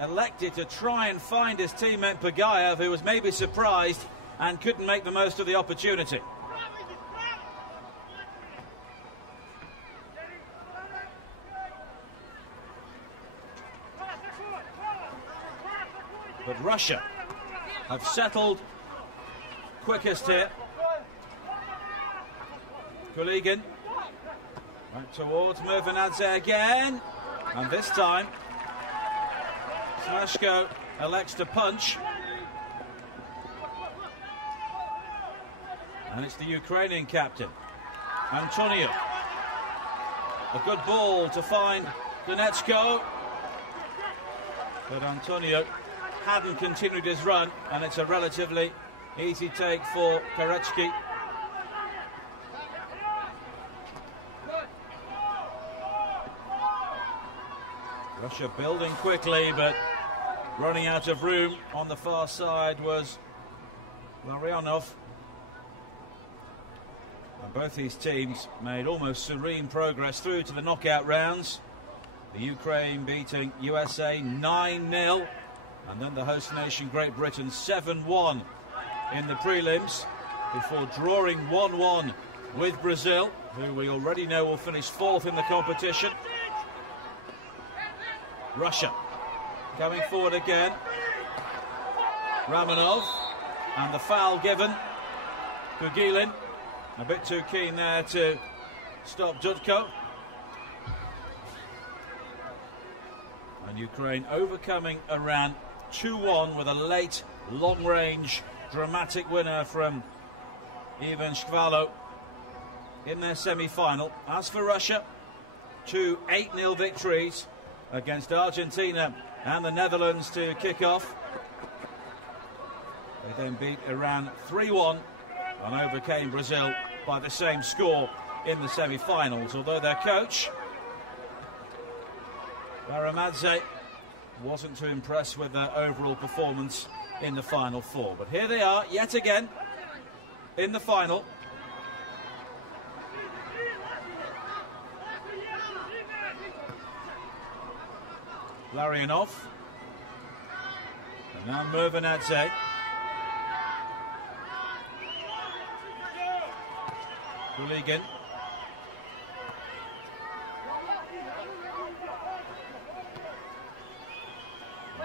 elected to try and find his teammate Pagayev, who was maybe surprised and couldn't make the most of the opportunity. But Russia have settled quickest here. Kuligin right towards Murvanadze again, and this time Smashko elects to punch, and it's the Ukrainian captain Antonio. A good ball to find Donetsko, but Antonio hadn't continued his run, and it's a relatively easy take for Koretsky. Russia building quickly, but running out of room. On the far side was Larionov. And both these teams made almost serene progress through to the knockout rounds. The Ukraine beating USA 9-0, and then the host nation Great Britain 7-1 in the prelims, before drawing 1-1 with Brazil, who we already know will finish fourth in the competition. Russia coming forward again. Ramonov, and the foul given. Gugilin a bit too keen there to stop Dudko. And Ukraine overcoming Iran 2-1 with a late, long-range, dramatic winner from Ivan Shkvalo in their semi-final. As for Russia, 2 8-0 victories against Argentina and the Netherlands to kick off. They then beat Iran 3-1 and overcame Brazil by the same score in the semi-finals, although their coach Baramadze wasn't too impressed with their overall performance in the Final Four. But here they are yet again in the final. Larionov, and now Murvanadze. Kuligin.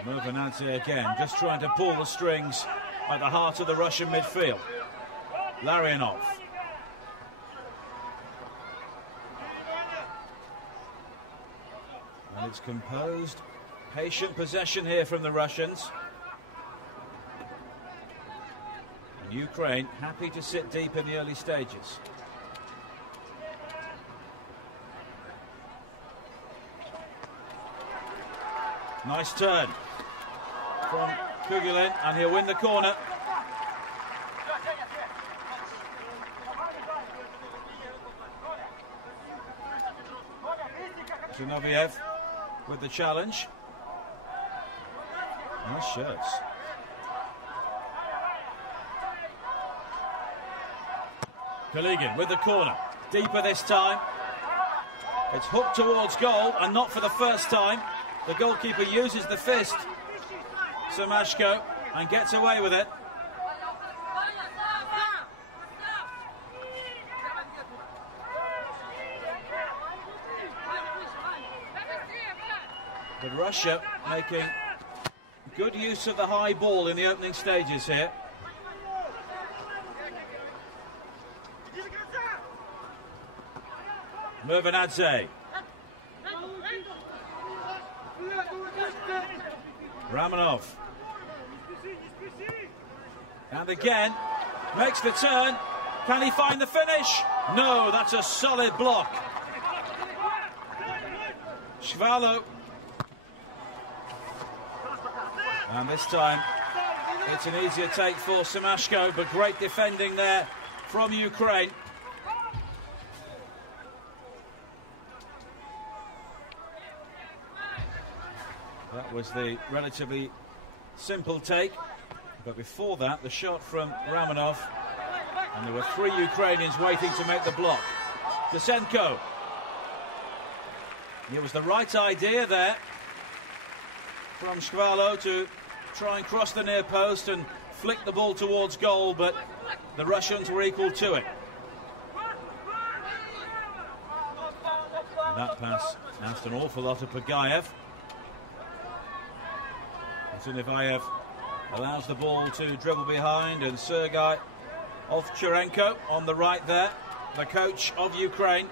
Murvanadze again, just trying to pull the strings at the heart of the Russian midfield. Larionov. And it's composed, patient possession here from the Russians. And Ukraine happy to sit deep in the early stages. Nice turn from Kugilin, and he'll win the corner. Zinoviev with the challenge. Nice shirts. Kuligin with the corner. Deeper this time. It's hooked towards goal, and not for the first time. The goalkeeper uses the fist, Semashko, and gets away with it. But Russia making good use of the high ball in the opening stages here. Murvanadze. Ramonov. And again, makes the turn. Can he find the finish? No, that's a solid block. Shkvalo. And this time, it's an easier take for Semashko, but great defending there from Ukraine. That was the relatively simple take, but before that, the shot from Ramonov, and there were 3 Ukrainians waiting to make the block. Dusenko. It was the right idea there from Shkvalo to try and cross the near post and flick the ball towards goal, but the Russians were equal to it. That pass asked an awful lot of Pagayev. Zunivayev allows the ball to dribble behind, and Sergei Ovcharenko on the right there, the coach of Ukraine.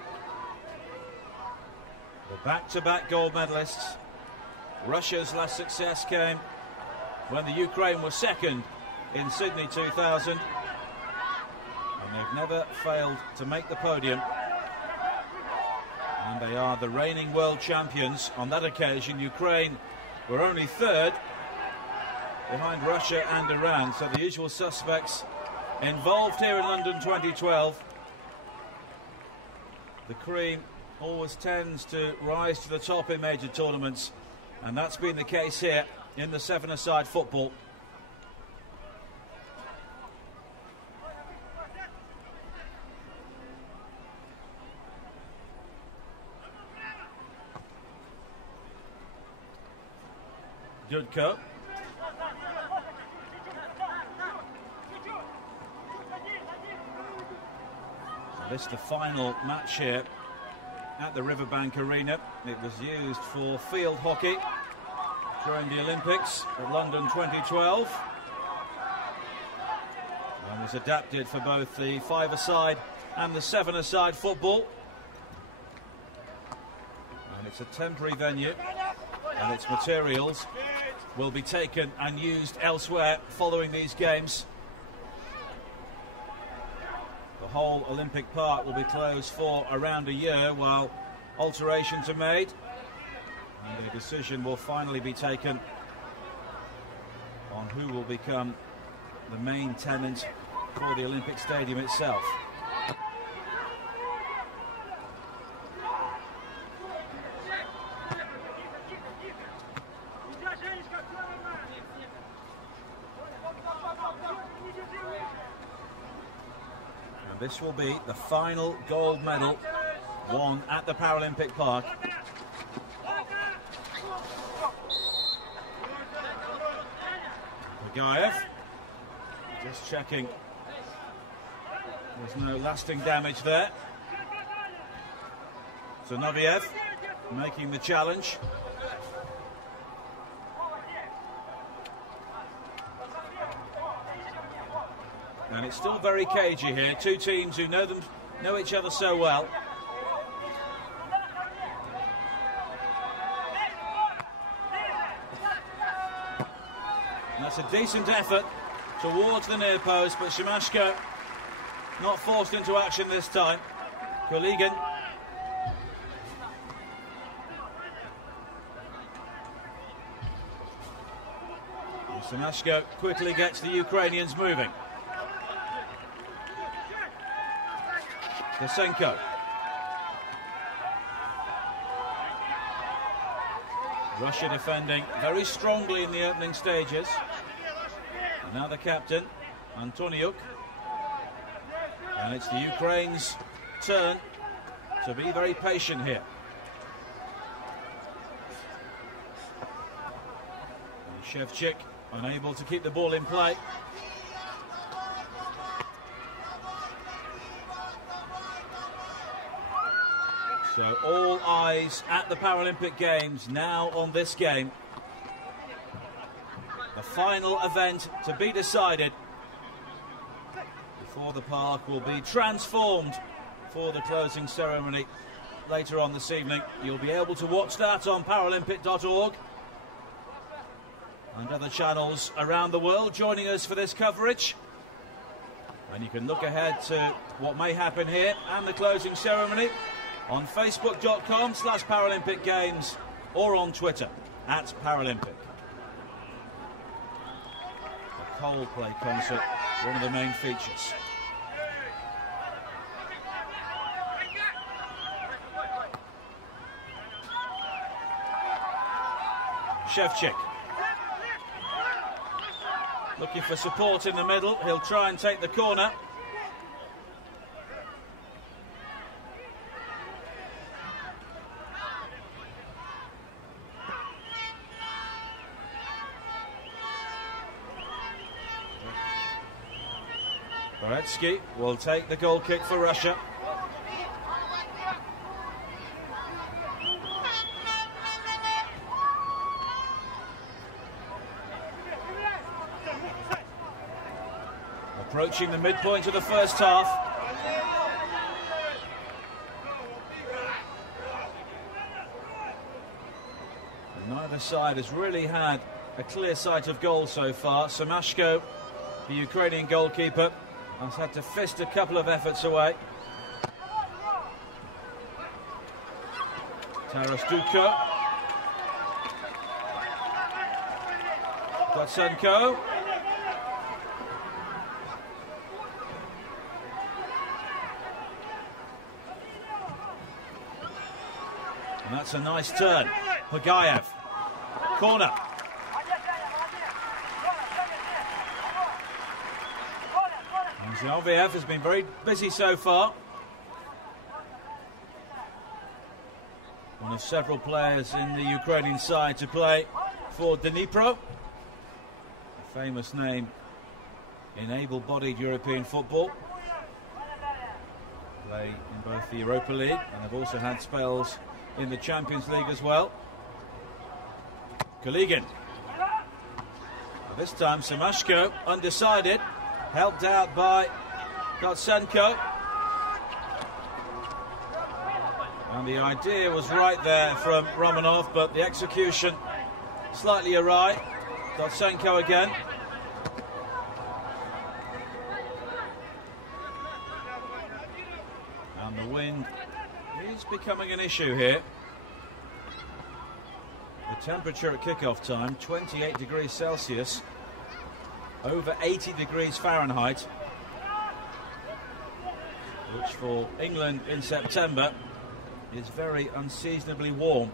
The back-to-back gold medalists. Russia's last success came when the Ukraine was second in Sydney 2000, and they've never failed to make the podium. And they are the reigning world champions. On that occasion, Ukraine were only third, behind Russia and Iran. So the usual suspects involved here in London 2012. The cream always tends to rise to the top in major tournaments, and that's been the case here in the seven-a-side football. Dudko. So this is the final match here at the Riverbank Arena. It was used for field hockey during the Olympics at London 2012, and was adapted for both the five-a-side and the seven-a-side football. And it's a temporary venue, and its materials will be taken and used elsewhere following these games. The whole Olympic Park will be closed for around a year while alterations are made, and a decision will finally be taken on who will become the main tenant for the Olympic Stadium itself. This will be the final gold medal won at the Paralympic Park. Pagayev just checking there's no lasting damage there. Zinoviev making the challenge. And it's still very cagey here. Two teams who know each other so well. And that's a decent effort towards the near post, but Shimashko not forced into action this time. Kuligin. Shimashko quickly gets the Ukrainians moving. Kosenko. Russia defending very strongly in the opening stages. And now the captain, Antoniuk. And it's the Ukraine's turn to be very patient here. And Shevchik unable to keep the ball in play. So all eyes at the Paralympic Games now on this game. The final event to be decided before the park will be transformed for the closing ceremony later on this evening. You'll be able to watch that on Paralympic.org and other channels around the world joining us for this coverage. And you can look ahead to what may happen here and the closing ceremony on Facebook.com/Paralympic Games or on Twitter @Paralympic. A Coldplay concert, one of the main features. Shevchik. Looking for support in the middle. He'll try and take the corner. Goretzky will take the goal kick for Russia. Approaching the midpoint of the first half. Neither side has really had a clear sight of goal so far. Semashko, the Ukrainian goalkeeper, has had to fist a couple of efforts away. Taras Dutko. Dotsenko. And that's a nice turn. Pagayev. Corner. And Zinoviev has been very busy so far. One of several players in the Ukrainian side to play for Dnipro. A famous name in able-bodied European football. Play in both the Europa League and have also had spells in the Champions League as well. Koligin. This time Semashko, undecided, helped out by Dotsenko. And the idea was right there from Romanov, but the execution slightly awry. Dotsenko again. And the wind is becoming an issue here. The temperature at kickoff time, 28 degrees Celsius, over 80 degrees Fahrenheit, which for England in September is very unseasonably warm.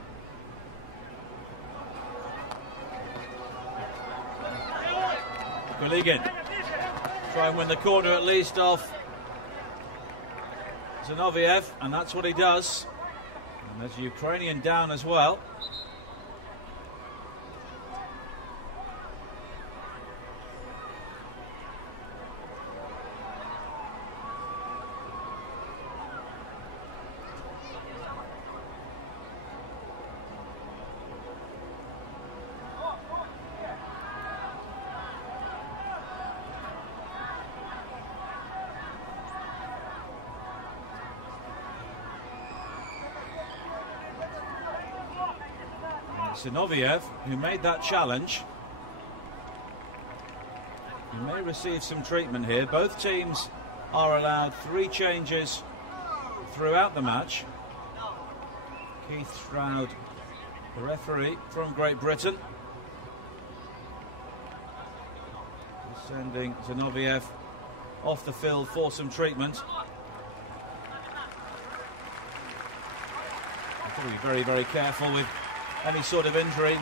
Koligin try and win the corner at least off Zinoviev, and that's what he does. And there's a Ukrainian down as well. Zinoviev, who made that challenge, he may receive some treatment here. Both teams are allowed 3 changes throughout the match. Keith Stroud, the referee from Great Britain, is sending Zinoviev off the field for some treatment. I've got to be very, very careful with any sort of injury.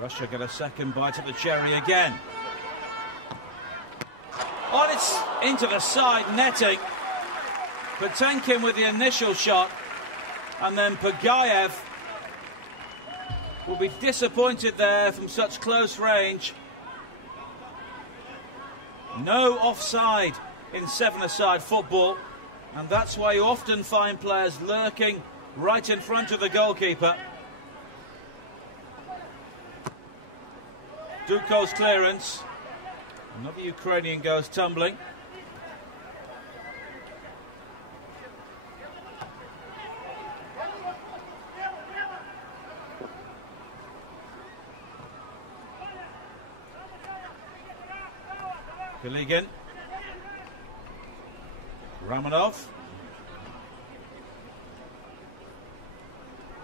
Russia get a second bite at the cherry again. Oh, it's into the side netting. Potenkin with the initial shot, and then Pagayev will be disappointed there from such close range. No offside in seven-a-side football, and that's why you often find players lurking right in front of the goalkeeper. Dutko's clearance. Another Ukrainian goes tumbling. Koligin. Romanov.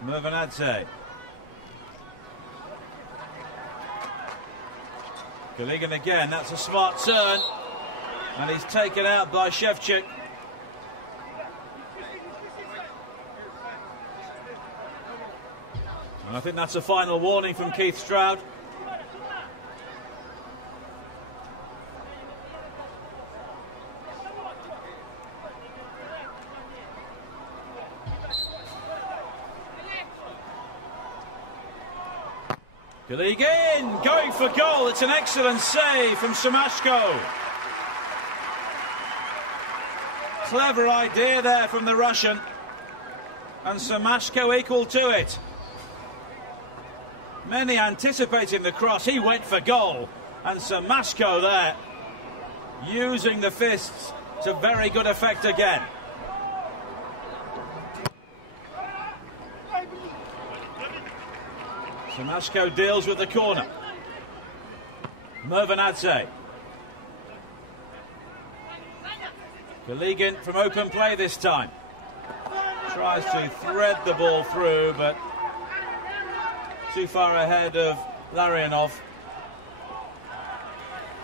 Mervanadze. Koligin again, that's a smart turn. And he's taken out by Shevchik. And I think that's a final warning from Keith Stroud. Kuligin going for goal. It's an excellent save from Semashko. Clever idea there from the Russian. And Semashko equal to it. Many anticipating the cross. He went for goal. And Semashko there using the fists to very good effect again. Semashko deals with the corner. Mervanadze. Kuligin from open play this time. Tries to thread the ball through, but too far ahead of Larionov.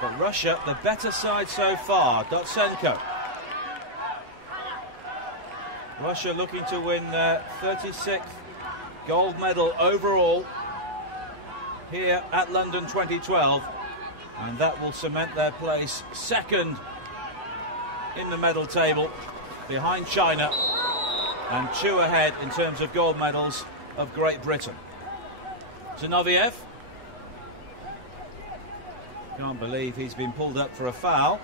But Russia, the better side so far. Dotsenko. Russia looking to win their 36th gold medal overall here at London 2012. And that will cement their place second in the medal table behind China and 2 ahead in terms of gold medals of Great Britain. Zinoviev. Can't believe he's been pulled up for a foul.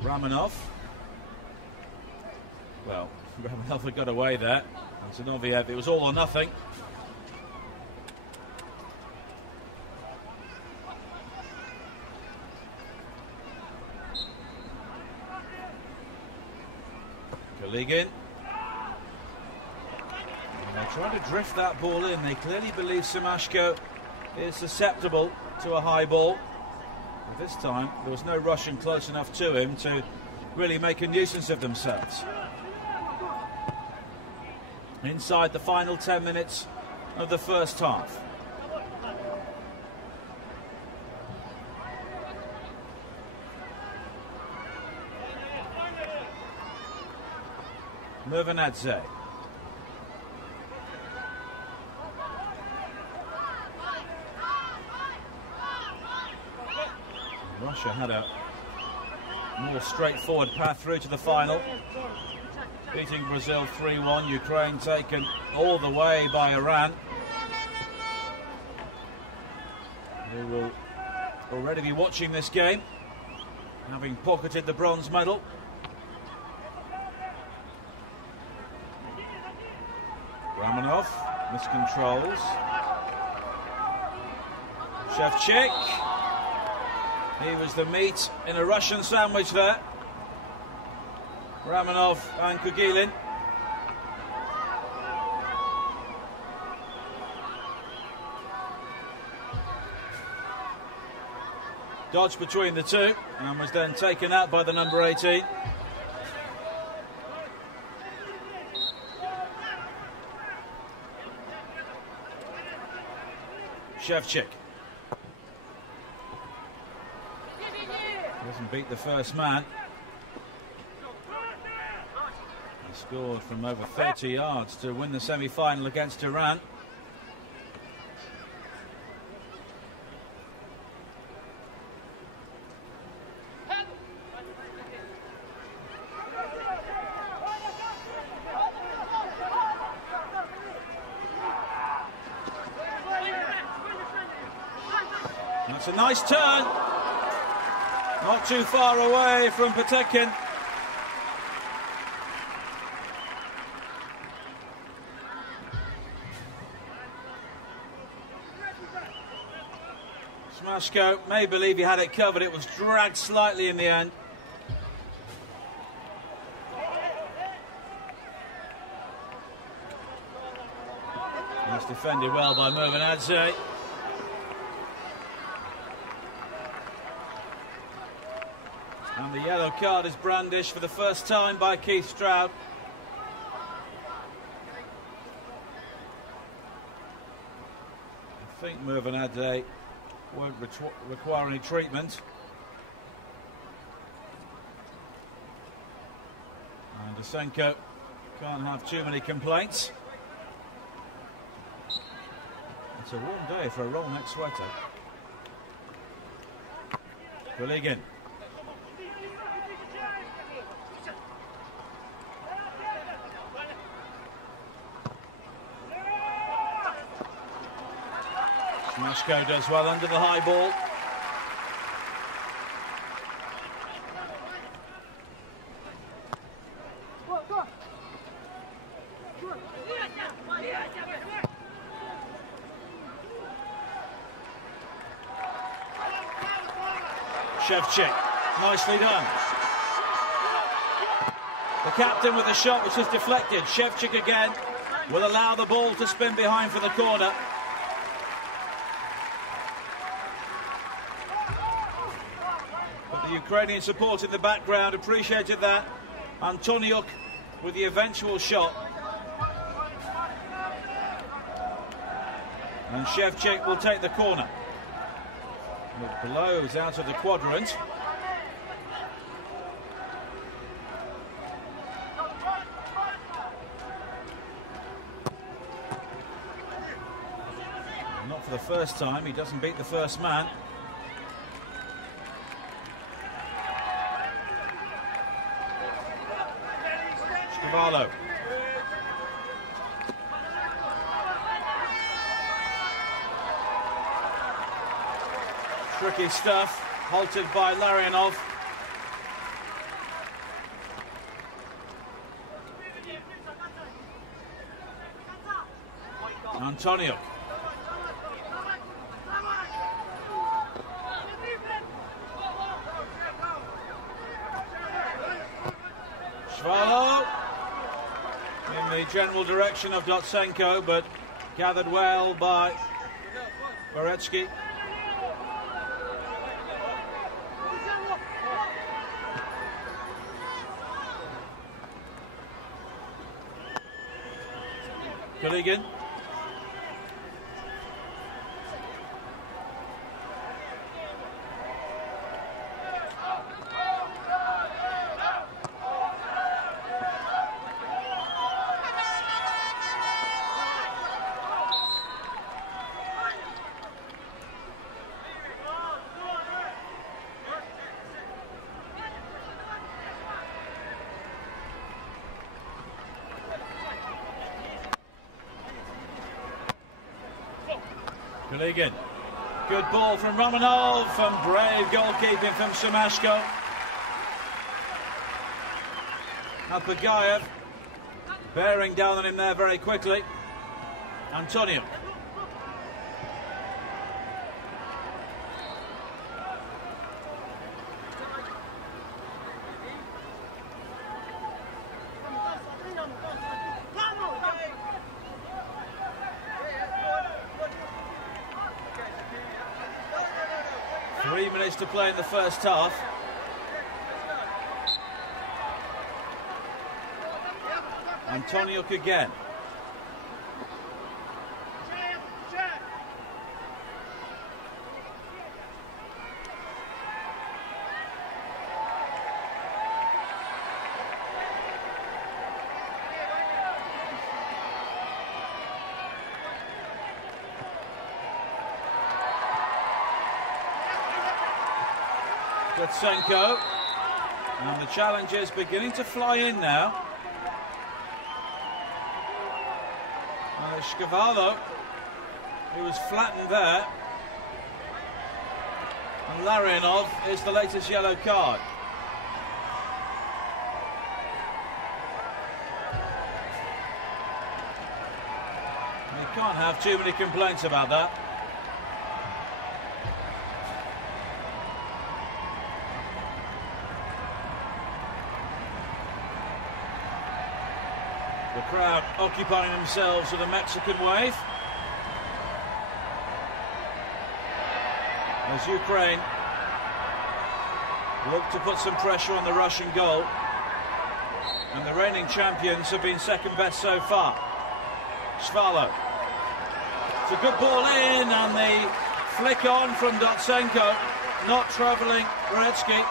Ramanov. Well, Ramanov had got away there. And Zinoviev, it was all or nothing. Kuligin. They're trying to drift that ball in. They clearly believe Semashko is susceptible to a high ball. But this time, there was no Russian close enough to him to really make a nuisance of themselves. Inside the final 10 minutes of the first half. Mervanadze. Russia had a more straightforward path through to the final, beating Brazil 3-1. Ukraine taken all the way by Iran, who will already be watching this game, having pocketed the bronze medal. Ramanov miscontrols. Shevchik. He was the meat in a Russian sandwich there. Ramanov and Kugilin. Dodged between the two and was then taken out by the number 18. Shevchik. Doesn't beat the first man. He scored from over 30 yards to win the semi-final against Iran. That's a nice turn. Not too far away from Patekin. Semashko may believe he had it covered. It was dragged slightly in the end. That's defended well by Mervanadze. And the yellow card is brandished for the first time by Keith Stroud. I think Mervanadze won't require any treatment. And Dotsenko can't have too many complaints. It's a warm day for a roll neck sweater. Kuligin. Mashko does well under the high ball. Shevchik, nicely done. The captain with a shot which is deflected. Shevchik again will allow the ball to spin behind for the corner. But the Ukrainian support in the background appreciated that. Antoniuk with the eventual shot. And Shevchik will take the corner. It blows out of the quadrant. Not for the first time, he doesn't beat the first man. Shkvarlo. Tricky stuff, halted by Larionov. Antoniuk. Shkvarlo in the general direction of Dotsenko, but gathered well by Boretsky. Kuligin. Kuligin. Good ball from Romanov and brave goalkeeping from Semashko. Apagayev bearing down on him there very quickly. Antoniuk. To play in the first half. Antoniuk again. Dotsenko, and the challenge is beginning to fly in now. Shkvarlo, who was flattened there, and Larionov is the latest yellow card. You can't have too many complaints about that. The crowd occupying themselves with a Mexican wave as Ukraine look to put some pressure on the Russian goal, and the reigning champions have been second best so far. Shkvarlo. It's a good ball in, and the flick on from Dotsenko, not travelling Boretsky.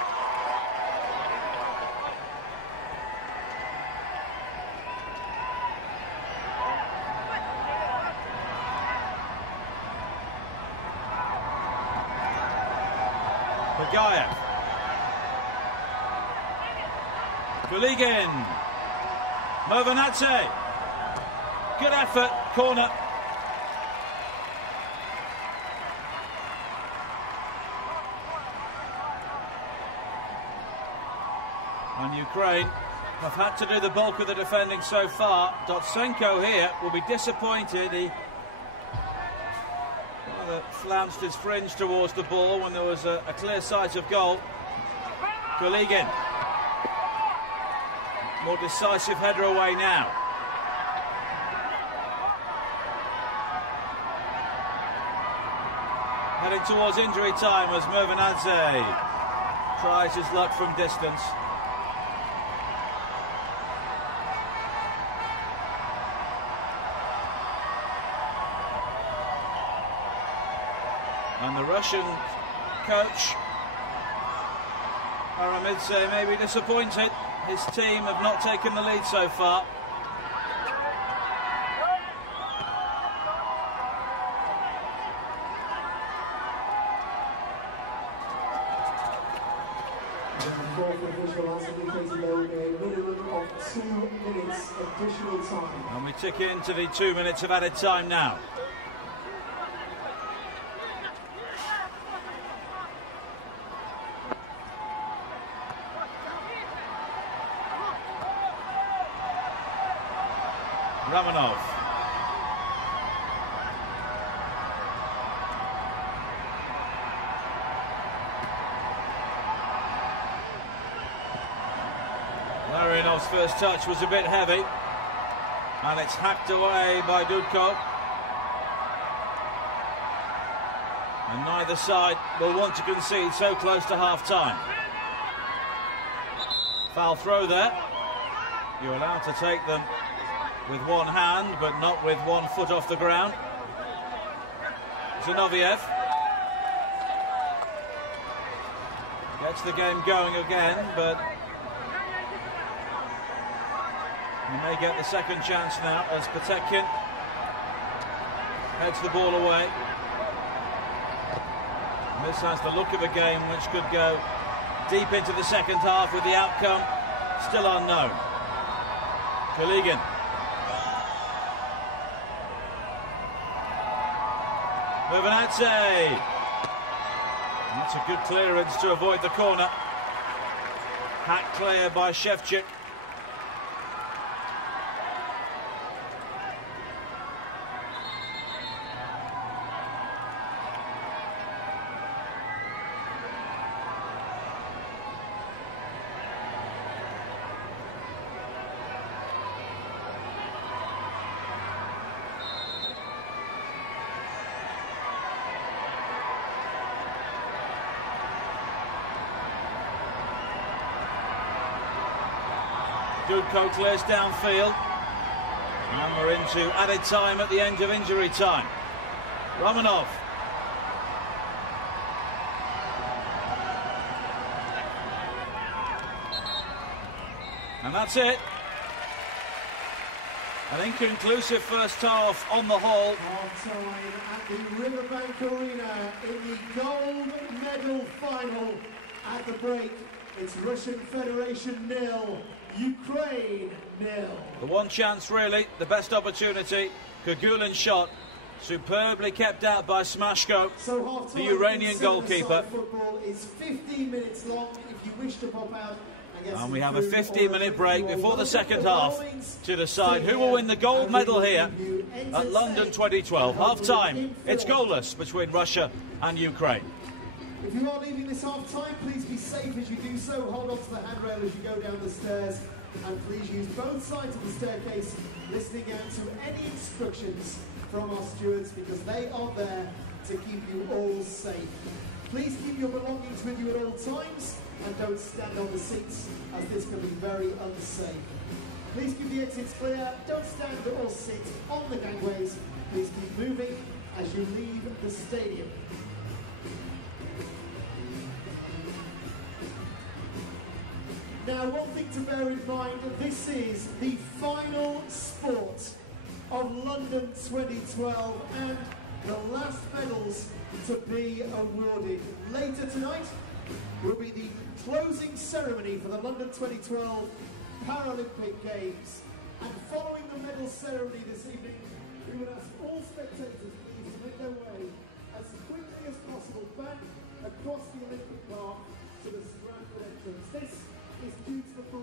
Pagayev. Kuligin. Movanadze. Good effort. Corner. And Ukraine have had to do the bulk of the defending so far. Dotsenko here will be disappointed. He rather flounced his fringe towards the ball when there was a clear sight of goal. Kuligin. More decisive header away now. Heading towards injury time as Mervanadze tries his luck from distance. And the Russian coach, Aramidze, may be disappointed. His team have not taken the lead so far. And we tick into the 2 minutes of added time now. Romanov. Larinov's first touch was a bit heavy, and it's hacked away by Dudko. And neither side will want to concede so close to half-time. Foul throw there. You're allowed to take them with one hand, but not with 1 foot off the ground. Zinoviev gets the game going again, but he may get the second chance now as Patekhin heads the ball away. And this has the look of a game which could go deep into the second half, with the outcome still unknown. Kuligin. Mervanadze. That's a good clearance to avoid the corner. Hacked clear by Shevchik. Dudko clears downfield, and we're into added time at the end of injury time. Romanov. And that's it. An inconclusive first half on the whole. Half-time at the Riverbank Arena in the gold medal final. At the break, it's Russian Federation 0, Ukraine 0. The one chance really, the best opportunity. Kagulin shot, superbly kept out by Smashko, So the Iranian goalkeeper. Football is 15 minutes long. If you wish to pop out and we have a 15-minute break before the second half to decide who will win the gold medal here at London 2012. Half-time, it's goalless between Russia and Ukraine. If you are leaving this half-time, please be safe as you do so. Hold on to the handrail as you go down the stairs, and please use both sides of the staircase, listening out to any instructions from our stewards, because they are there to keep you all safe. Please keep your belongings with you at all times, and don't stand on the seats, as this can be very unsafe. Please keep the exits clear, don't stand or sit on the gangways. Please keep moving as you leave the stadium. Now, one thing to bear in mind, this is the final sport of London 2012 and the last medals to be awarded. Later tonight will be the closing ceremony for the London 2012 Paralympic Games. And following the medal ceremony this evening, we would ask all spectators please to make their way as quickly as possible back across the Olympic Park to the Stratford entrance. This is due to the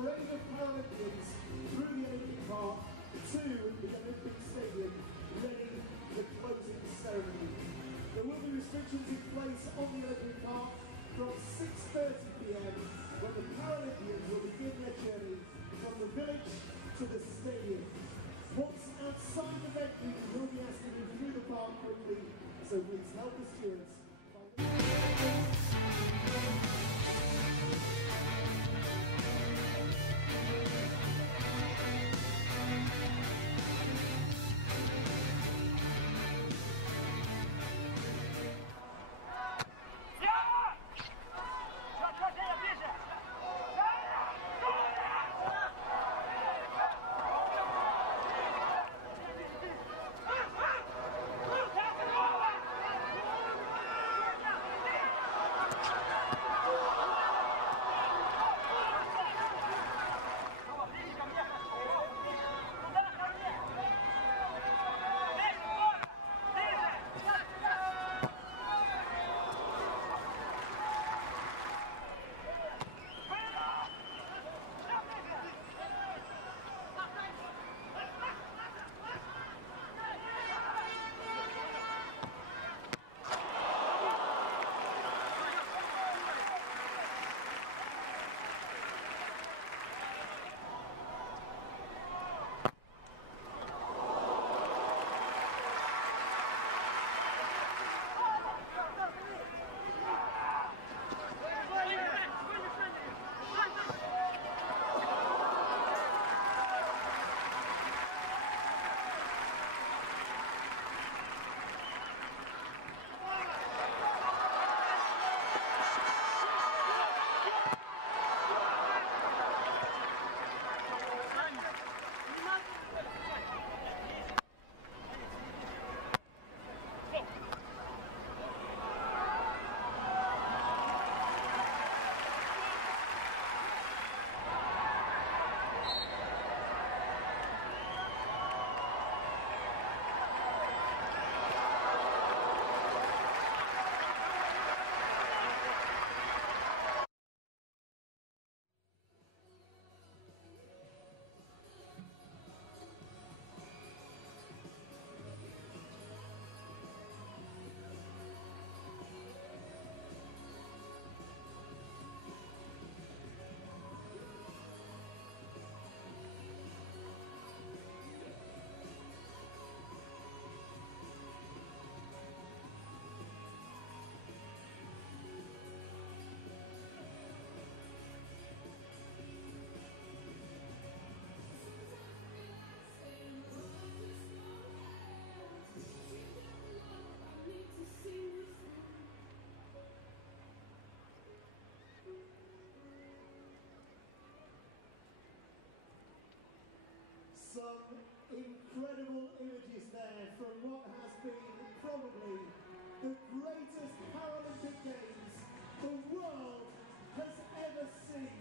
Incredible images there from what has been probably the greatest Paralympic Games the world has ever seen.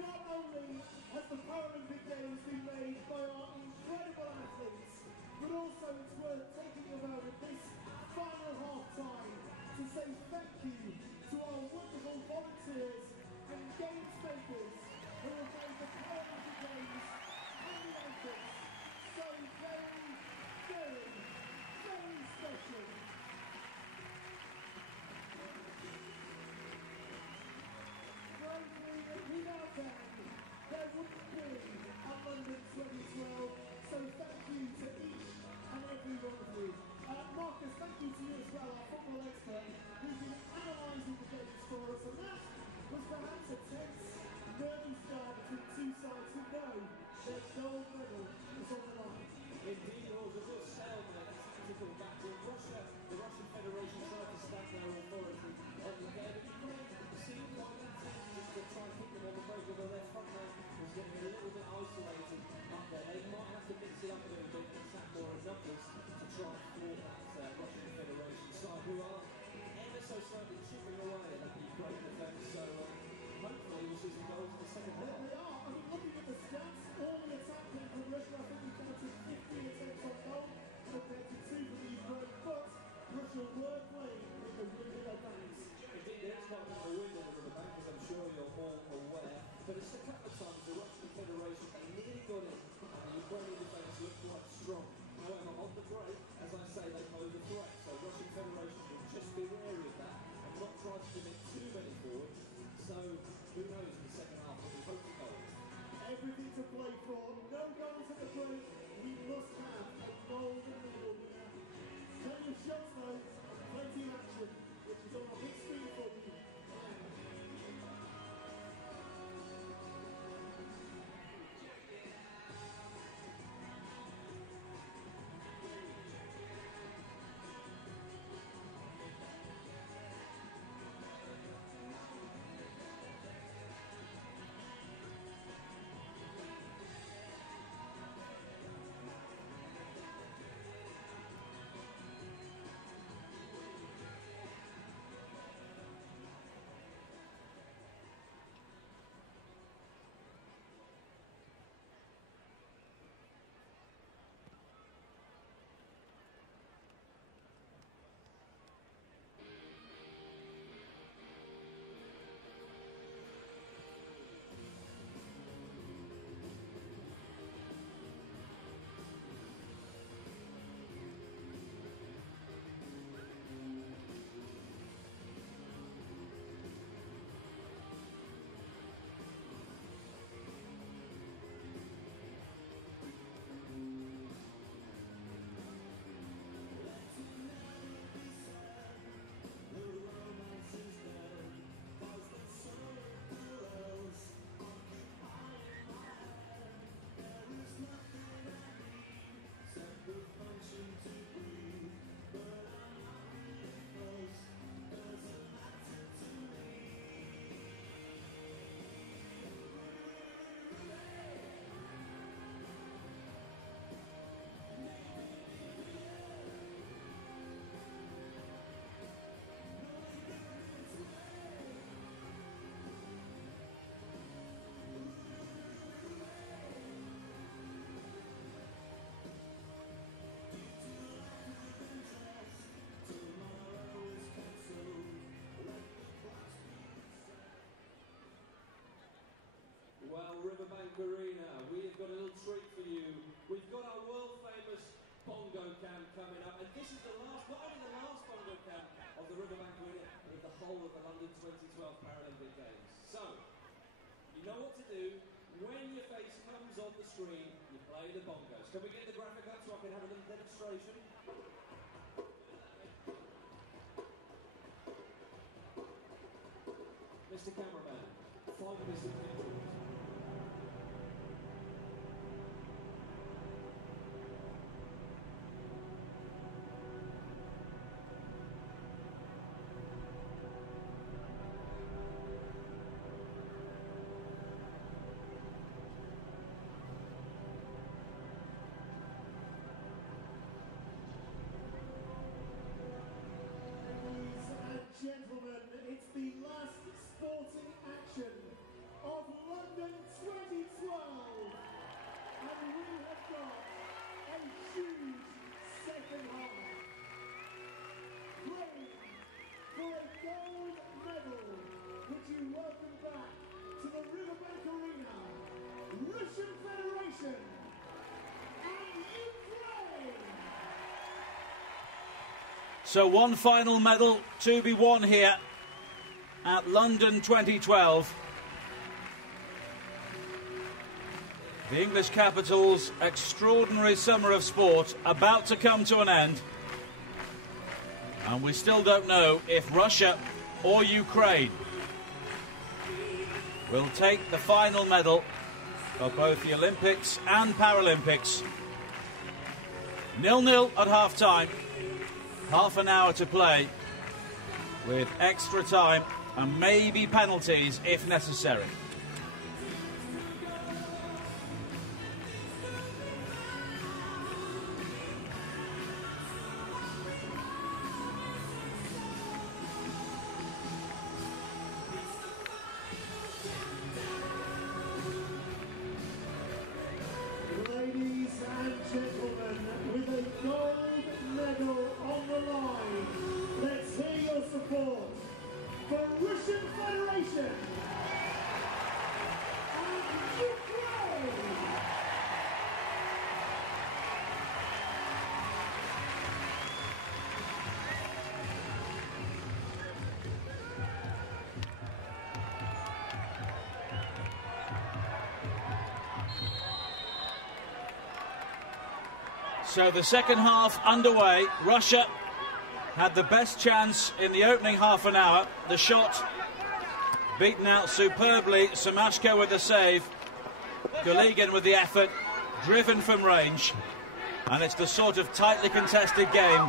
Not only has the Paralympic Games been made by our incredible athletes, but also it's worth taking a moment this final half-time to say thank you to our wonderful volunteers and games makers who have made the Paralympic Games and the Olympics so very, very, very special. Frankly, without them, there wouldn't be a London 2012, so thank you to each and every one of you. Marcus, thank you to you as well, our football expert, who's been analysing the games for us, and that was perhaps a tense, nervy start between two sides who know their gold medal is on the line. Indeed, it was a good stalemate, a tactical battle. Russia, the Russian Federation tried to stamp their authority on the game, but Ukraine seemed quite content just to try and keep them on the break, although their front line was getting a little bit isolated up there. They might have to mix it up a little bit and attack more in numbers to try and thwart that Russian Federation side, who are ever so slightly chipping away at the Ukraine defence, so hopefully we'll see some goals in the second half. They are. I mean, looking at the stats, all the attack came from Russia. I think we counted 50 attempts on goal compared to 2 from the Ukraine, but Russia were playing in the River Banks. Indeed, there's quite a bit of a win in the River Bank, as I'm sure you're all aware. But it's a couple of times the Russian Federation, they nearly got in, and the Ukrainian defence looked quite strong. However, on the break, as I say, they pose a threat, so Russian Federation will just be wary of that and not try to commit too many forward. So, who knows in the second half, but we hope for goals. Everything to play for. No goals at the break. We must have a gold medal winner. Plenty of shots though, and plenty of action, which is on a big screen for you. Well, Riverbank Arena, we have got a little treat for you. We've got our world-famous bongo camp coming up, and this is the last, not only the last bongo camp of the Riverbank Arena, but of the whole of the London 2012 Paralympic Games. So, you know what to do. When your face comes on the screen, you play the bongos. Can we get the graphic up so I can have a little demonstration? Mr. Cameraman, 5 missing pictures. So one final medal to be won here at London 2012. The English capital's extraordinary summer of sport about to come to an end. And we still don't know if Russia or Ukraine will take the final medal of both the Olympics and Paralympics. 0-0 at half-time. Half an hour to play with extra time and maybe penalties if necessary. Ladies and gentlemen, with a gold medal on the line, let's hear your support for Russian Federation and Ukraine. So the second half underway. Russia had the best chance in the opening half an hour. The shot beaten out superbly. Semashko with the save. Guligin with the effort. Driven from range. And it's the sort of tightly contested game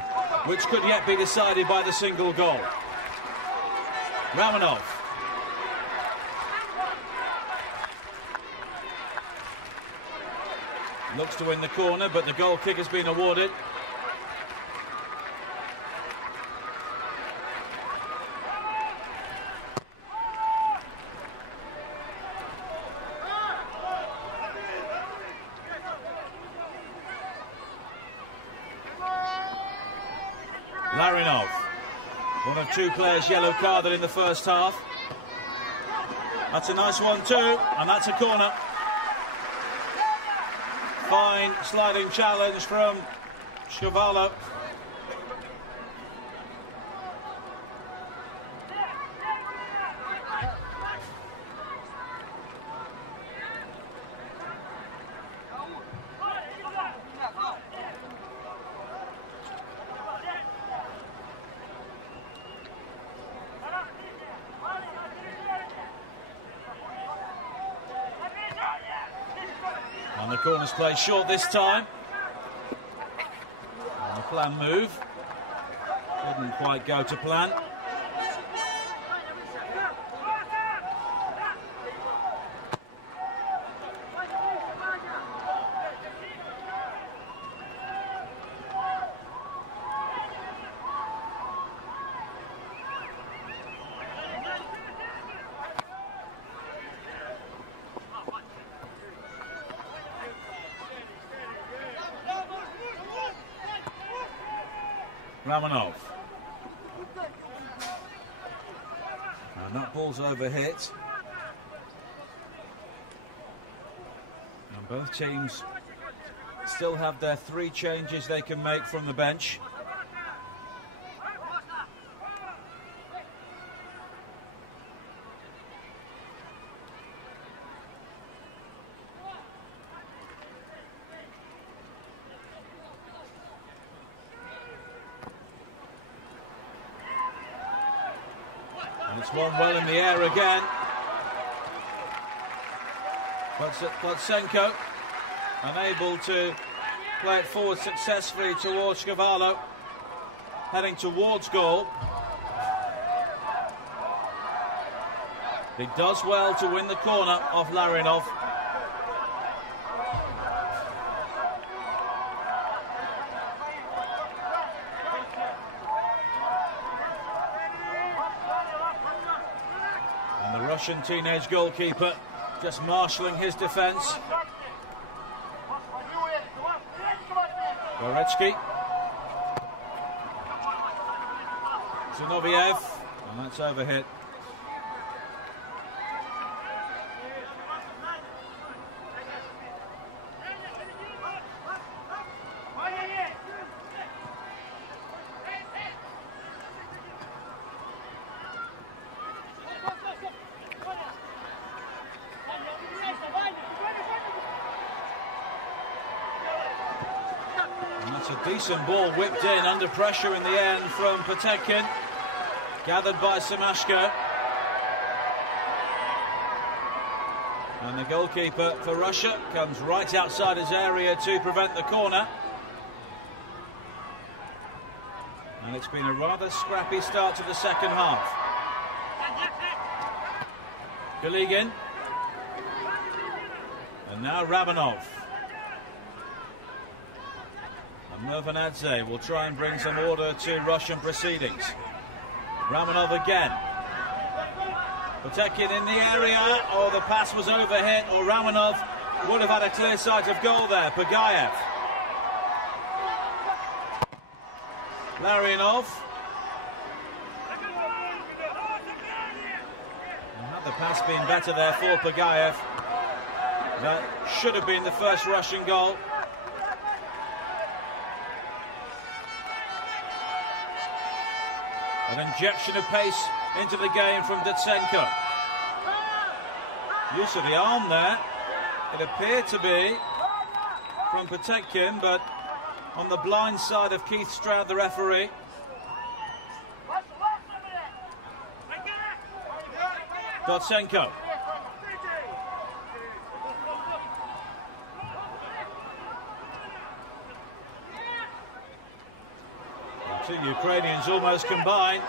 which could yet be decided by the single goal. Ramanov. Looks to win the corner, but the goal kick has been awarded. Larinov, one of two players yellow carded in the first half. That's a nice one too, and that's a corner. Fine sliding challenge from Shkvarlo. And the corner's played short this time. And the plan move didn't quite go to plan. Ramanov. And that ball's overhit. And both teams still have their 3 changes they can make from the bench. It's one well in the air again. Blatsenko unable to play it forward successfully towards Shkvarlo, heading towards goal. He does well to win the corner off Larinov. Russian teenage goalkeeper just marshalling his defence. Goretzky. Zinoviev, and that's overhit. Decent ball whipped in under pressure in the end from Potemkin. Gathered by Semashko. And the goalkeeper for Russia comes right outside his area to prevent the corner. And it's been a rather scrappy start to the second half. Galigin. And now Ramanov. And Movanadze will try and bring some order to Russian proceedings. Ramanov again. Potemkin in the area. Oh, the pass was overhit, or Ramanov would have had a clear sight of goal there. Pagayev. Larionov. And had the pass been better there for Pagayev, that should have been the first Russian goal. An injection of pace into the game from Datsenko. Use of the arm there. It appeared to be from Potemkin, but on the blind side of Keith Stroud, the referee. Datsenko. The two Ukrainians almost combine,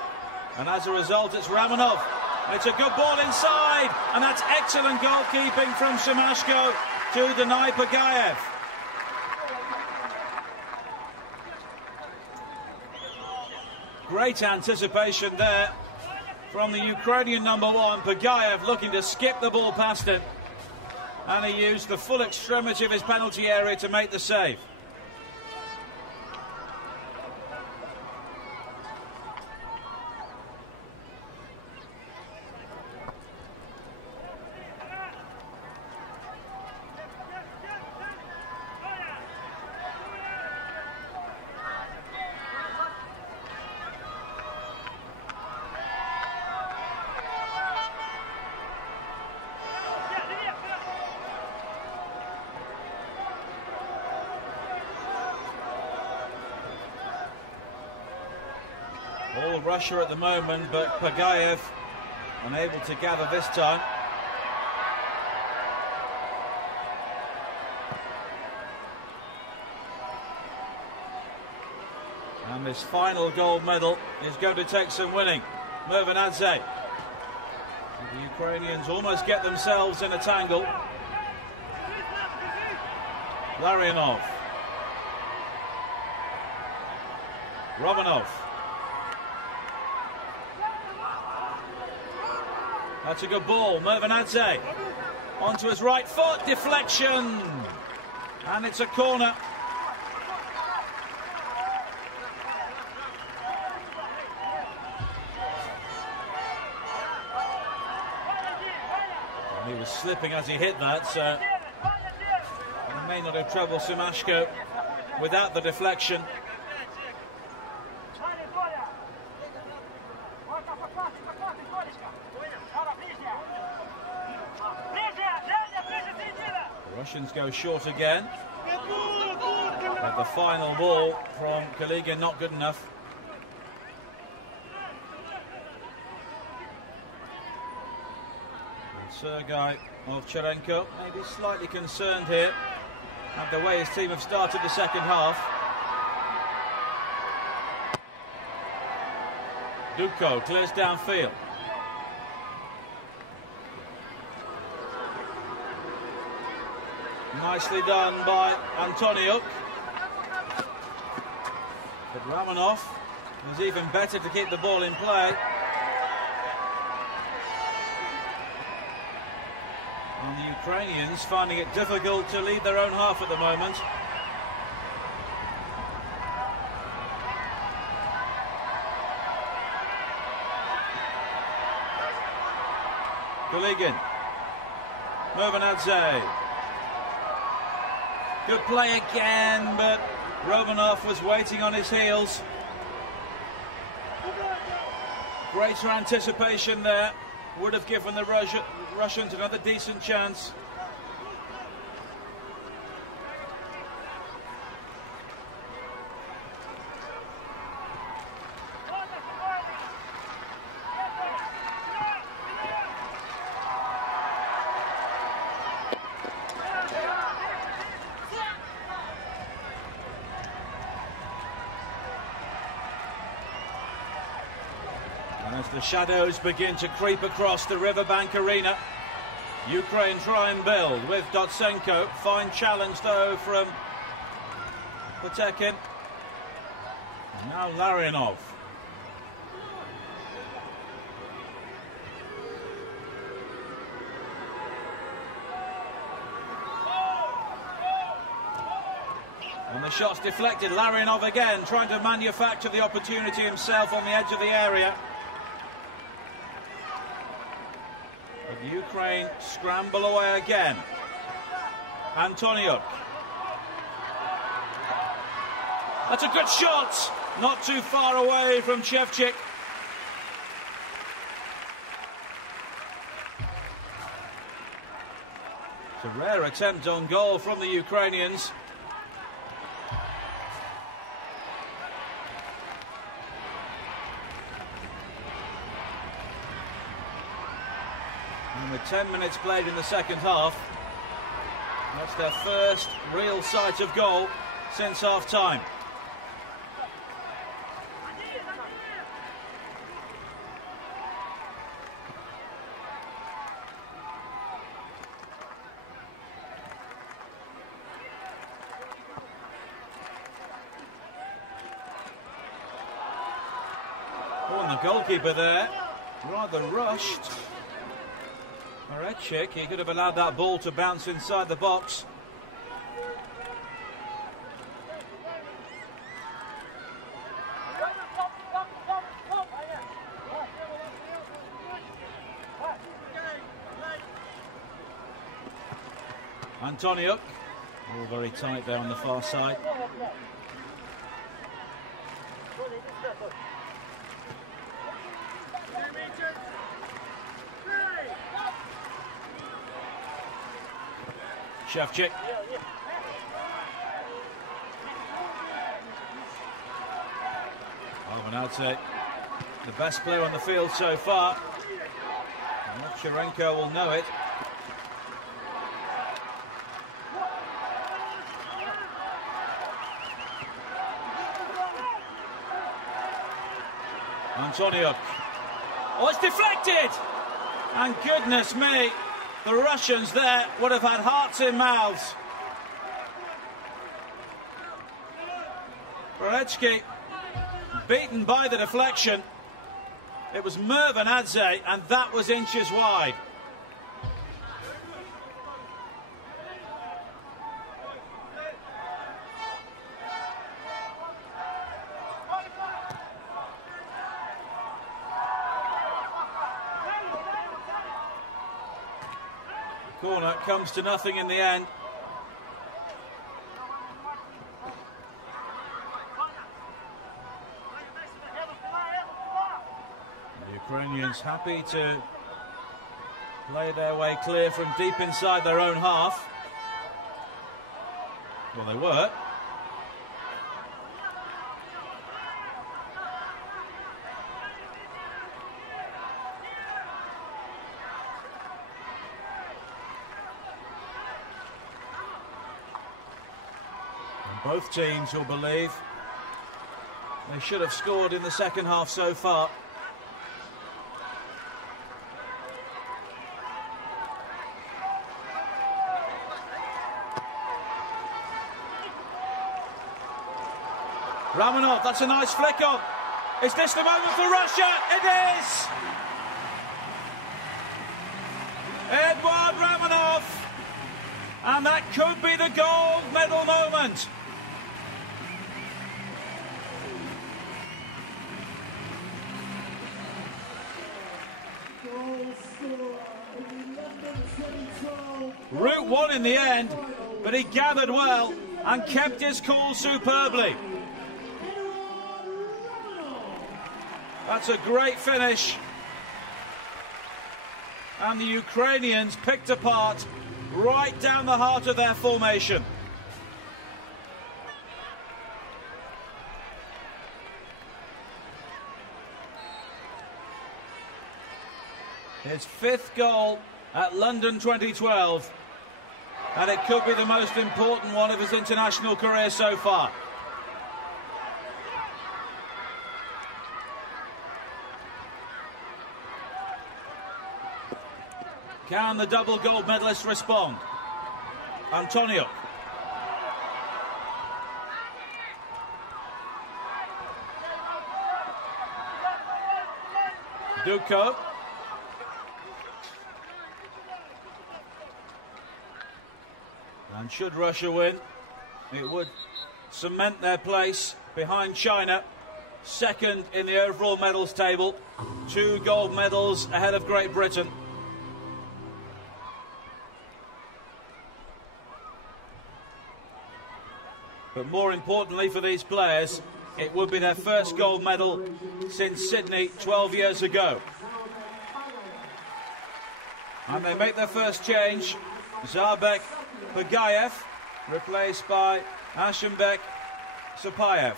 and as a result it's Ramanov. It's a good ball inside, and that's excellent goalkeeping from Semashko to deny Pagayev. Great anticipation there from the Ukrainian number one. Pagayev looking to skip the ball past him, and he used the full extremity of his penalty area to make the save. All Russia at the moment, but Pagayev unable to gather this time. And this final gold medal is going to take some winning. Movanadze. The Ukrainians almost get themselves in a tangle. Larionov. Romanov. That's a good ball. Movanadze onto his right foot. Deflection. And it's a corner. And he was slipping as he hit that, so he may not have troubled Semashko without the deflection. Russians go short again, but the final ball from Galigin not good enough. And Sergei Ovcharenko maybe slightly concerned here at the way his team have started the second half. Duko clears downfield. Nicely done by Antoniuk. But Ramanov was even better to keep the ball in play. And the Ukrainians finding it difficult to lead their own half at the moment. Galigin. Movanadze. Good play again, but Romanov was waiting on his heels. Greater anticipation there would have given the Russians another decent chance. The shadows begin to creep across the riverbank arena. Ukraine try and build with Dotsenko. Fine challenge though from Potekin. And now Larionov. And the shot's deflected. Larionov again trying to manufacture the opportunity himself on the edge of the area. But Ukraine scramble away again. Antoniuk. That's a good shot. Not too far away from Shevchik. It's a rare attempt on goal from the Ukrainians. And with 10 minutes played in the second half, that's their first real sight of goal since half-time. Oh, and the goalkeeper there, rather rushed. Marechik, he could have allowed that ball to bounce inside the box. Antoniuk, all very tight there on the far side. Shevchik. Alvanaute, the best player on the field so far. Sharenko will know it. Antoniuk. Oh, it's deflected! And goodness me, the Russians there would have had hearts in mouths. Borechki beaten by the deflection. It was Mervanadze, and that was inches wide. Corner comes to nothing in the end. The Ukrainians happy to play their way clear from deep inside their own half. Well, they were. Both teams will believe they should have scored in the second half so far. Ramanov, that's a nice flick on. Is this the moment for Russia? It is! Eduard Ramanov. And that could be the gold medal moment. Route one in the end, but he gathered well and kept his cool superbly. That's a great finish. And the Ukrainians picked apart right down the heart of their formation. His fifth goal at London 2012, and it could be the most important one of his international career so far. Can the double gold medalist respond? Antonio. Duco. And should Russia win, it would cement their place behind China, second in the overall medals table, 2 gold medals ahead of Great Britain. But more importantly for these players, it would be their first gold medal since Sydney 12 years ago. And they make their first change. Zarbek Bagayev, replaced by Ashambek Sapayev.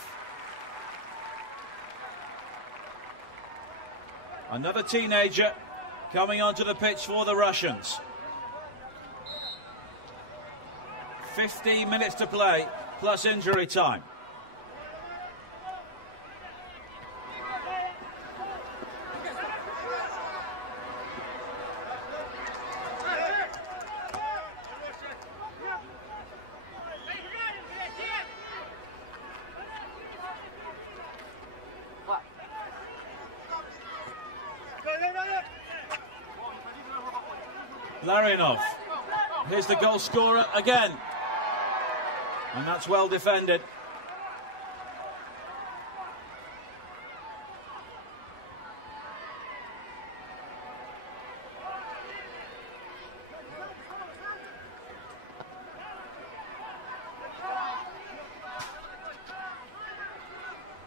Another teenager coming onto the pitch for the Russians. 15 minutes to play, plus injury time. Larionov, here's the goal scorer again, and that's well defended.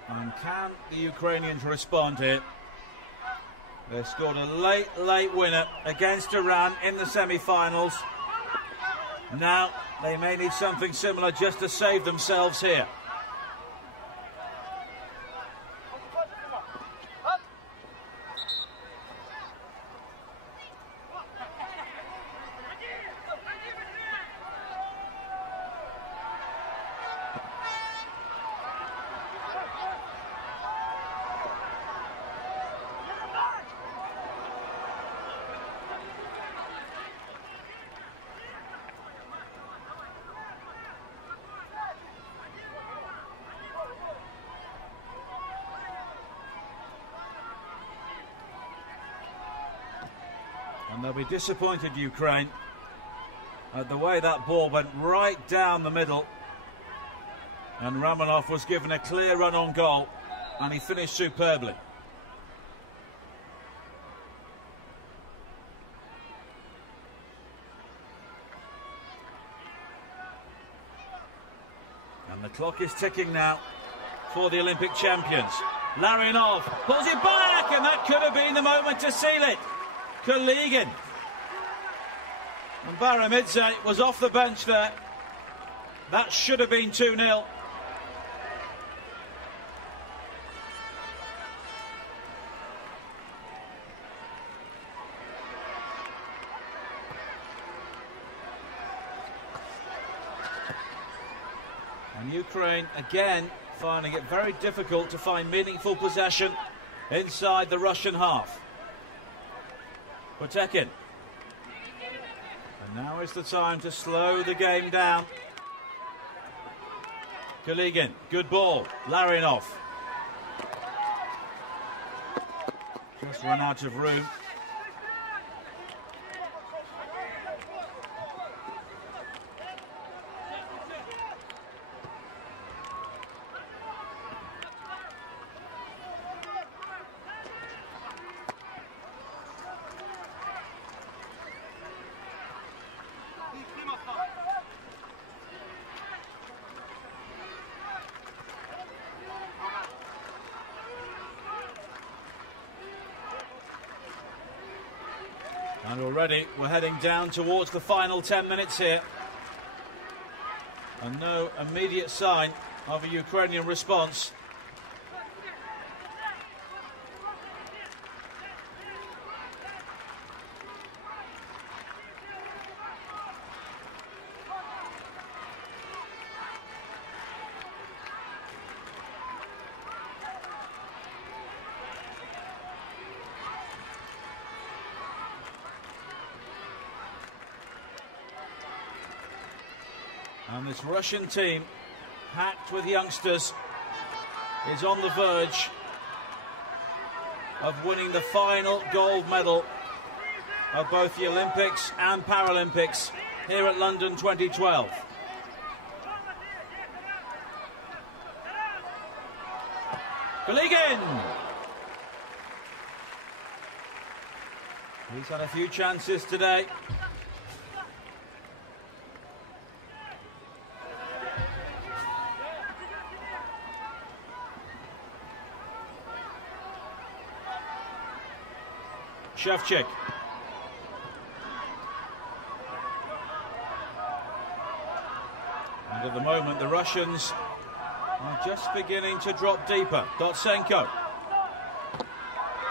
And can the Ukrainians respond here? They scored a late winner against Iran in the semi-finals. Now they may need something similar just to save themselves here. And they'll be disappointed, Ukraine, at the way that ball went right down the middle. And Ramonov was given a clear run on goal, and he finished superbly. And the clock is ticking now for the Olympic champions. Larionov pulls it back, and that could have been the moment to seal it. Kuligin. And Baramidze was off the bench there. That should have been 2-0. And Ukraine again finding it very difficult to find meaningful possession inside the Russian half. Potekin. And now is the time to slow the game down. Kuligin, good ball. Larionov. Just run out of room. And already we're heading down towards the final 10 minutes here. And no immediate sign of a Ukrainian response. And this Russian team, packed with youngsters, is on the verge of winning the final gold medal of both the Olympics and Paralympics here at London 2012. Goligin! He's had a few chances today. Shevchik. And at the moment, the Russians are just beginning to drop deeper. Dotsenko.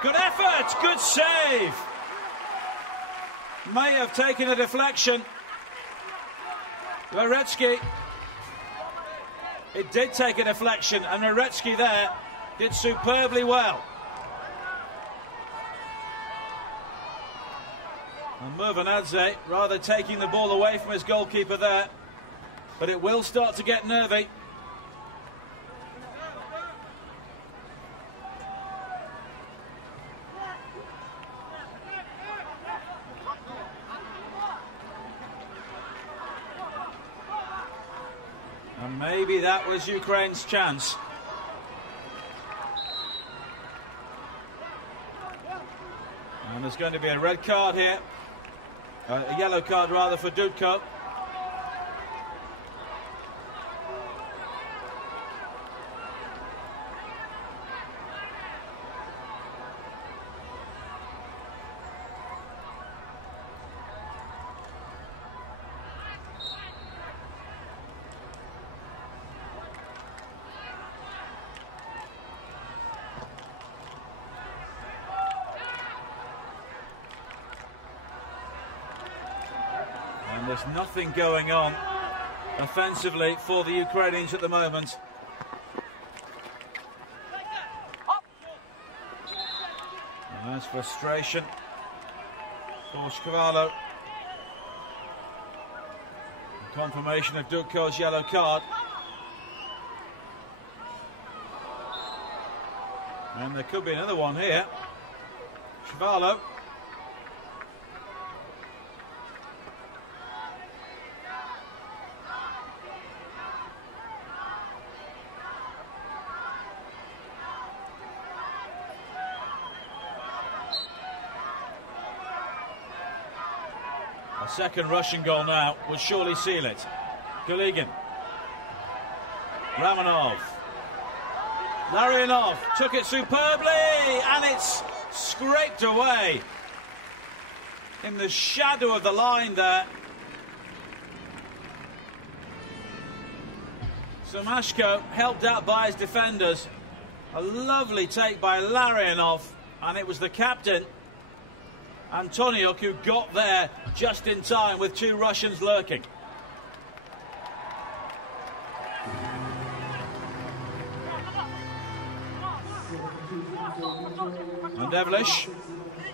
Good effort, good save. May have taken a deflection. Loretsky. It did take a deflection, and Loretsky there did superbly well. And Mervanadze rather taking the ball away from his goalkeeper there, but it will start to get nervy. And maybe that was Ukraine's chance. And there's going to be a red card here. A yellow card rather for Dudko. There's nothing going on offensively for the Ukrainians at the moment. And there's frustration for Shkvalo. Confirmation of Dudko's yellow card. And there could be another one here. Shkvalo. Second Russian goal now would surely seal it. Goligin. Ramanov. Larionov took it superbly, and it's scraped away in the shadow of the line there. Somashko helped out by his defenders. A lovely take by Larionov, and it was the captain, Antoniuk, who got there just in time with two Russians lurking. And Devlish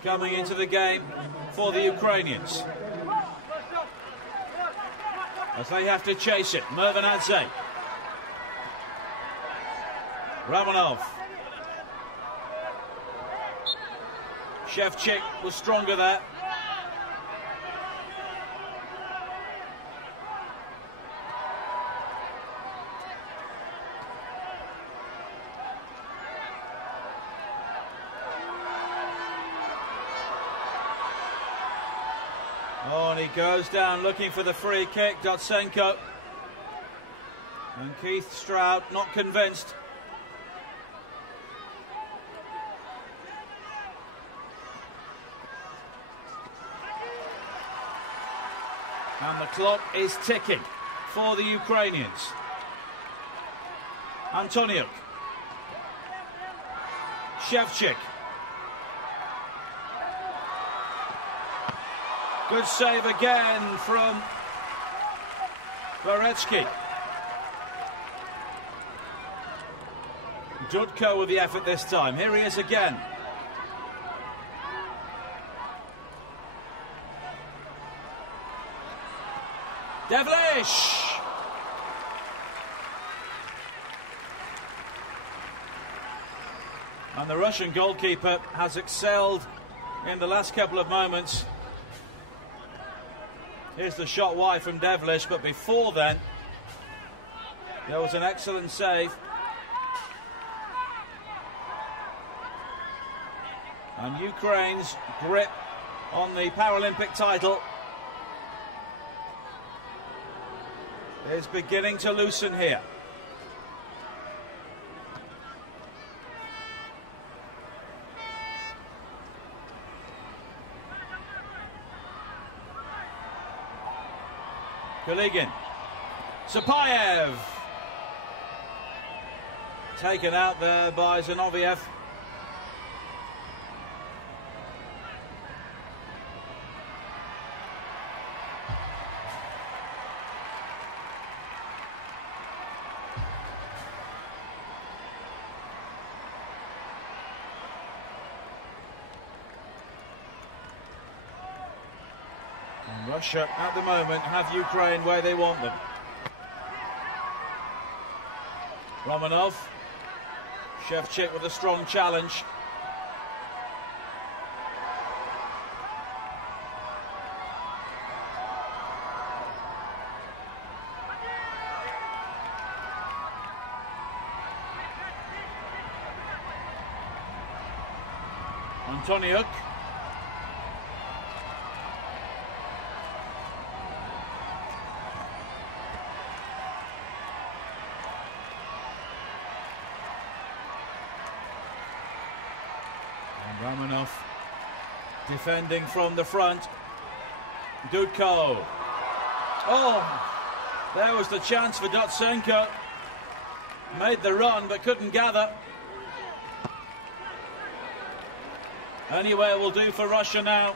coming into the game for the Ukrainians, as they have to chase it. Mervanadze. Ramanov. Shevchik was stronger there. Oh, and he goes down looking for the free kick, Dotsenko. And Keith Stroud not convinced. And the clock is ticking for the Ukrainians. Antoniuk. Shevchik. Good save again from Loretsky. Dudko with the effort this time. Here he is again. Devlish! And the Russian goalkeeper has excelled in the last couple of moments. Here's the shot wide from Devlish, but before then, there was an excellent save. And Ukraine's grip on the Paralympic title is beginning to loosen here. Kuligin. Sapayev. Taken out there by Zinoviev. Russia at the moment have Ukraine where they want them. Romanov. Shevchik with a strong challenge. Antoniuk. Romanov defending from the front. Dudko. Oh, there was the chance for Dotsenko. Made the run but couldn't gather. Anywhere will do for Russia now.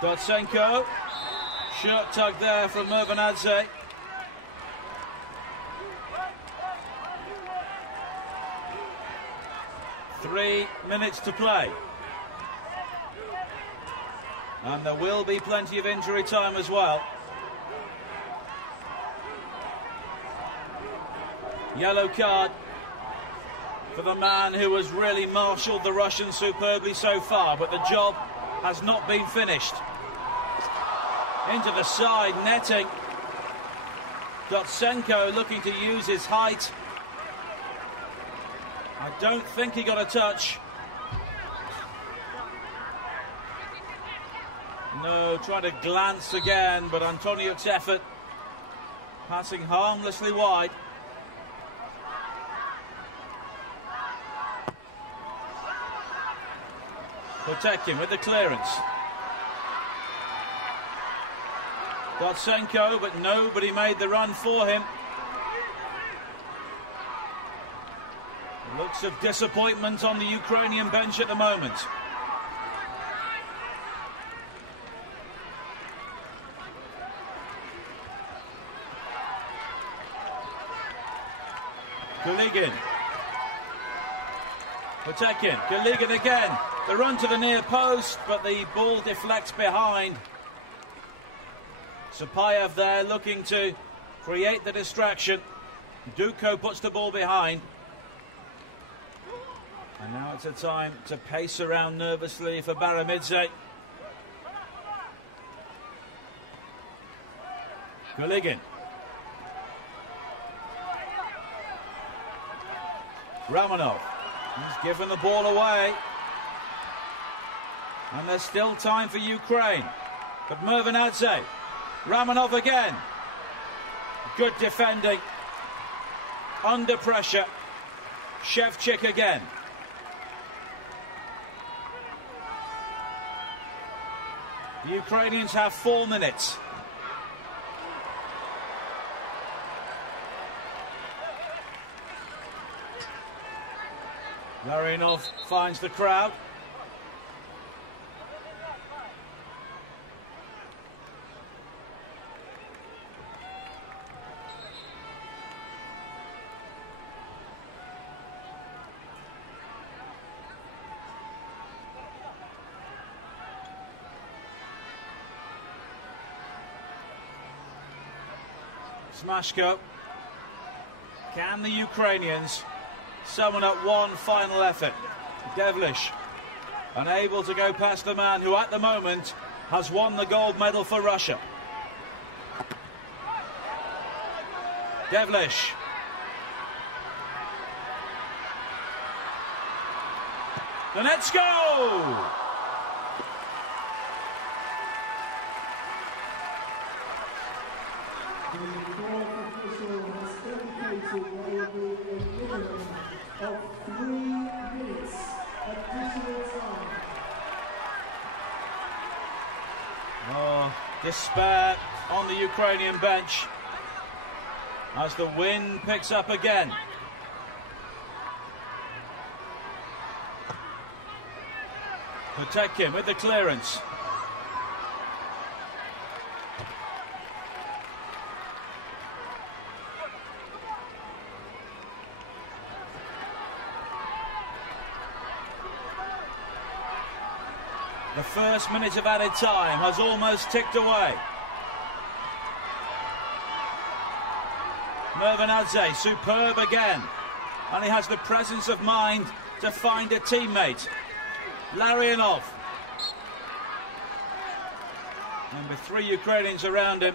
Dotsenko, shirt tug there from Mervanadze. Three minutes to play. And there will be plenty of injury time as well. Yellow card for the man who has really marshalled the Russians superbly so far, but the job has not been finished. Into the side, netting. Dotsenko looking to use his height. I don't think he got a touch. No, trying to glance again, but Antoniuk's effort passing harmlessly wide. Potemkin with the clearance. Dotsenko, but nobody made the run for him. Looks of disappointment on the Ukrainian bench at the moment. Kuligin. Potemkin. Kuligin again. The run to the near post, but the ball deflects behind. Sapayev there looking to create the distraction. Dudko puts the ball behind. And now it's a time to pace around nervously for Baramidze. Kuligin. Romanov. He's given the ball away. And there's still time for Ukraine. But Mervanadze. Romanov again. Good defending. Under pressure. Shevchik again. The Ukrainians have 4 minutes. Larinov finds the crowd. Smashko. Can the Ukrainians summon up one final effort? Devlish, unable to go past the man who at the moment has won the gold medal for Russia. Devlish. Donetsko! The fourth official has indicated there will be a minimum of 3 minutes additional time. Oh, despair on the Ukrainian bench as the wind picks up again. Potemkin with the clearance. The first minute of added time has almost ticked away. Mervanadze, superb again. And he has the presence of mind to find a teammate. Larionov. And with 3 Ukrainians around him,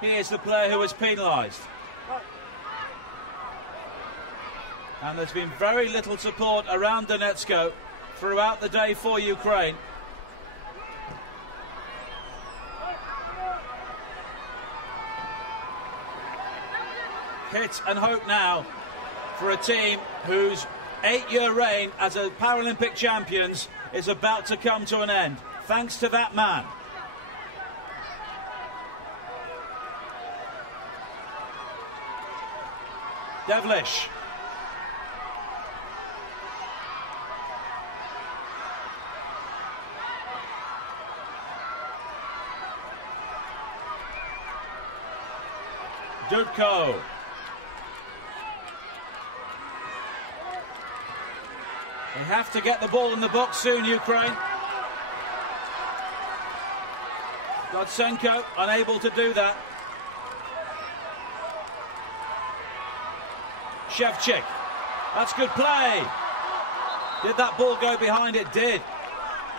he is the player who was penalised. And there's been very little support around Donetsko throughout the day for Ukraine. Hit and hope now for a team whose 8-year reign as a Paralympic champions is about to come to an end, thanks to that man. Devlish. Dudko. They have to get the ball in the box soon, Ukraine. Dotsenko unable to do that. Shevchik. That's good play. Did that ball go behind? It did.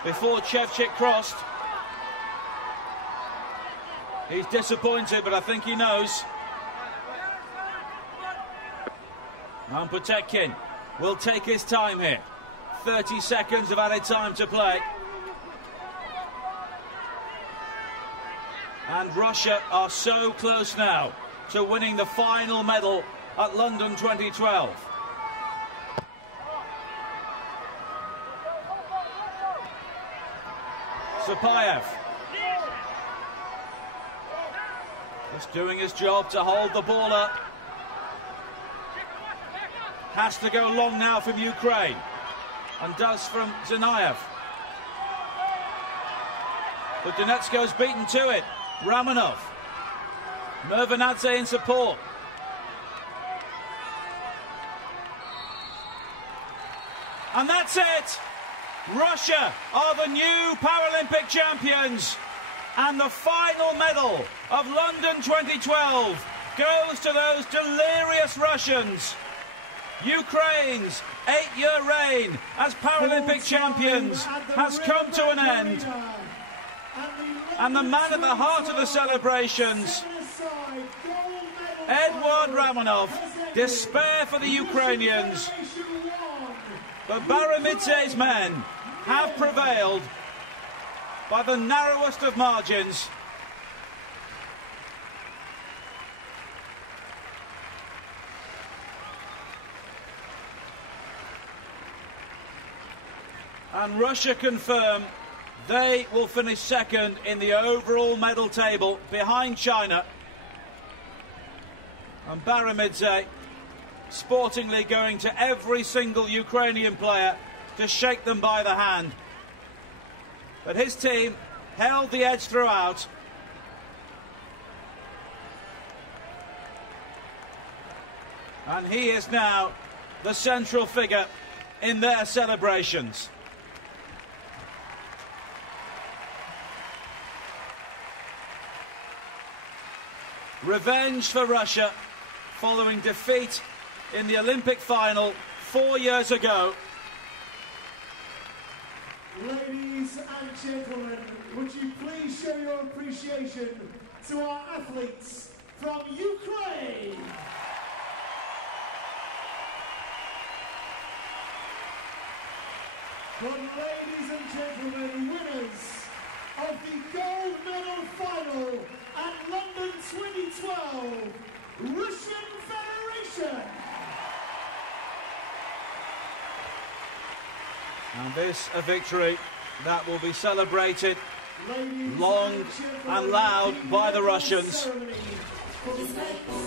Before Shevchik crossed. He's disappointed, but I think he knows. And Potemkin will take his time here. 30 seconds of added time to play. And Russia are so close now to winning the final medal at London 2012. Sapayev. Just doing his job to hold the ball up. Has to go long now from Ukraine. And does from Zanayev. But Donetsko's beaten to it. Ramanov. Mervanadze in support. And that's it! Russia are the new Paralympic champions. And the final medal of London 2012 goes to those delirious Russians. Ukraine's 8-year reign as Paralympic champions has come to an end. And the man at the heart of the celebrations, Eduard Ramanov, despair for the Ukrainians. But Baramidze's men have prevailed by the narrowest of margins. And Russia confirm they will finish second in the overall medal table behind China. And Baramidze sportingly going to every single Ukrainian player to shake them by the hand. But his team held the edge throughout. And he is now the central figure in their celebrations. Revenge for Russia following defeat in the Olympic final 4 years ago. Ladies and gentlemen, would you please show your appreciation to our athletes from Ukraine? But ladies and gentlemen, winners of the gold medal final at London 2012, Russian Federation. And this a victory that will be celebrated Ladies long and loud by the Russians. ceremony for the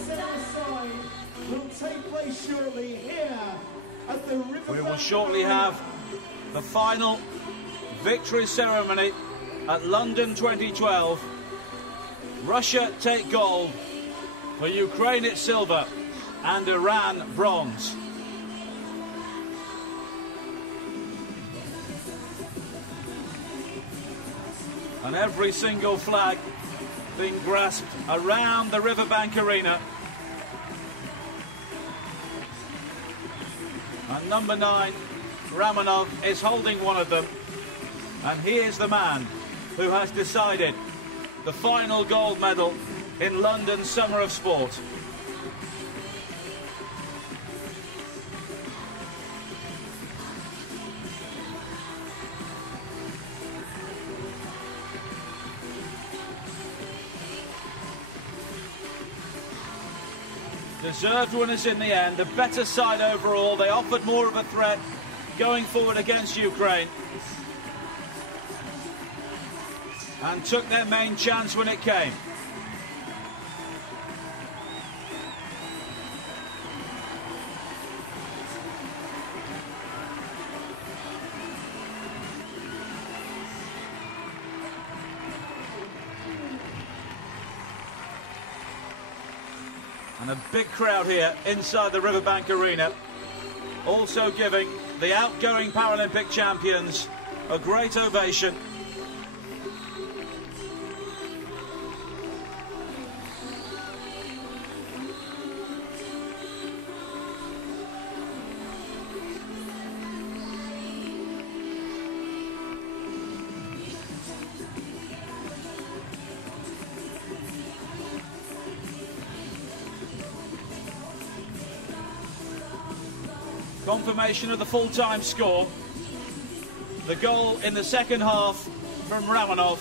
set-aside will take place shortly here at the River. We will shortly have the final victory ceremony at London 2012. Russia take gold, for Ukraine it's silver, and Iran bronze. And every single flag being grasped around the Riverbank Arena. And number 9, Ramonov, is holding one of them. And he is the man who has decided the final gold medal in London's Summer of Sport. Deserved winners in the end, the better side overall. They offered more of a threat going forward against Ukraine and took their main chance when it came. And a big crowd here inside the Riverbank Arena, also giving the outgoing Paralympic champions a great ovation. Confirmation of the full-time score. The goal in the second half from Ramonov.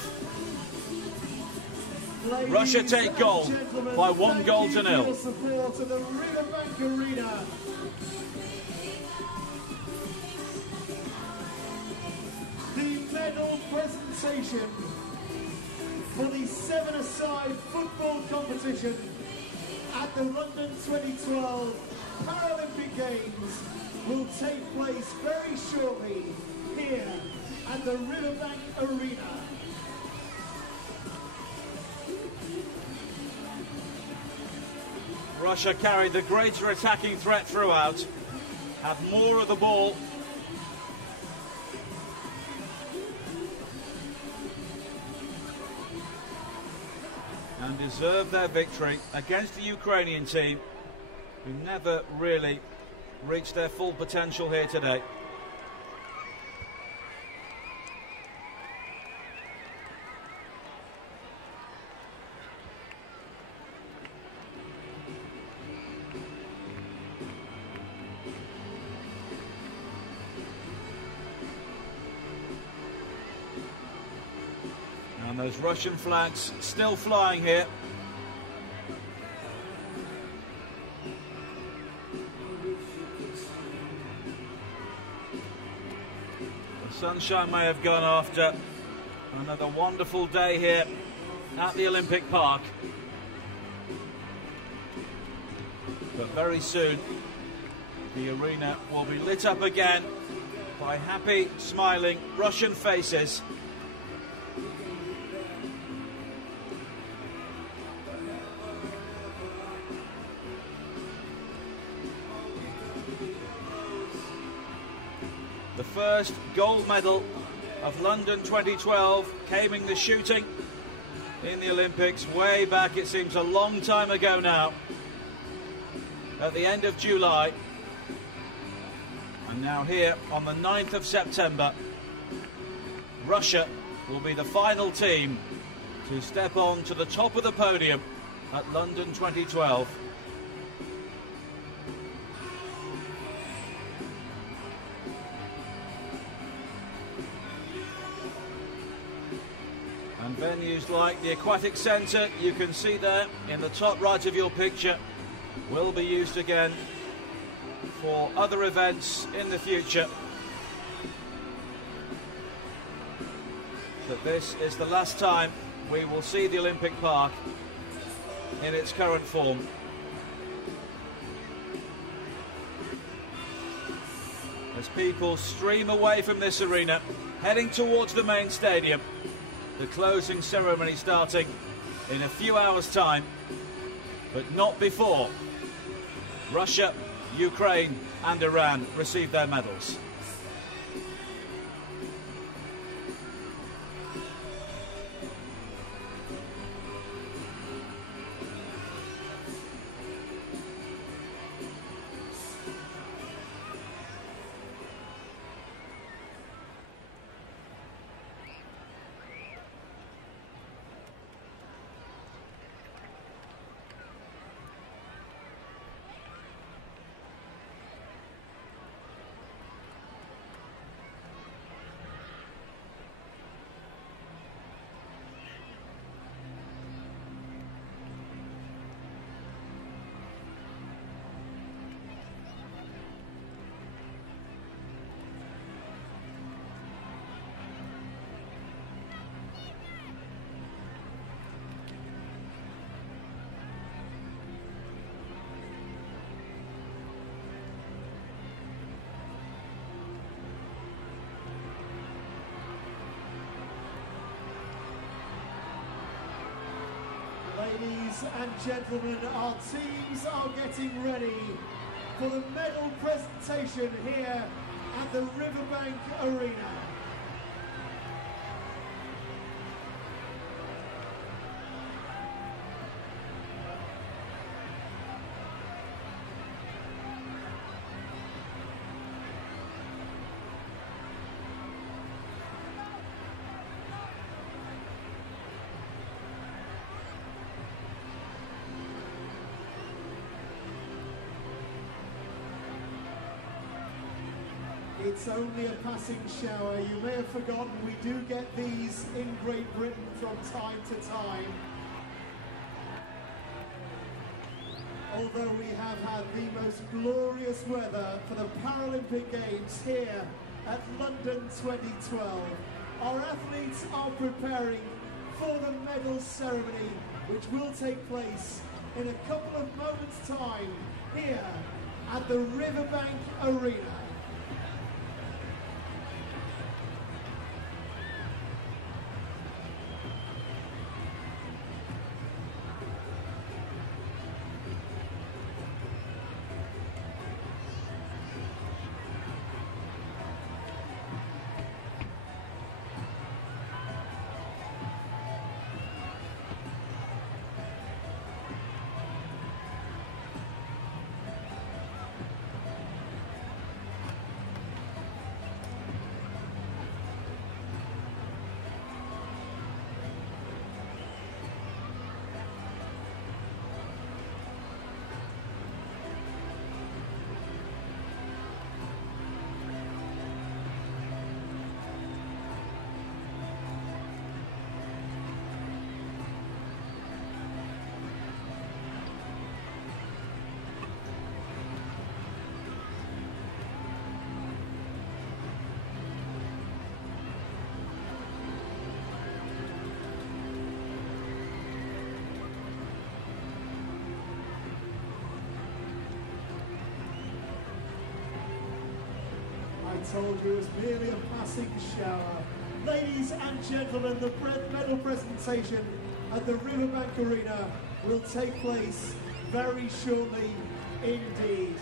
Russia take gold by 1-0. Support of the Riverbank Arena. The medal presentation for the 7-a-side football competition at the London 2012 Paralympic Games will take place very shortly here at the Riverbank Arena. Russia carried the greater attacking threat throughout, had more of the ball. And deserved their victory against the Ukrainian team, who never really reached their full potential here today. And those Russian flags still flying here. Sunshine may have gone after another wonderful day here at the Olympic Park. But very soon the arena will be lit up again by happy, smiling Russian faces. The first gold medal of London 2012 came in the shooting in the Olympics way back, it seems a long time ago now, at the end of July. And now here on the 9th of September, Russia will be the final team to step on to the top of the podium at London 2012. And venues like the Aquatic Centre, you can see there in the top right of your picture, will be used again for other events in the future. But this is the last time we will see the Olympic Park in its current form. As people stream away from this arena, heading towards the main stadium, the closing ceremony starting in a few hours' time, but not before Russia, Ukraine and Iran receive their medals. Ladies and gentlemen, our teams are getting ready for the medal presentation here at the Riverbank Arena. It's only a passing shower. You may have forgotten we do get these in Great Britain from time to time. Although we have had the most glorious weather for the Paralympic Games here at London 2012. Our athletes are preparing for the medal ceremony, which will take place in a couple of moments' time here at the Riverbank Arena. I told you it was merely a passing shower. Ladies and gentlemen, the medal presentation at the Riverbank Arena will take place very shortly indeed.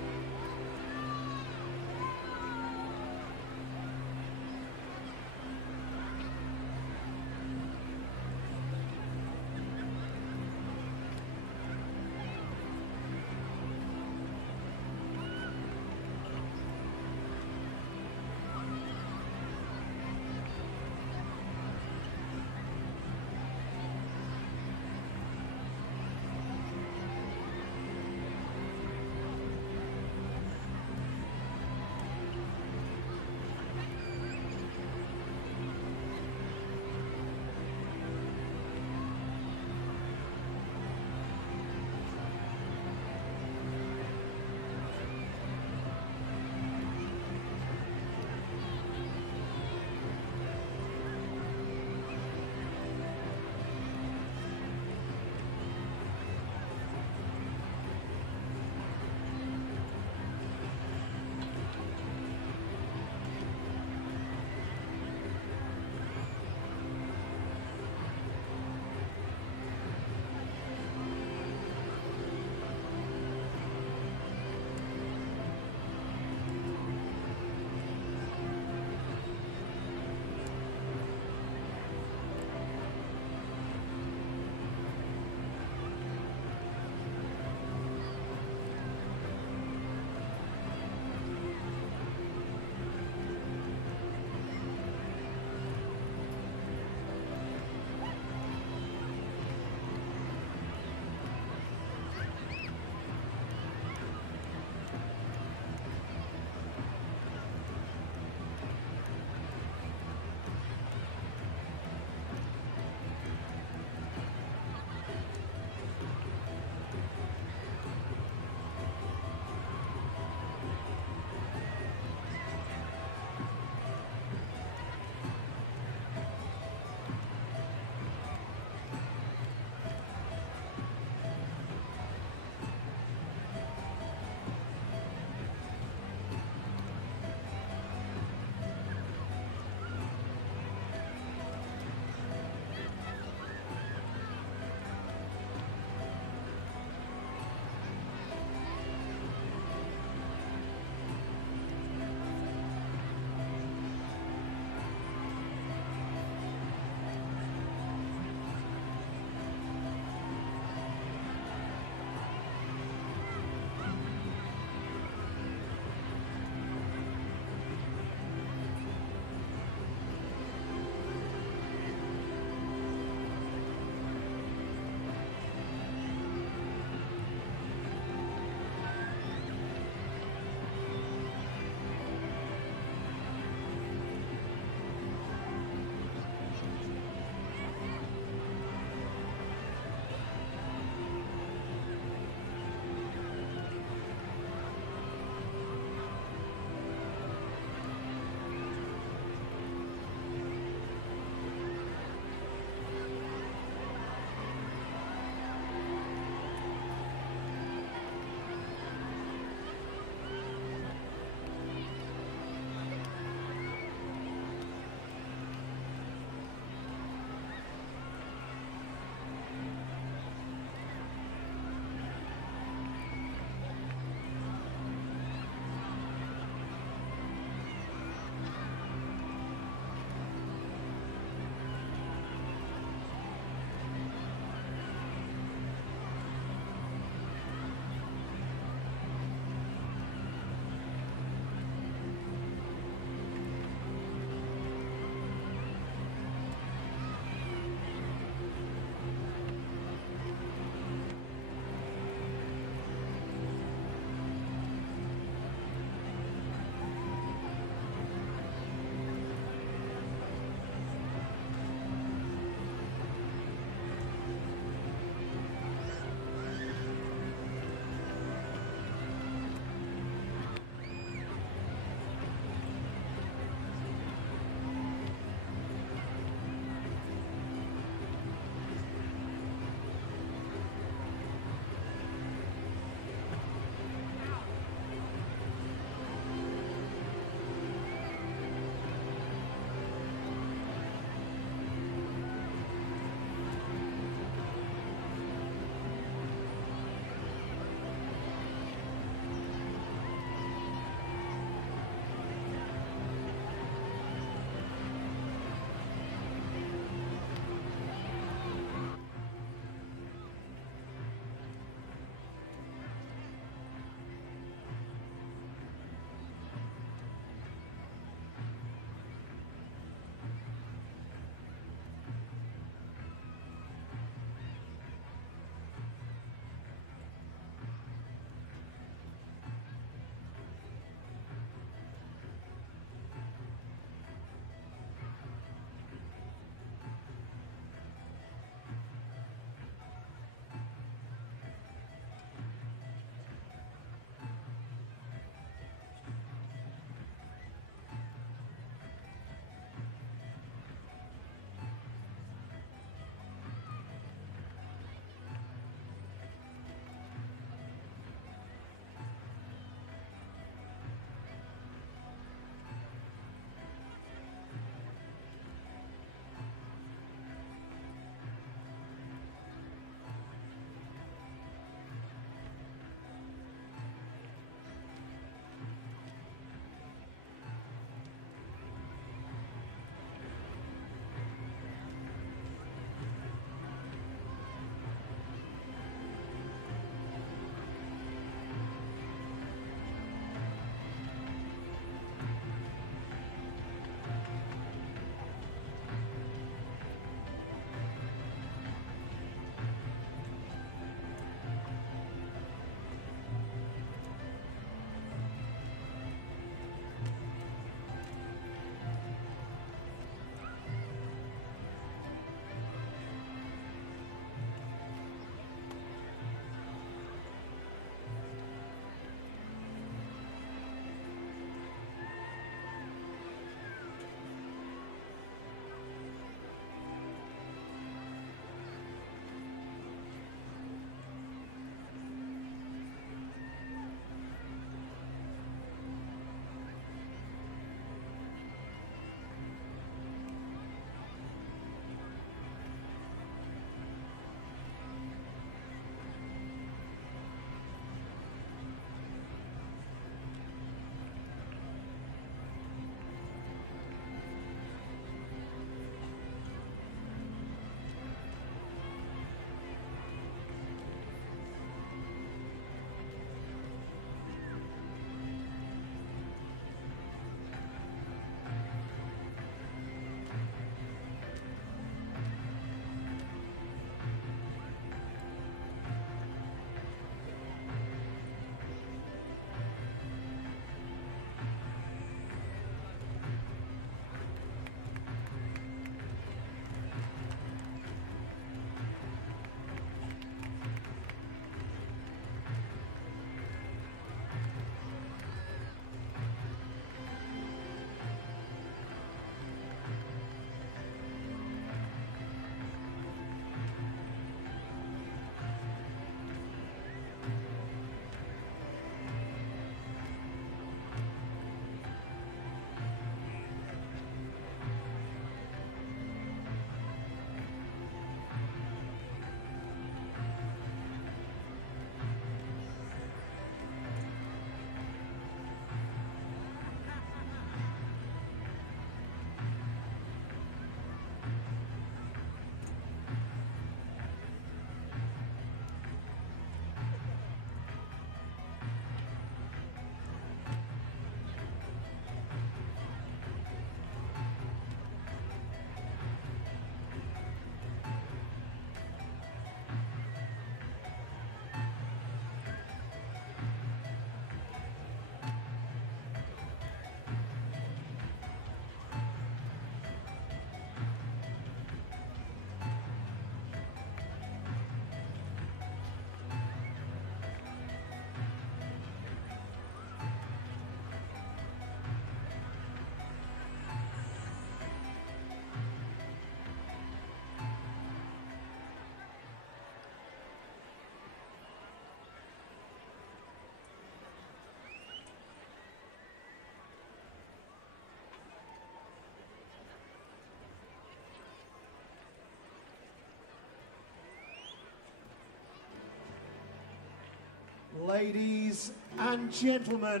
Ladies and gentlemen,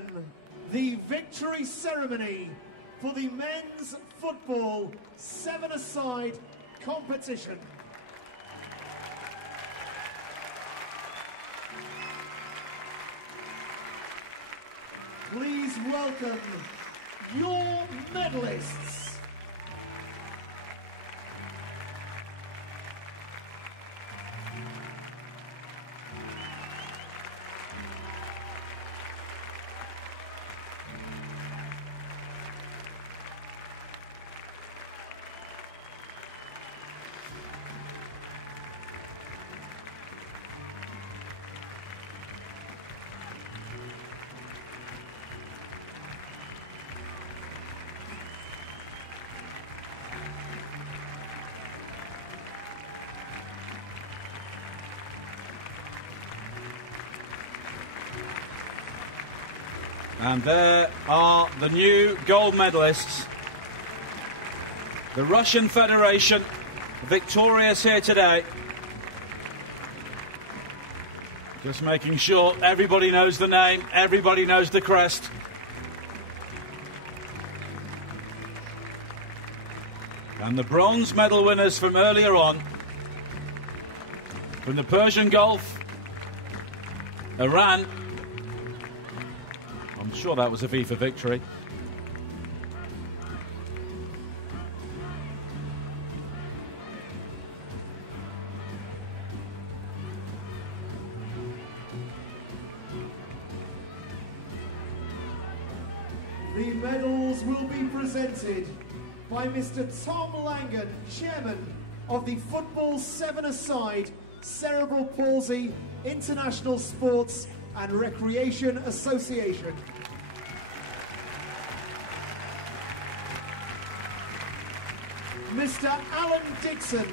the victory ceremony for the men's football 7-a-side competition. Please welcome your medalists. And there are the new gold medalists. The Russian Federation, victorious here today. Just making sure everybody knows the name, everybody knows the crest. And the bronze medal winners from earlier on, from the Persian Gulf, Iran. I'm sure that was a FIFA victory. The medals will be presented by Mr. Tom Langan, Chairman of the Football 7-a-side Cerebral Palsy International Sports and Recreation Association. Mr. Alan Dixon,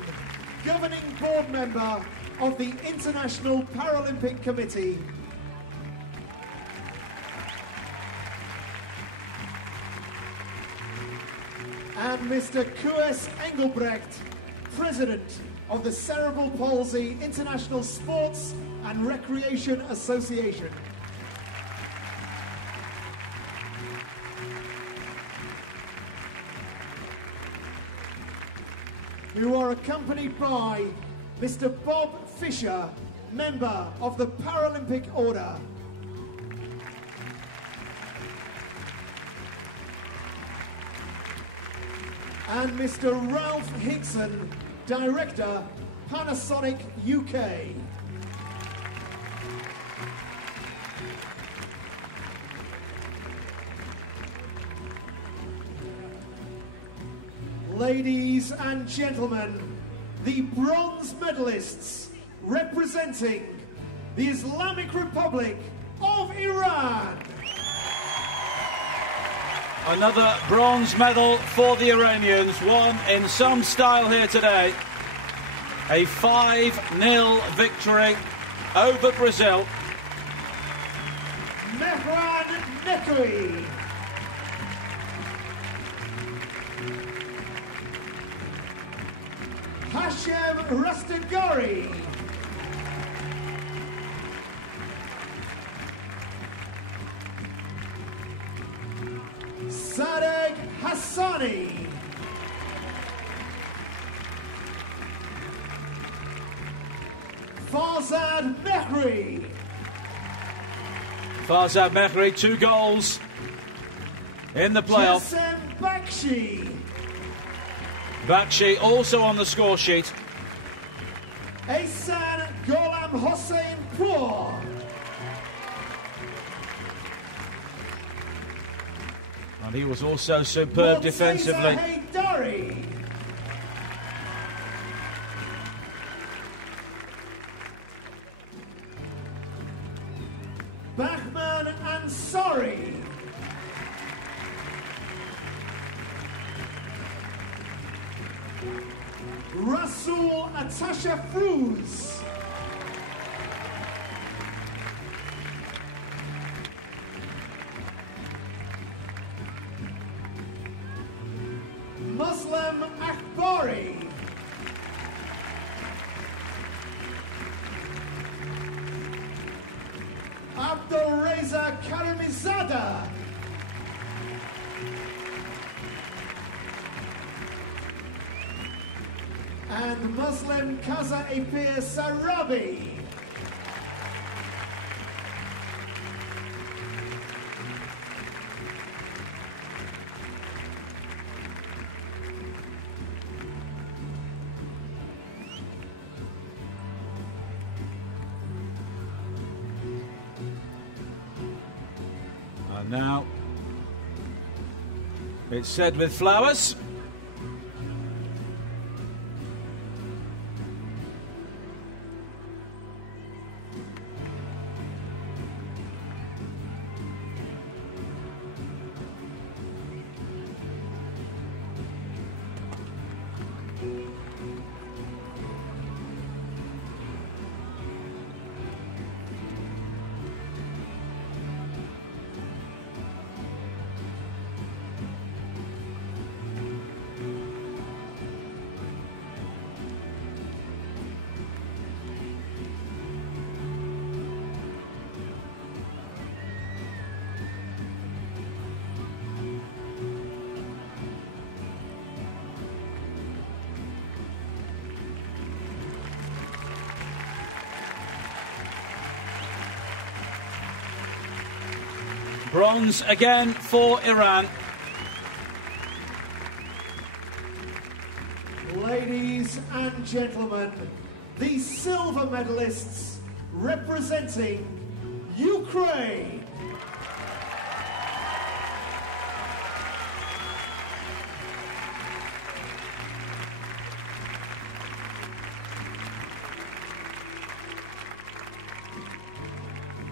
Governing Board Member of the International Paralympic Committee. And Mr. Koos Engelbrecht, President of the Cerebral Palsy International Sports and Recreation Association. Who are accompanied by Mr. Bob Fisher, member of the Paralympic Order. And Mr. Ralph Hickson, Director, Panasonic UK. Ladies and gentlemen, the bronze medalists representing the Islamic Republic of Iran. Another bronze medal for the Iranians, won in some style here today. A 5-0 victory over Brazil. Mehran Nekri. Hashem Rastagari. Sadegh Hassani. Farzad Mehri. Farzad Mehri, 2 goals in the playoff. Jasem Bakshi. Bakshi also on the score sheet. Ehsan Gholam Hossein Poor. And he was also superb defensively. Haydari. Bahman Ansari. Rasul Atasha Fruz. Muslim Akbari. Rada. And Muslim Kaza Epir Sarabi. And now it's said with flowers. Bronze again for Iran. Ladies and gentlemen, the silver medalists representing Ukraine.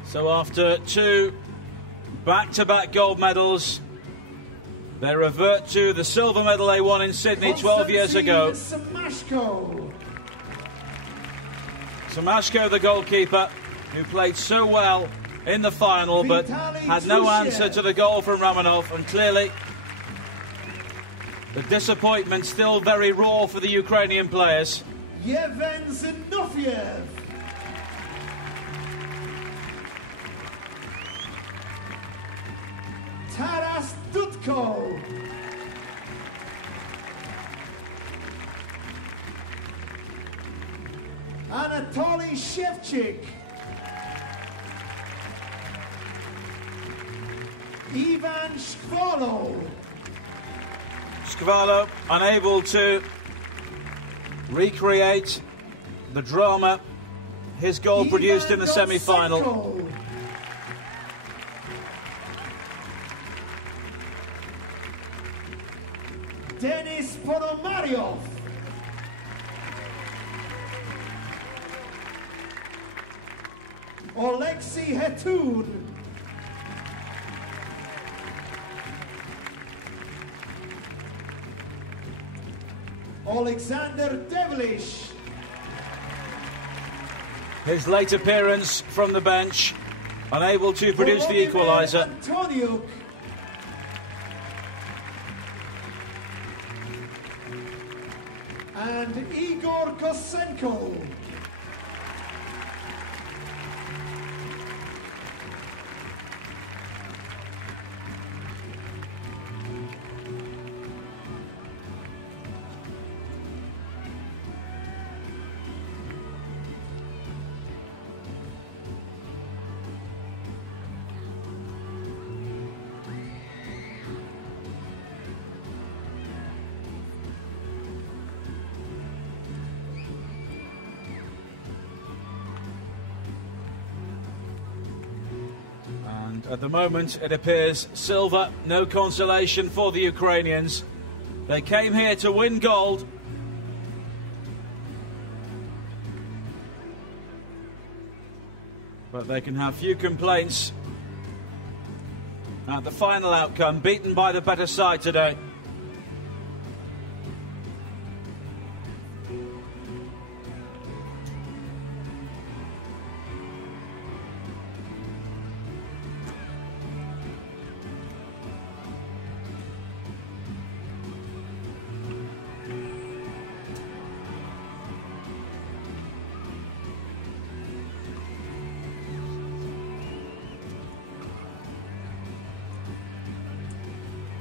So after two back-to-back gold medals, they revert to the silver medal they won in Sydney 12 years ago. Samashko. Samashko, the goalkeeper, who played so well in the final but had no answer to the goal from Romanov, and clearly the disappointment still very raw for the Ukrainian players. Yevhen Zinoviev. Taras Dudko. Anatoly Shevchik. Ivan Shkvalo. Shkvalo unable to recreate the drama his goal produced in the semi-final. Denis Ponomaryov. Alexei Hetun. Alexander Devlish. His late appearance from the bench, unable to produce the equaliser. Antoniuk. And Igor Kosenko. At the moment, it appears silver, no consolation for the Ukrainians. They came here to win gold. But they can have few complaints at the final outcome, beaten by the better side today.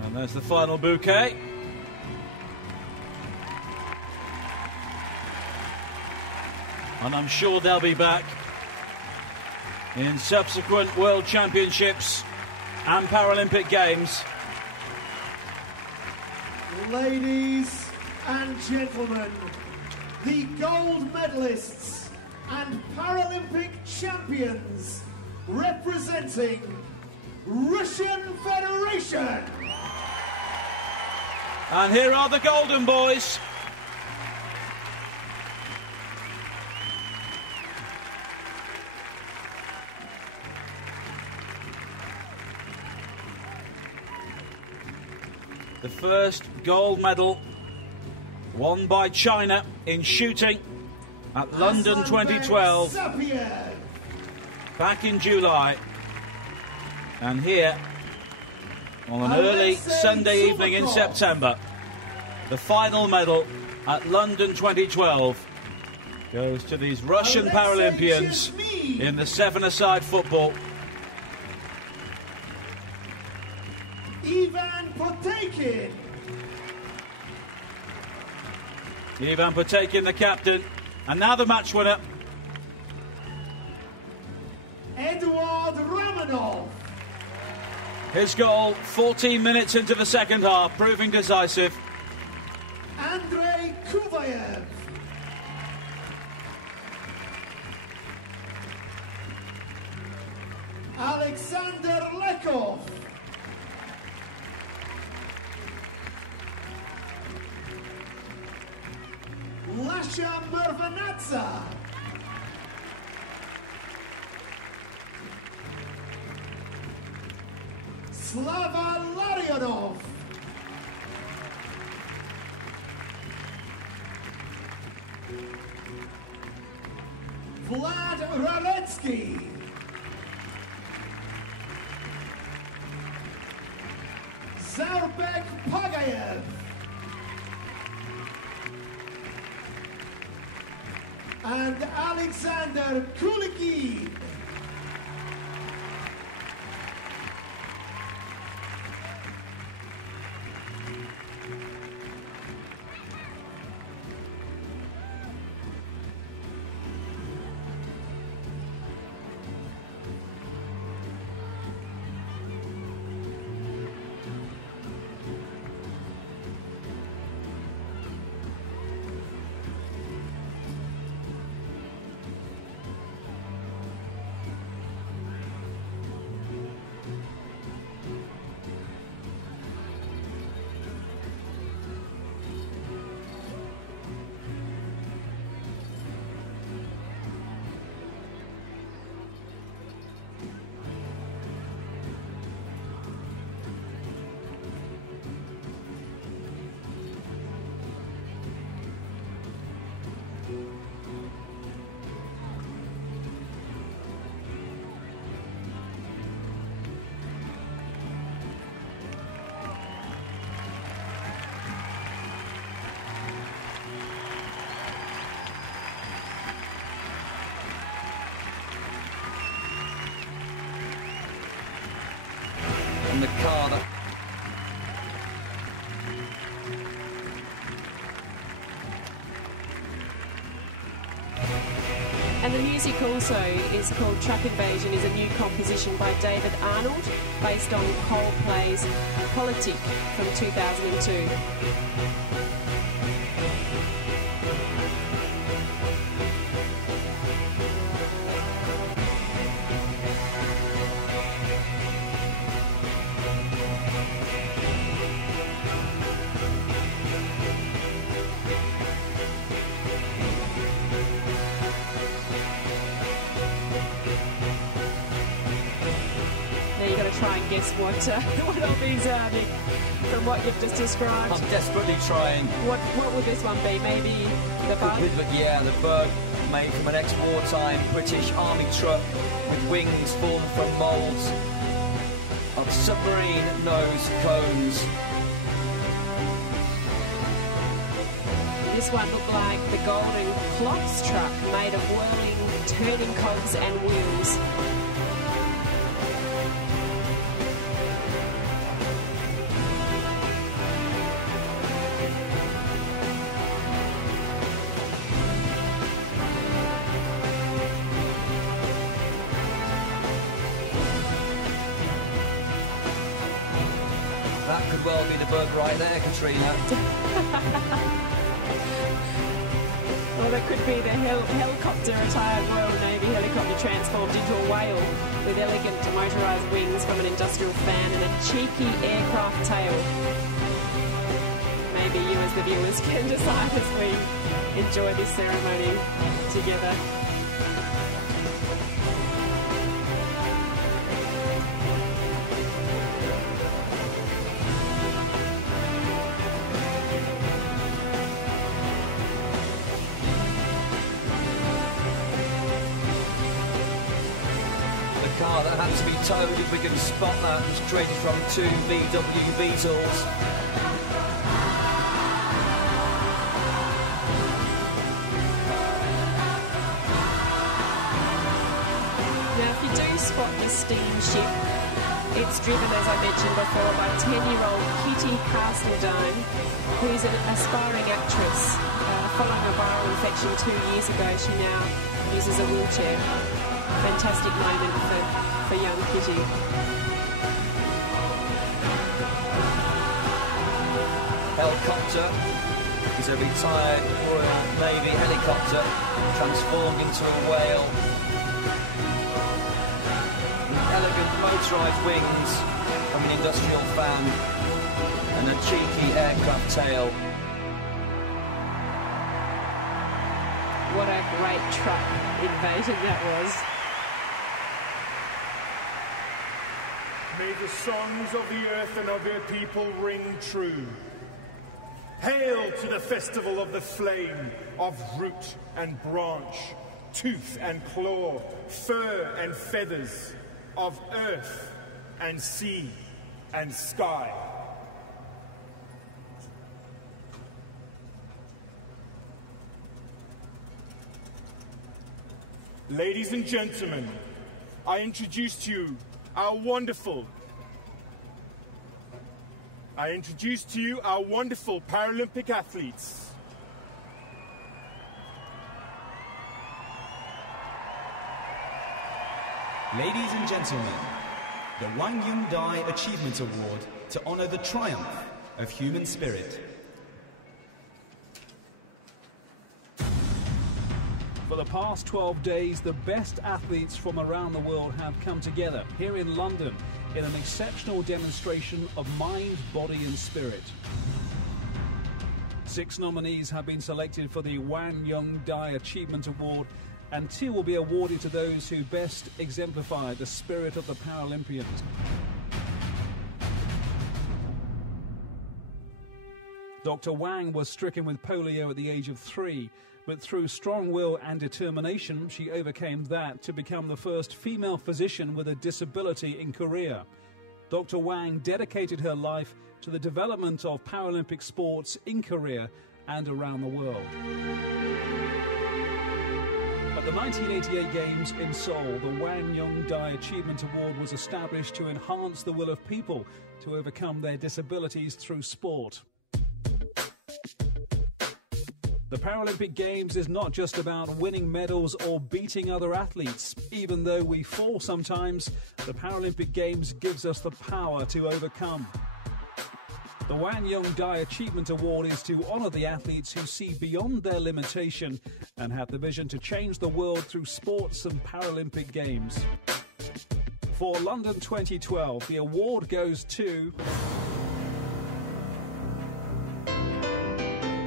And there's the final bouquet. And I'm sure they'll be back in subsequent World Championships and Paralympic Games. Ladies and gentlemen, the gold medalists and Paralympic champions representing Russian Federation. And here are the Golden Boys. The first gold medal won by China in shooting at London 2012 back in July. And here on an early Sunday evening in September, the final medal at London 2012 goes to these Russian Paralympians in the seven-a-side football. Ivan Potakin, the captain, and now the match winner, Eduard Romanov. His goal 14 minutes into the second half, proving decisive. Andrei Kuvayev. Alexander Lekov. Lasha Mervanatsa. Slava Larionov. Vlad Raletsky. Zarbek Pagayev. And Alexander Kuliki. The car that and the music also is called Track Invasion, is a new composition by David Arnold based on Coldplay's Politik from 2002. Try and guess what all these are from what you've just described. I'm desperately trying. What would this one be? Maybe the bug? Yeah, the bug made from an ex-wartime British army truck with wings formed from moulds of submarine nose cones. This one looked like the Golden Clocks truck made of whirling, turning cogs and wheels. That could well be the bug right there, Katrina. Well, that could be the helicopter, retired Royal Navy helicopter transformed into a whale with elegant motorised wings from an industrial fan and a cheeky aircraft tail. Maybe you as the viewers can decide as we enjoy this ceremony together. Car that had to be towed, if we can spot that, was traded from 2 VW Beetles. Now, if you do spot this steamship, it's driven, as I mentioned before, by 10-year-old Kitty Castledine, who's an aspiring actress. Following a viral infection 2 years ago, she now uses a wheelchair. Fantastic moment for young Kitty. Helicopter is a retired Royal Navy helicopter transformed into a whale. Elegant motorised wings from an industrial fan and a cheeky aircraft tail. What a great truck invasion that was. May the songs of the earth and of her people ring true. Hail to the festival of the flame, of root and branch, tooth and claw, fur and feathers, of earth and sea and sky. Ladies and gentlemen, I introduce to you our wonderful Paralympic athletes. Ladies and gentlemen, the Wang Yung Dai Achievement Award to honour the triumph of human spirit. For the past 12 days, the best athletes from around the world have come together here in London in an exceptional demonstration of mind, body and spirit. 6 nominees have been selected for the Wang Yung Dai Achievement Award, and 2 will be awarded to those who best exemplify the spirit of the Paralympians. Dr. Wang was stricken with polio at the age of 3, but through strong will and determination, she overcame that to become the first female physician with a disability in Korea. Dr. Wang dedicated her life to the development of Paralympic sports in Korea and around the world. At the 1988 Games in Seoul, the Wang Yung Dai Achievement Award was established to enhance the will of people to overcome their disabilities through sport. The Paralympic Games is not just about winning medals or beating other athletes. Even though we fall sometimes, the Paralympic Games gives us the power to overcome. The Wang Yung Dai Achievement Award is to honour the athletes who see beyond their limitation and have the vision to change the world through sports and Paralympic Games. For London 2012, the award goes to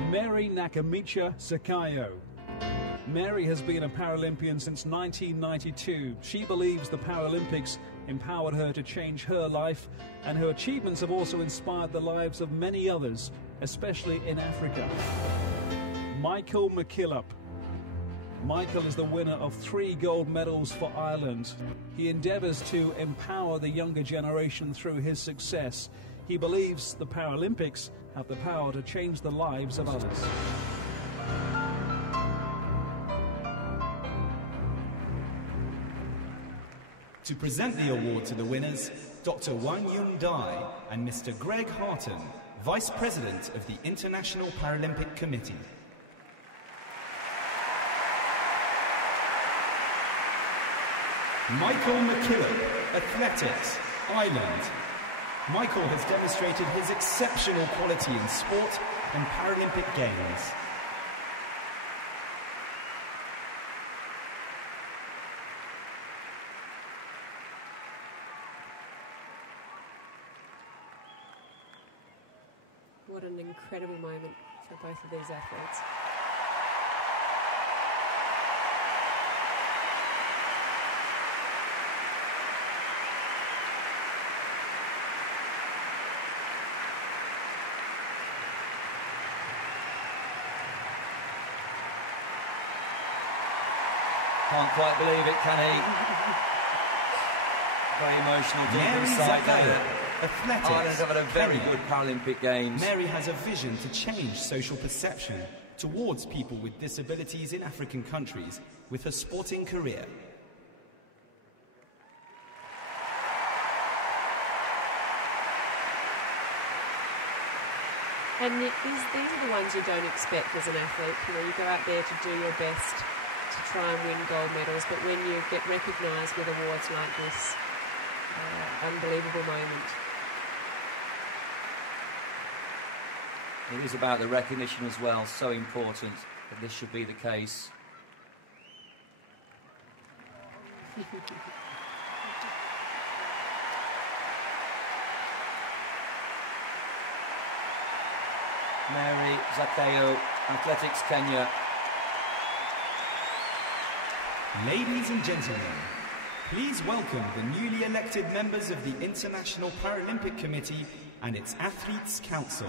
Mary Nakamicha Sakayo. Mary has been a Paralympian since 1992. She believes the Paralympics empowered her to change her life, and her achievements have also inspired the lives of many others, especially in Africa. Michael McKillop. Michael is the winner of 3 gold medals for Ireland. He endeavours to empower the younger generation through his success. He believes the Paralympics have the power to change the lives of others. To present the award to the winners, Dr. Wang Yung Dai and Mr. Greg Harton, Vice President of the International Paralympic Committee. Michael McKillop, Athletics, Ireland. Michael has demonstrated his exceptional quality in sport and Paralympic Games. What an incredible moment for both of these athletes. Can't quite believe it, can he? Very emotional deep Mary inside Zakayo, there. athletics, Ireland have had a very Kenya. good Paralympic Games. Mary has a vision to change social perception towards people with disabilities in African countries with her sporting career. And these are the ones you don't expect as an athlete. You know, you go out there to do your best to try and win gold medals, but when you get recognised with awards like this, unbelievable moment. It is about the recognition as well, so important that this should be the case. Mary Zakayo, Athletics Kenya. Ladies and gentlemen, please welcome the newly elected members of the International Paralympic Committee and its Athletes' Council.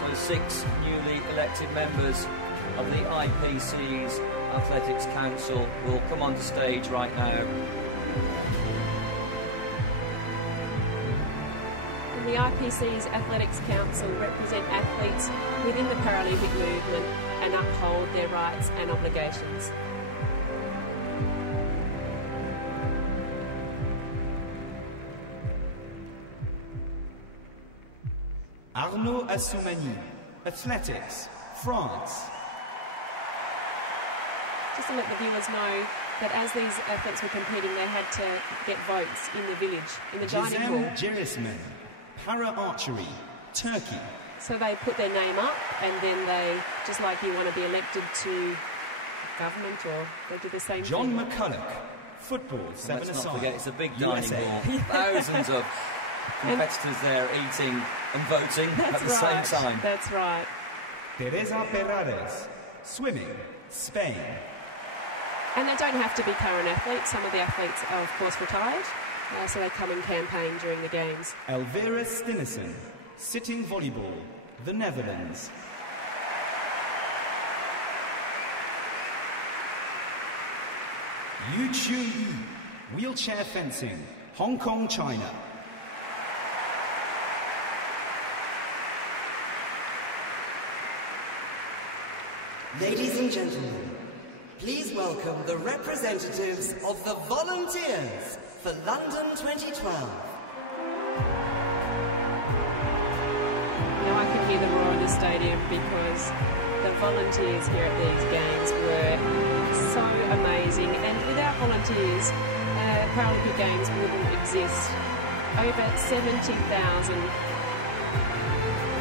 So 6 newly elected members of the IPC's Athletics Council will come onto stage right now. The IPC's Athletics Council represent athletes within the Paralympic movement and uphold their rights and obligations. Arnaud Assoumani, Athletics, France. Just to let the viewers know that as these athletes were competing, they had to get votes in the village, in the dining hall. Gizem Cirisman, Para-Archery, Turkey. So they put their name up, and then they, just like you want to be elected to government, or they do the same John thing. McCulloch, Football, And 7 let's aside. not forget, it's a big dining USA. hall. Thousands of competitors there eating and voting at the same time. That's right. Teresa Perales, Swimming, Spain. And they don't have to be current athletes. Some of the athletes are, of course, retired, so they come and campaign during the games. Elvira Stinnesen, Sitting Volleyball, the Netherlands. Yu Chu Yi, Wheelchair Fencing, Hong Kong, China. Ladies and gentlemen, please welcome the representatives of the volunteers for London 2012. Now I can hear them roar in the stadium because the volunteers here at these games were so amazing, and without volunteers, Paralympic Games wouldn't exist. Over 70,000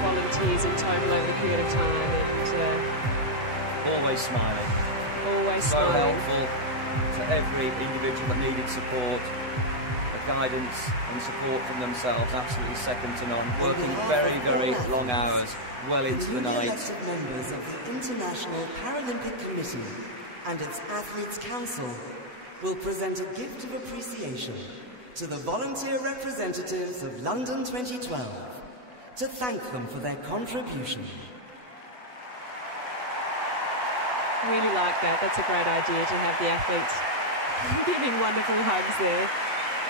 volunteers in total over the period of time, and Always smiling. always So smiling. helpful to every individual that needed support. The guidance and support from themselves, absolutely second to none. Working very, very long hours, well into the newly night. elected members of the International Paralympic Committee and its Athletes' Council will present a gift of appreciation to the volunteer representatives of London 2012 to thank them for their contribution. Really like that. That's a great idea to have the athletes giving wonderful hugs there.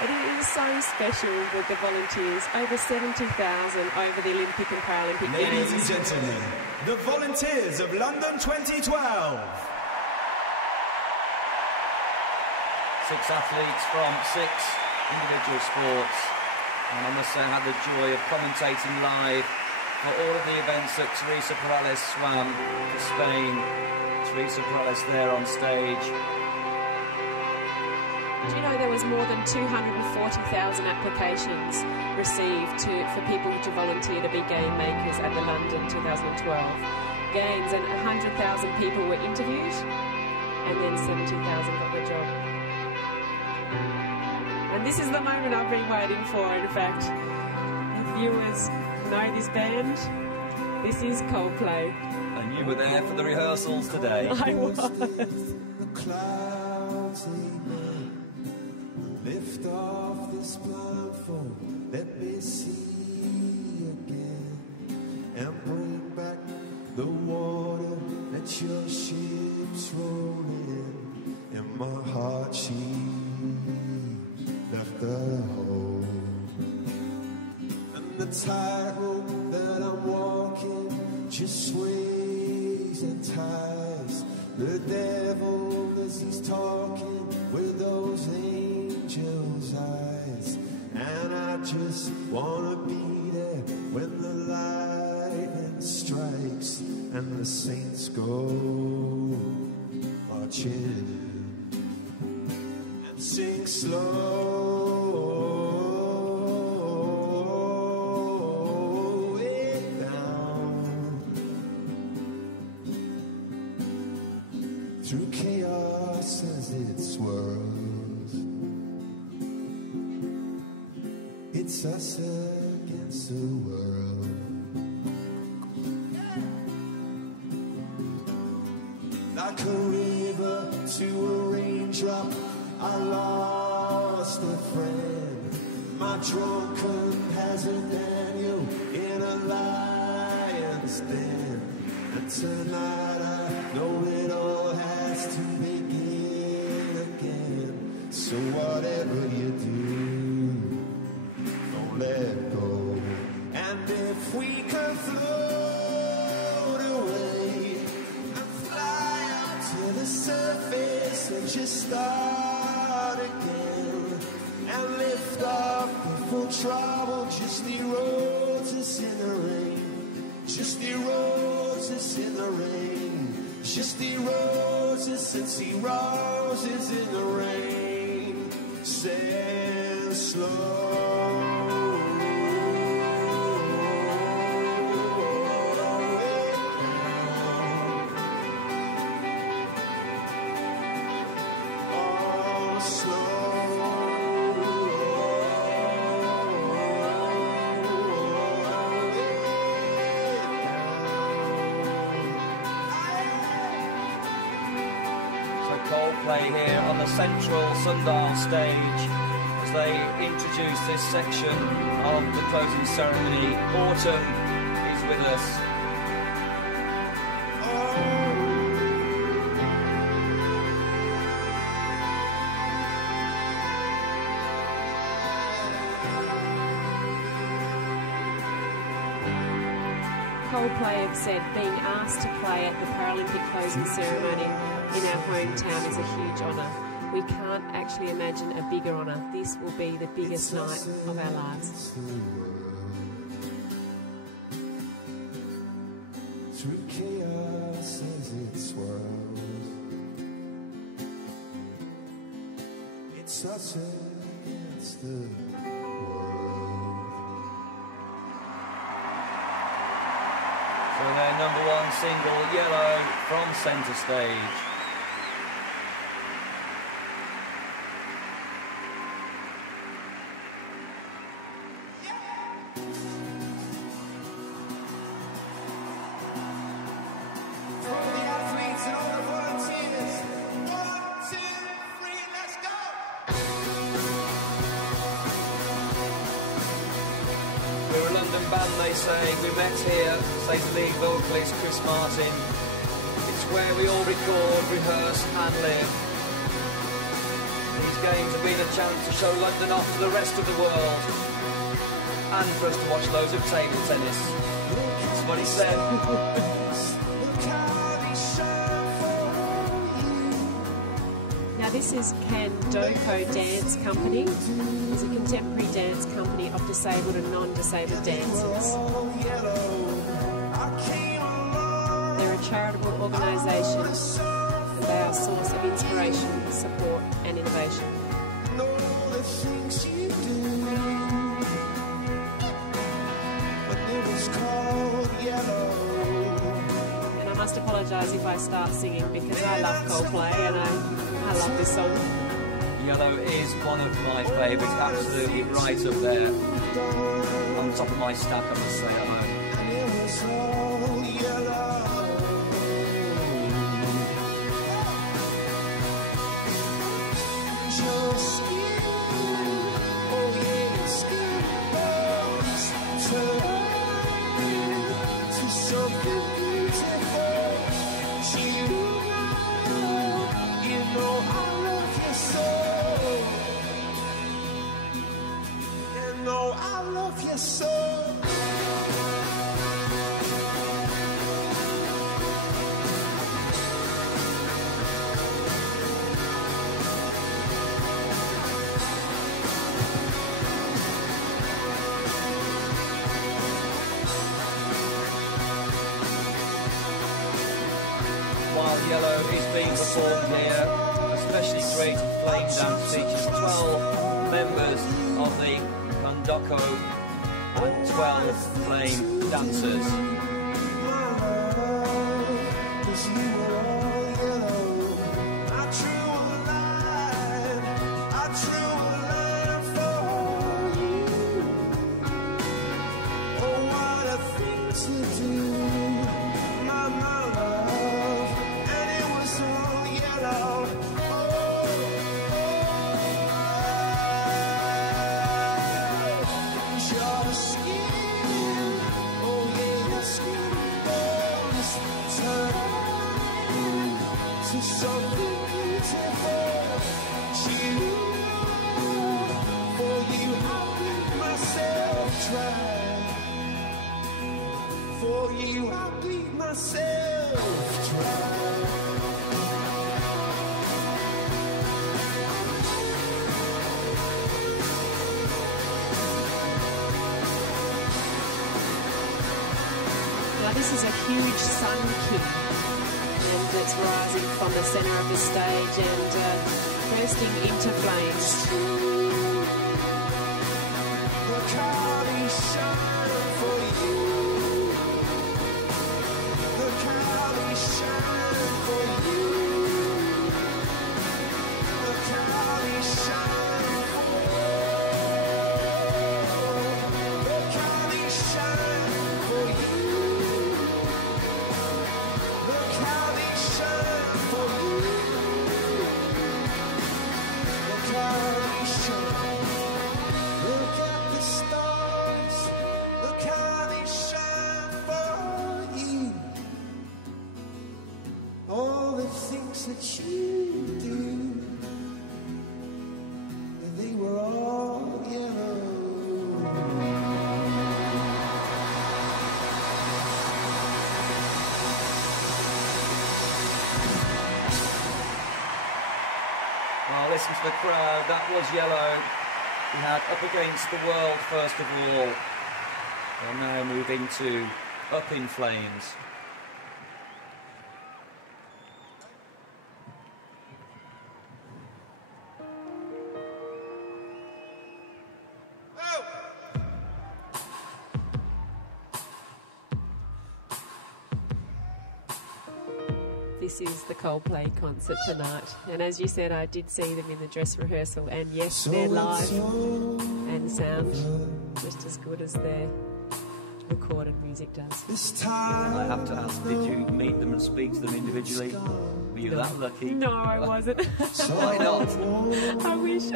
It is so special with the volunteers. Over 70,000 over the Olympic and Paralympic Ladies and Games. gentlemen, the volunteers of London 2012. 6 athletes from 6 individual sports. And I must say I had the joy of commentating live for all of the events that Teresa Perales swam for Spain. Teresa Perales there on stage. Do you know there was more than 240,000 applications received for people to volunteer to be game makers at the London 2012 Games, and 100,000 people were interviewed, and then 70,000 got the job. And this is the moment I've been waiting for, in fact. If viewers know this band, this is Coldplay. And you were there for the rehearsals today. I was. Lift off this blindfold, let me see again, and bring back the water that your ship's rolling. In my heart she left the hole, and the tightrope that I'm walking just sways and ties. The devil, as he's talking with those angels' eyes, and I just wanna be there when the lightning strikes and the saints go marching, and sing slow way down through chaos as it swirls. It's us against the world. Like a river to a raindrop, I lost a friend. My drunken hazard Daniel in a lion's den. And tonight I know it all has to begin again. So whatever you do, don't let go. And if we can float away and fly out to the surface and just start again, and lift off before trouble just erodes us in the rain, just erodes us in the rain, just erodes us and see roses in the rain. Sail slow. Coldplay here on the central Sundial stage as they introduce this section of the closing ceremony. Autumn is with us. Coldplay have said being asked to play at the Paralympic closing ceremony in our hometown is a huge honour. We can't actually imagine a bigger honour. This will be the biggest night of our lives. Through chaos as it swirls, it's us against the world. So their number one single, Yellow, from centre stage. We met here, says lead vocalist Chris Martin. It's where we all record, rehearse and live. These games have been a chance to show London off to the rest of the world, and for us to watch loads of table tennis. That's what he said. Now this is Kandoko Dance Company. It's a contemporary dance company of disabled and non-disabled dancers. charitable organisation, and they are a source of inspiration, support and innovation. Know the things you do, but it was called yellow. And I must apologise if I start singing because I love Coldplay and I love this song. Yellow is one of my favourites, absolutely right up there. On the top of my stack, I must say, at home. It was all yellow. Your skin, oh yeah, your skin bones turn to something beautiful. You know I love you so. You know I love you so. While Yellow is being performed here, a specially created flame dance features 12 members of the Kondoko and 12 flame dancers. This is a huge sun king, and it's rising from the centre of the stage and bursting into flames. Look how they shine for you. Look how they shine for you. Look how they shine for you. Look how they shine for you. Look how they shine for you. Look how they shine. Look at the stars. Look how they shine for you. All the things that you do, they were all yellow. Well, listen to the crowd, that was Yellow. We had Up Against the World first of all. We'll now move into Up in Flames. This is the Coldplay concert tonight, and as you said, I did see them in the dress rehearsal, and yes, they're live and sound just as good as their recorded music does. I have to ask, did you meet them and speak to them individually? Were you that lucky? No, I wasn't. Why not? I wish.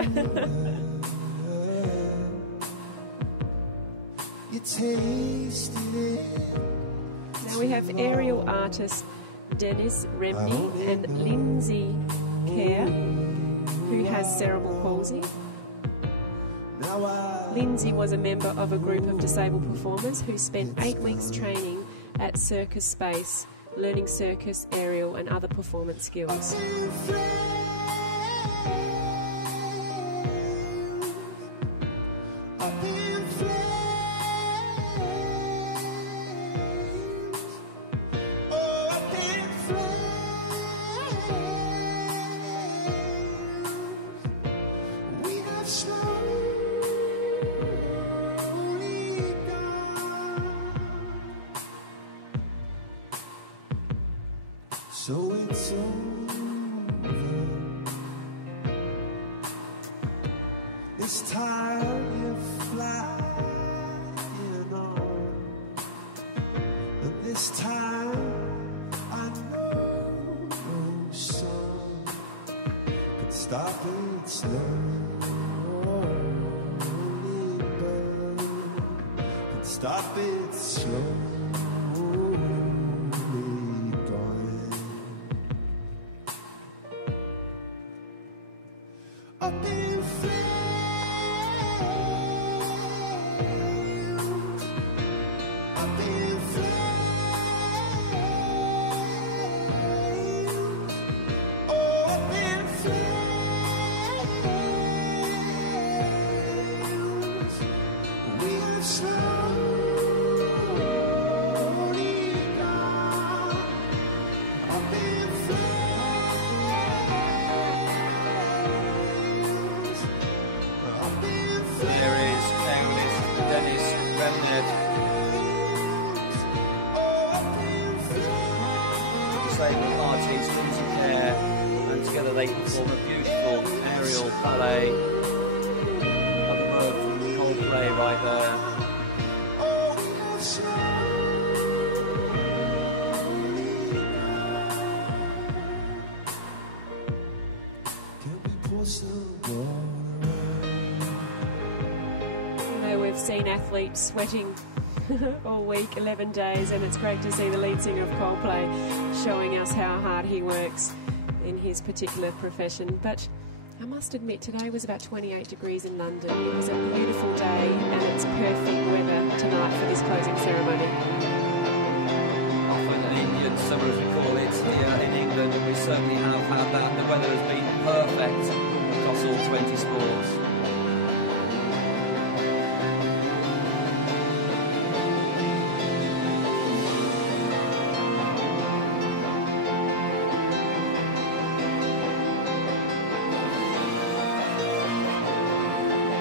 You tasted it. Now we have aerial artists Dennis Remney and Lindsay Kerr, who has cerebral palsy. Lindsay was a member of a group of disabled performers who spent 8 weeks training at Circus Space, learning circus, aerial and other performance skills. so it's over. This time you're flying on, and this time I know no sun can stop it slowly burn, can stop it slowly going up in flames, up in flames, oh, up in flames. We are slowly gone up in flames, up in There is English Dennis Remnant. Disabled artist Lindsay Kerr, and together they perform a beautiful aerial ballet up the road from Coldplay right there. You know, we've seen athletes sweating all week, 11 days, and it's great to see the lead singer of Coldplay showing us how hard he works in his particular profession. But I must admit, today was about 28 degrees in London. It was a beautiful day, and it's perfect weather tonight for this closing ceremony. Often an Indian summer, as we call it, here in England, and we certainly have had that. The weather has been perfect across all 20 sports.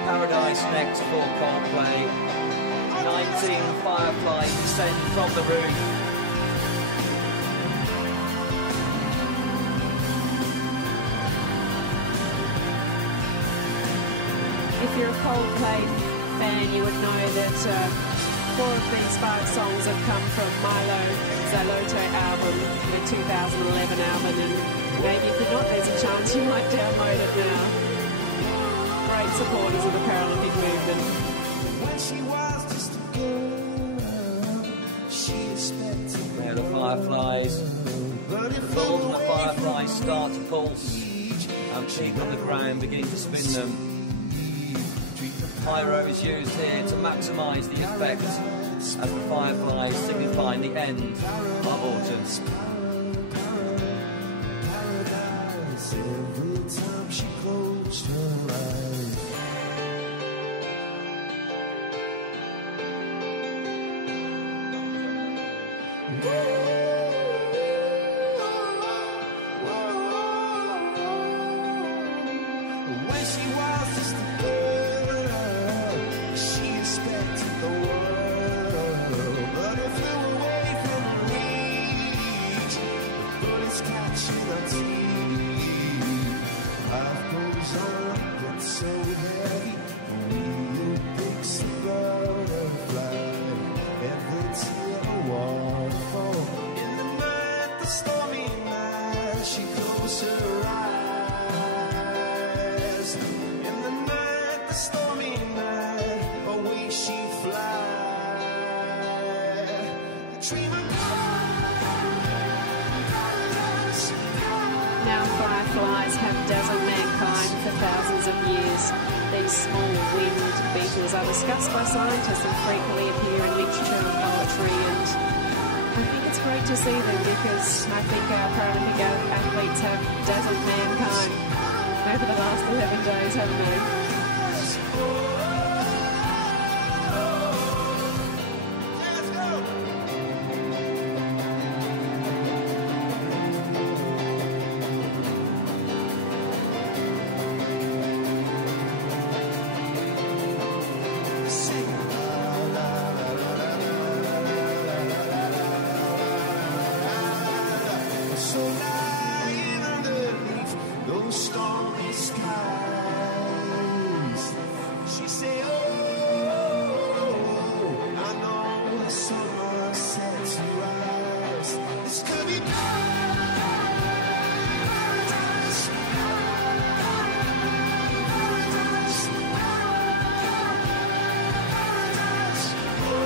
Paradise next for Coldplay. 19 fireflies descend from the roof. If you're a Coldplay fan, you would know that 4 of these 5 songs have come from Milo Zaloto album, the 2011 album, and maybe if you're not, there's a chance you might download it now. Great supporters of the Paralympic movement. When she was just a girl, she expected There are the fireflies. The balls and the fireflies start to pulse and peak on the ground, beginning to spin them. Pyro is used here to maximise the effect as the fireflies signifying the end of autumn. paradise every time she closed her eyes. When she was just a girl, she expected the world, but it flew away from her reach. Bullets catching her teeth. Life goes on, gets so heavy. Real big butterfly. Every tear a waterfall. In the night, the stormy night, she closed her eyes. In the night, the stormy night, away she fly. Dream of paradise. Now fireflies have dazzled mankind for thousands of years. These small winged beetles are discussed by scientists and frequently appear in literature and poetry, and I think it's great to see them because I think our Paralympic athletes have dazzled mankind over the last 11 days, haven't they? Let's go. Sing la la la la la la la la la. So now stormy skies. She say, oh, I know the summer set to rise. This could be paradise, paradise, paradise. Oh,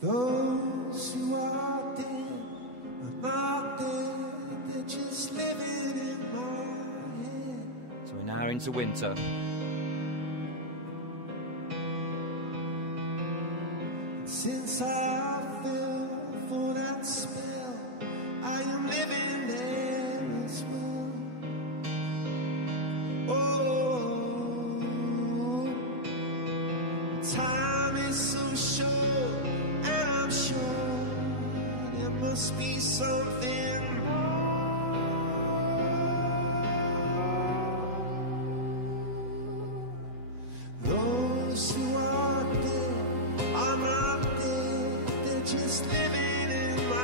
those who are dead are not dead, they're just living in my head. So we're now into winter. Since I fell for that spell, I am living there as well. Oh, time is so short, and I'm sure there must be something wrong. Those who are dead are not dead, they're just living in my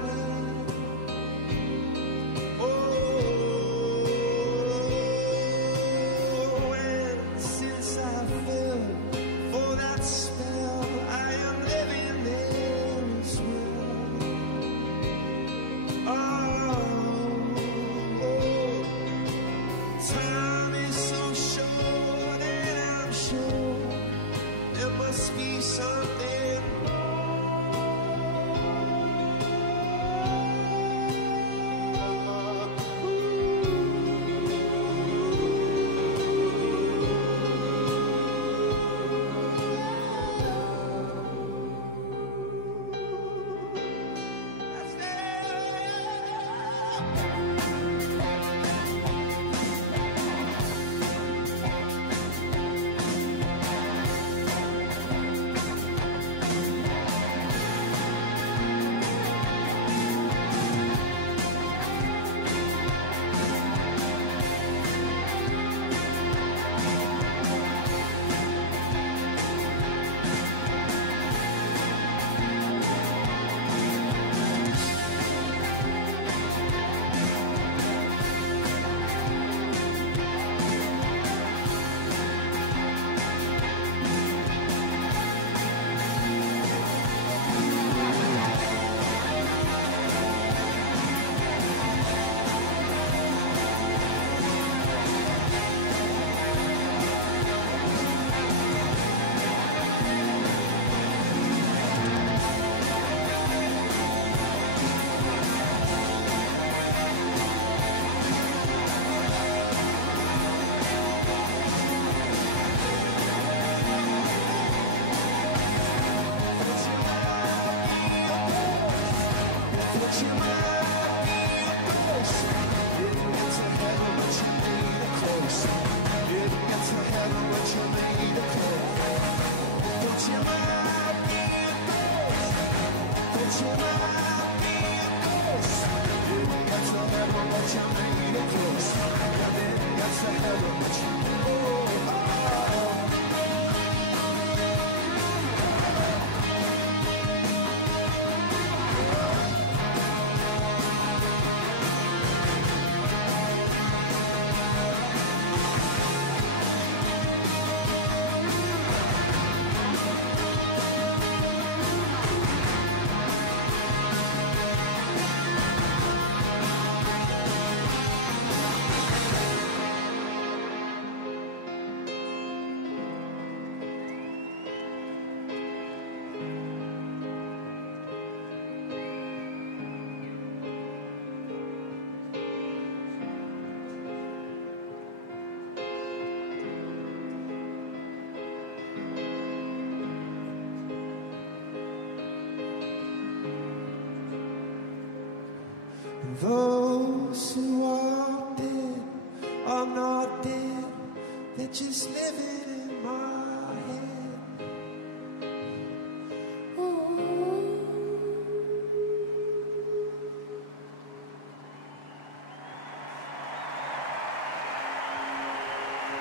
head. Oh, and since I fell for that spell, I am living there as well. Oh, time is so short, and I'm sure there must be something Those who are dead are not dead, they're just living in my head.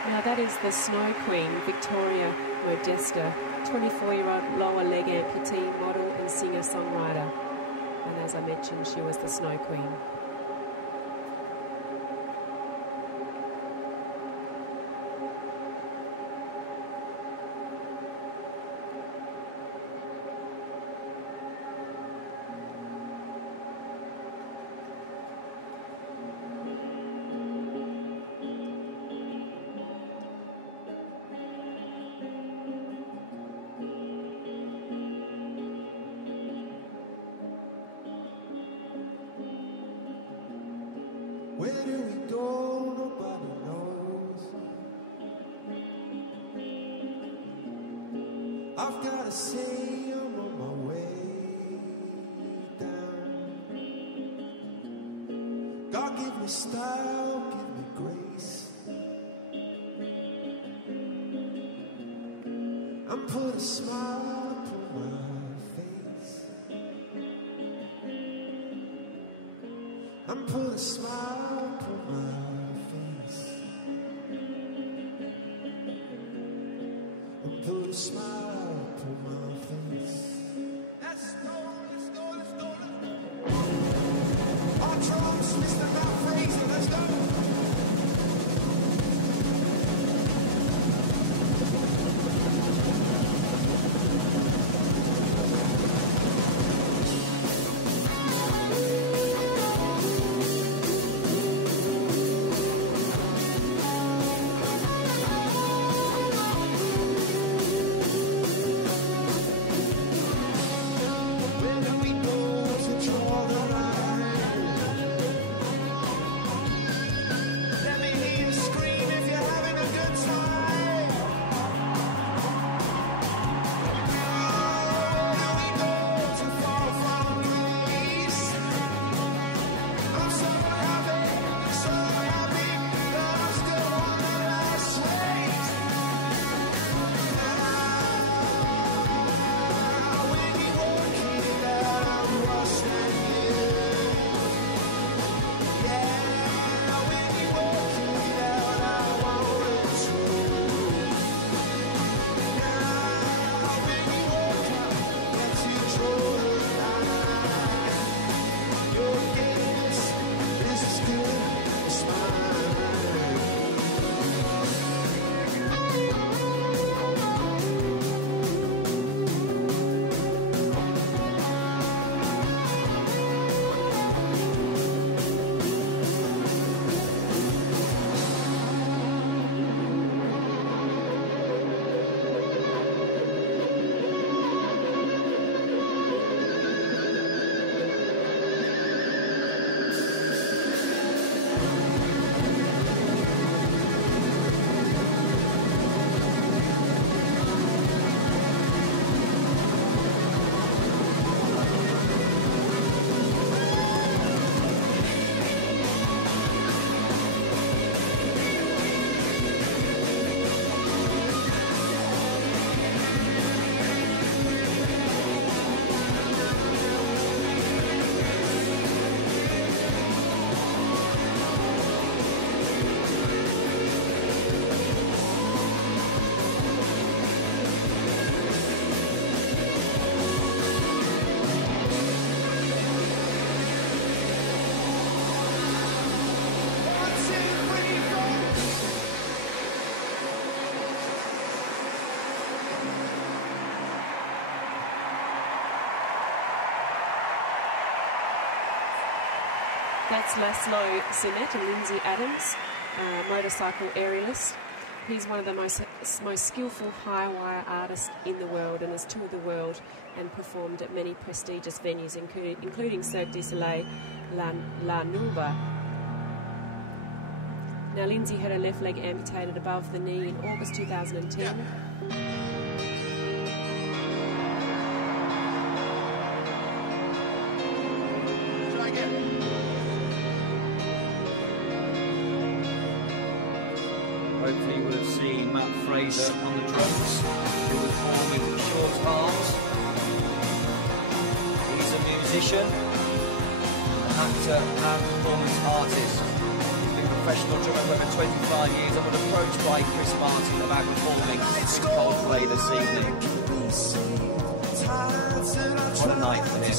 Now that is the Snow Queen, Victoria Modesta, 24-year-old lower leg amputee, model and singer-songwriter. And as I mentioned, she was the Snow Queen. Where do we go? Nobody knows. I've gotta say I'm on my way down. God give me style, give me grace, and put a smile upon my face, and put a smile upon my face, and put a smile upon my face. Let's go, let's go, let's go, let's go. Our drums, Mr. Matt Fraser, let's go. That's Laszlo Sinet and Lindsay Adams, motorcycle aerialist. He's one of the most skillful high-wire artists in the world and has toured the world and performed at many prestigious venues, including Cirque du Soleil, La Nouba. Now, Lindsay had her left leg amputated above the knee in August 2010. Try again. Matt Fraser on the drums, who was born with short arms. He's a musician, an actor and performance artist. He's been a professional drummer for over 25 years and was approached by Chris Martin about performing Coldplay this evening. What a night for him.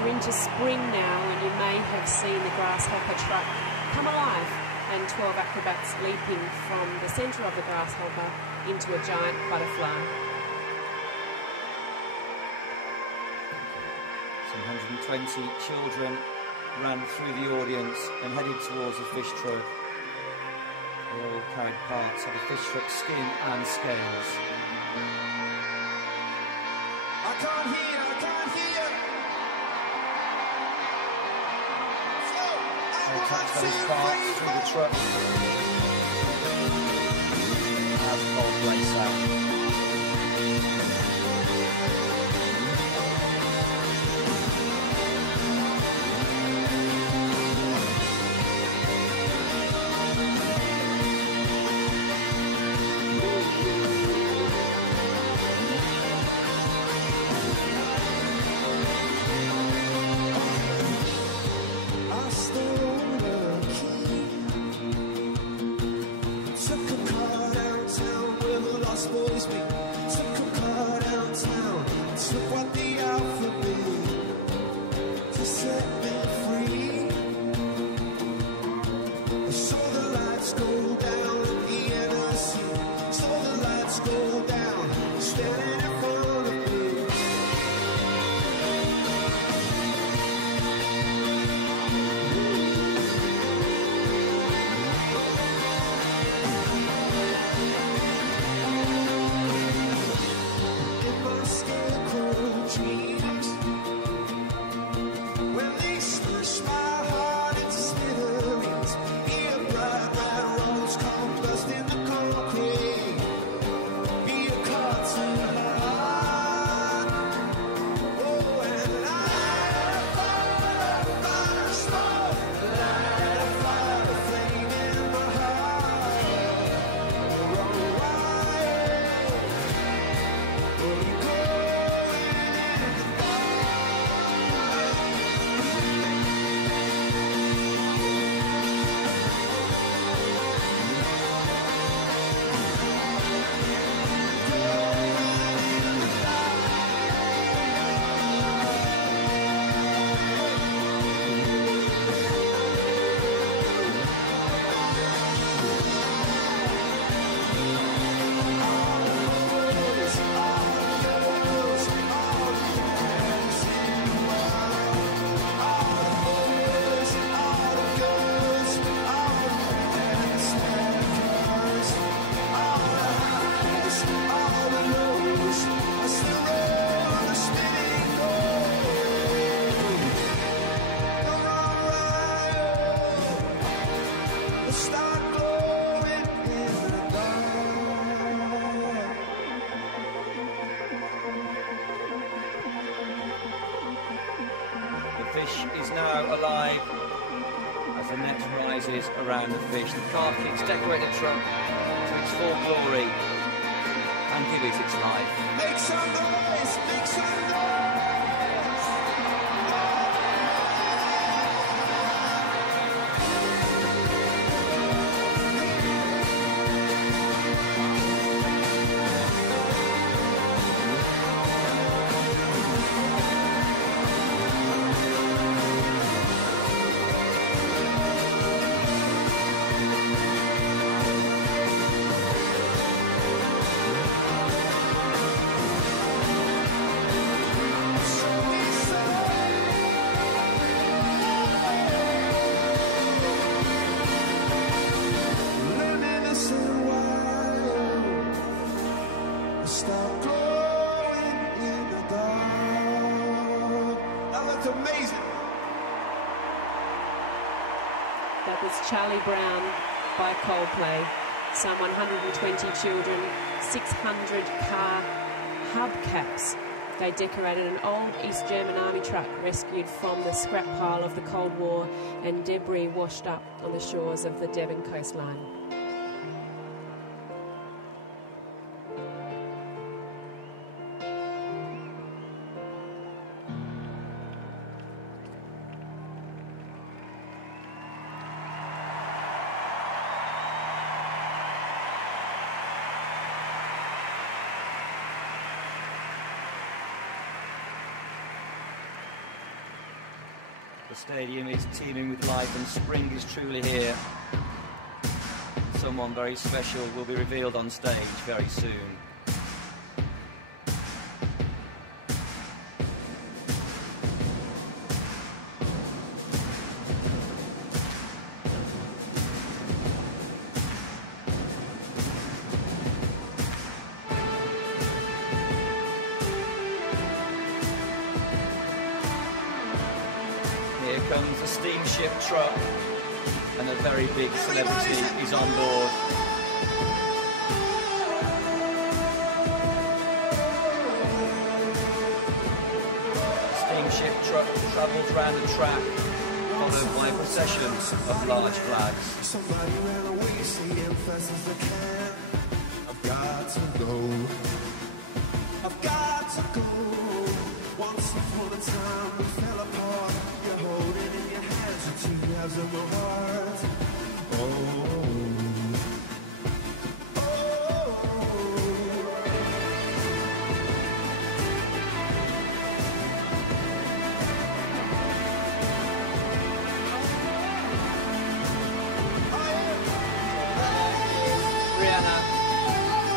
We're into spring now, and you may have seen the grasshopper truck come alive and 12 acrobats leaping from the centre of the grasshopper into a giant butterfly. Some 120 children ran through the audience and headed towards the fish truck. They all carried parts of the fish truck's skin and scales. I can't hear. They attached those parts through the truck as Coldplay sang. stole the key. Took a car downtown where the lost boys meet. Took a car downtown, took what the alphabet to set me free. I saw the lights go down at the NRC. Saw the lights go down, standing in front of me. In my scarecrow dreams, when they smash my heart into smithereens, hear bright red roads come busting the concrete. Be a cartoon heart. Oh, and light a fire, fire, smoke. Light a fire, a flame in my heart. Run wild. Oh, you go in the start glowing in the dark. The fish is now alive as the net rises around the fish. The car kicks decorate the truck to its full glory and give it its life. Make some noise, make some noise. Start glowing in the dark. That looked amazing. That was Charlie Brown by Coldplay. Some 120 children, 600 car hubcaps. They decorated an old East German army truck rescued from the scrap pile of the Cold War and debris washed up on the shores of the Devon coastline. The stadium is teeming with life and spring is truly here. Someone very special will be revealed on stage very soon. Here comes a steamship truck and a very big celebrity is on board. The steamship truck travels round the track, followed by a procession of large flags. Somebody ran away, saying fast as I can. I've got to go. I've got to go. Once upon a time we fell apart. You're holding in your hands, you're too because of my heart. Oh.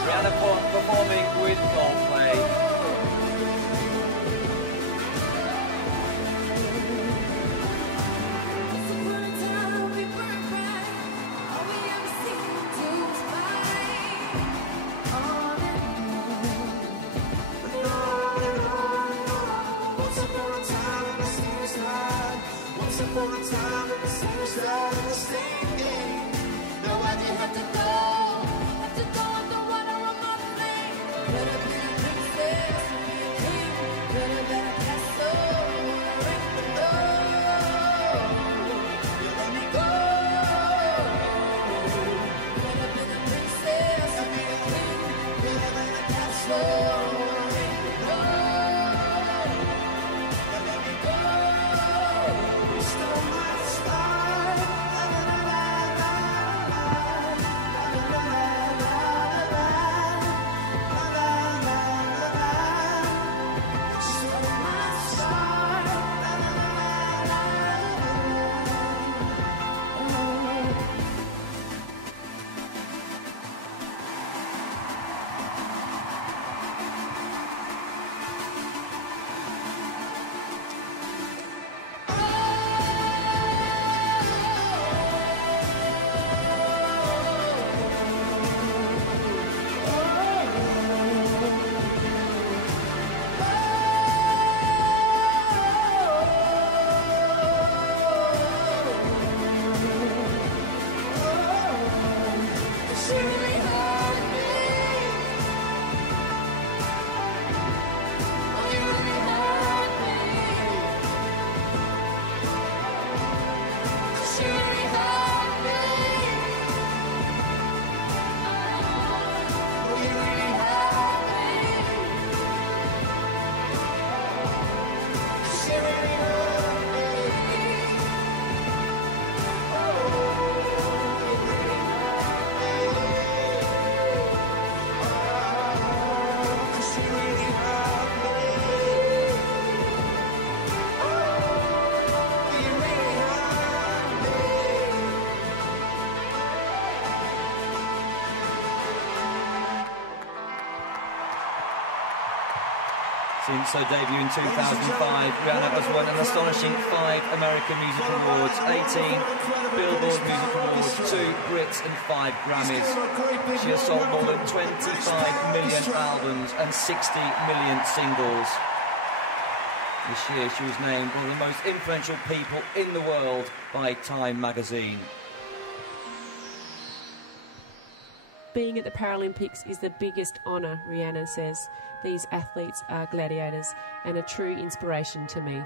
Rihanna performing with Coldplay. Since her debut in 2005, Rihanna has won an astonishing 5 American Music Awards, 18 Billboard Music Awards, 2 Brits and 5 Grammys. She has sold more than 25 million albums and 60 million singles. This year she was named one of the most influential people in the world by Time magazine. Being at the Paralympics is the biggest honour, Rihanna says. These athletes are gladiators and a true inspiration to me.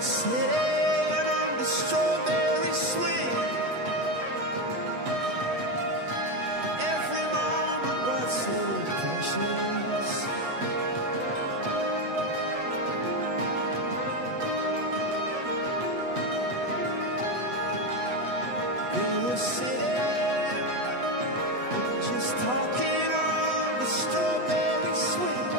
sitting on the strawberry swing. Every moment brought celebrations. We were sitting, just talking on the strawberry swing.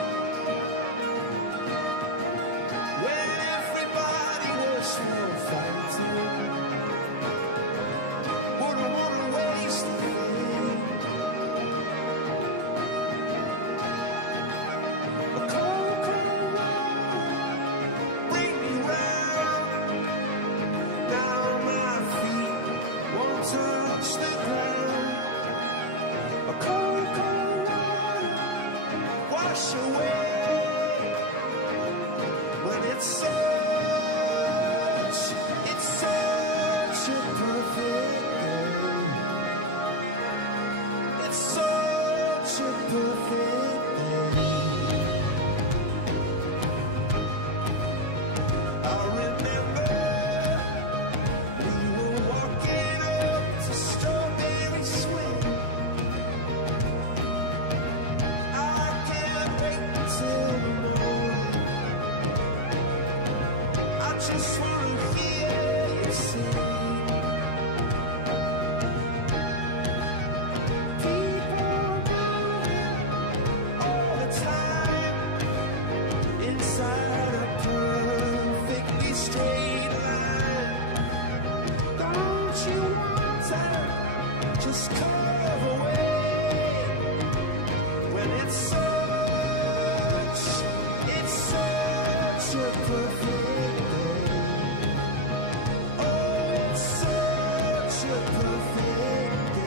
When everybody was still fighting, wouldn't wanna waste a thing. A cold, cold wind, bring me round. Now my feet won't touch the ground. A cold, cold wind, wash away. When it's such a perfect day. It's such a perfect day. I remember we were walking up to Strawberry Swing. I can't wait till the morning. I just wanna hear you sing. People moving all the time inside a perfectly straight line. Don't you want to just curve away when it's such a perfect day. Oh, it's such a perfect day.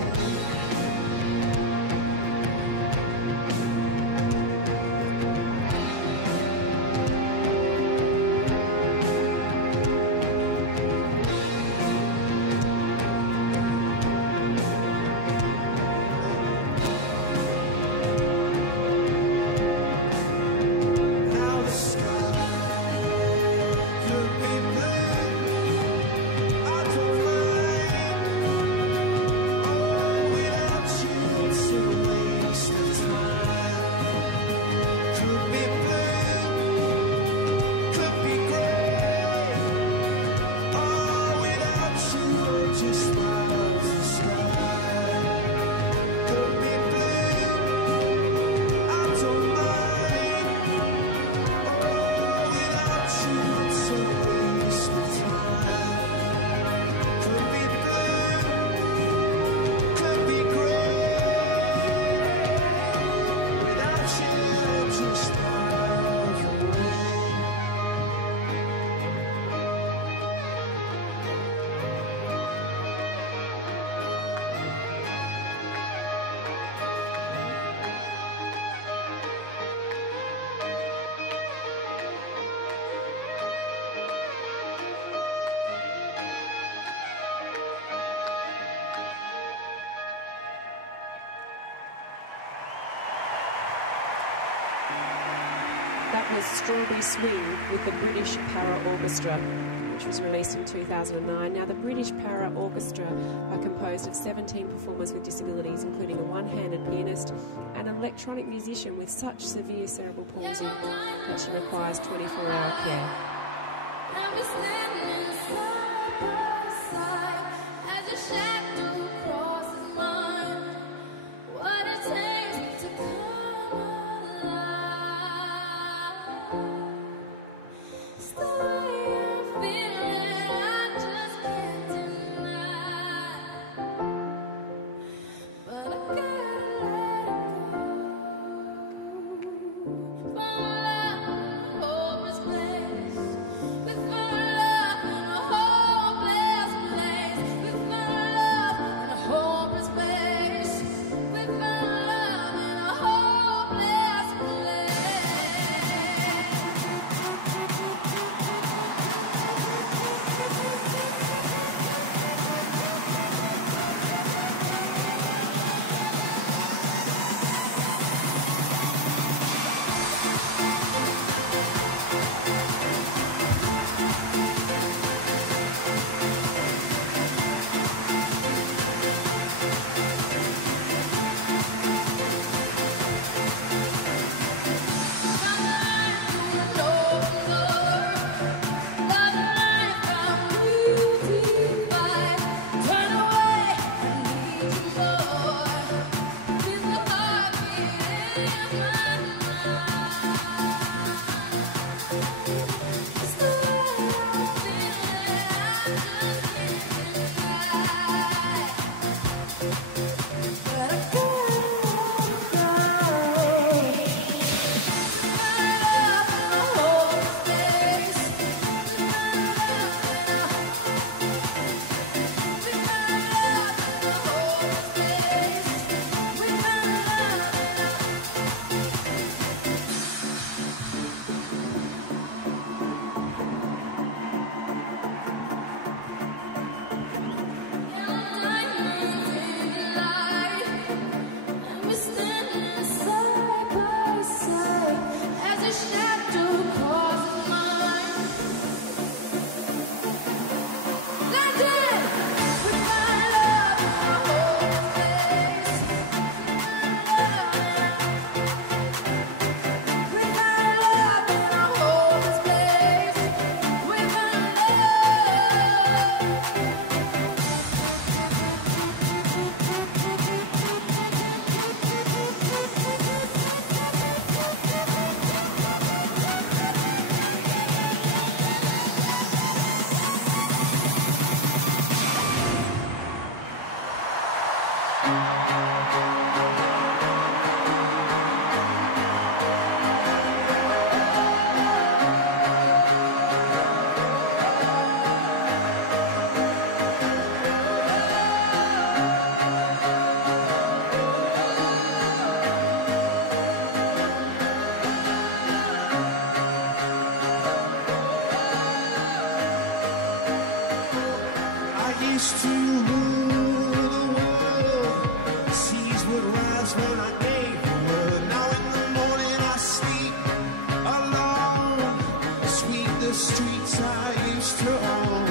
Now the sky could be blue. I don't mind. Oh, without you it's a waste of time. Could be blue, could be gray. Oh, without you just miles of sky. Could be blue, I don't mind. Oh, without you it's a waste of time. Could be blue, could be gray. Without you just miles away. That was Strawberry Swing with the British Para Orchestra, which was released in 2009. Now, the British Para Orchestra are composed of 17 performers with disabilities, including a one-handed pianist and an electronic musician with such severe cerebral palsy that she requires 24-hour care. Hopeless place. would rise when I gave the word. Now in the morning I sleep alone, sweep the streets I used to own.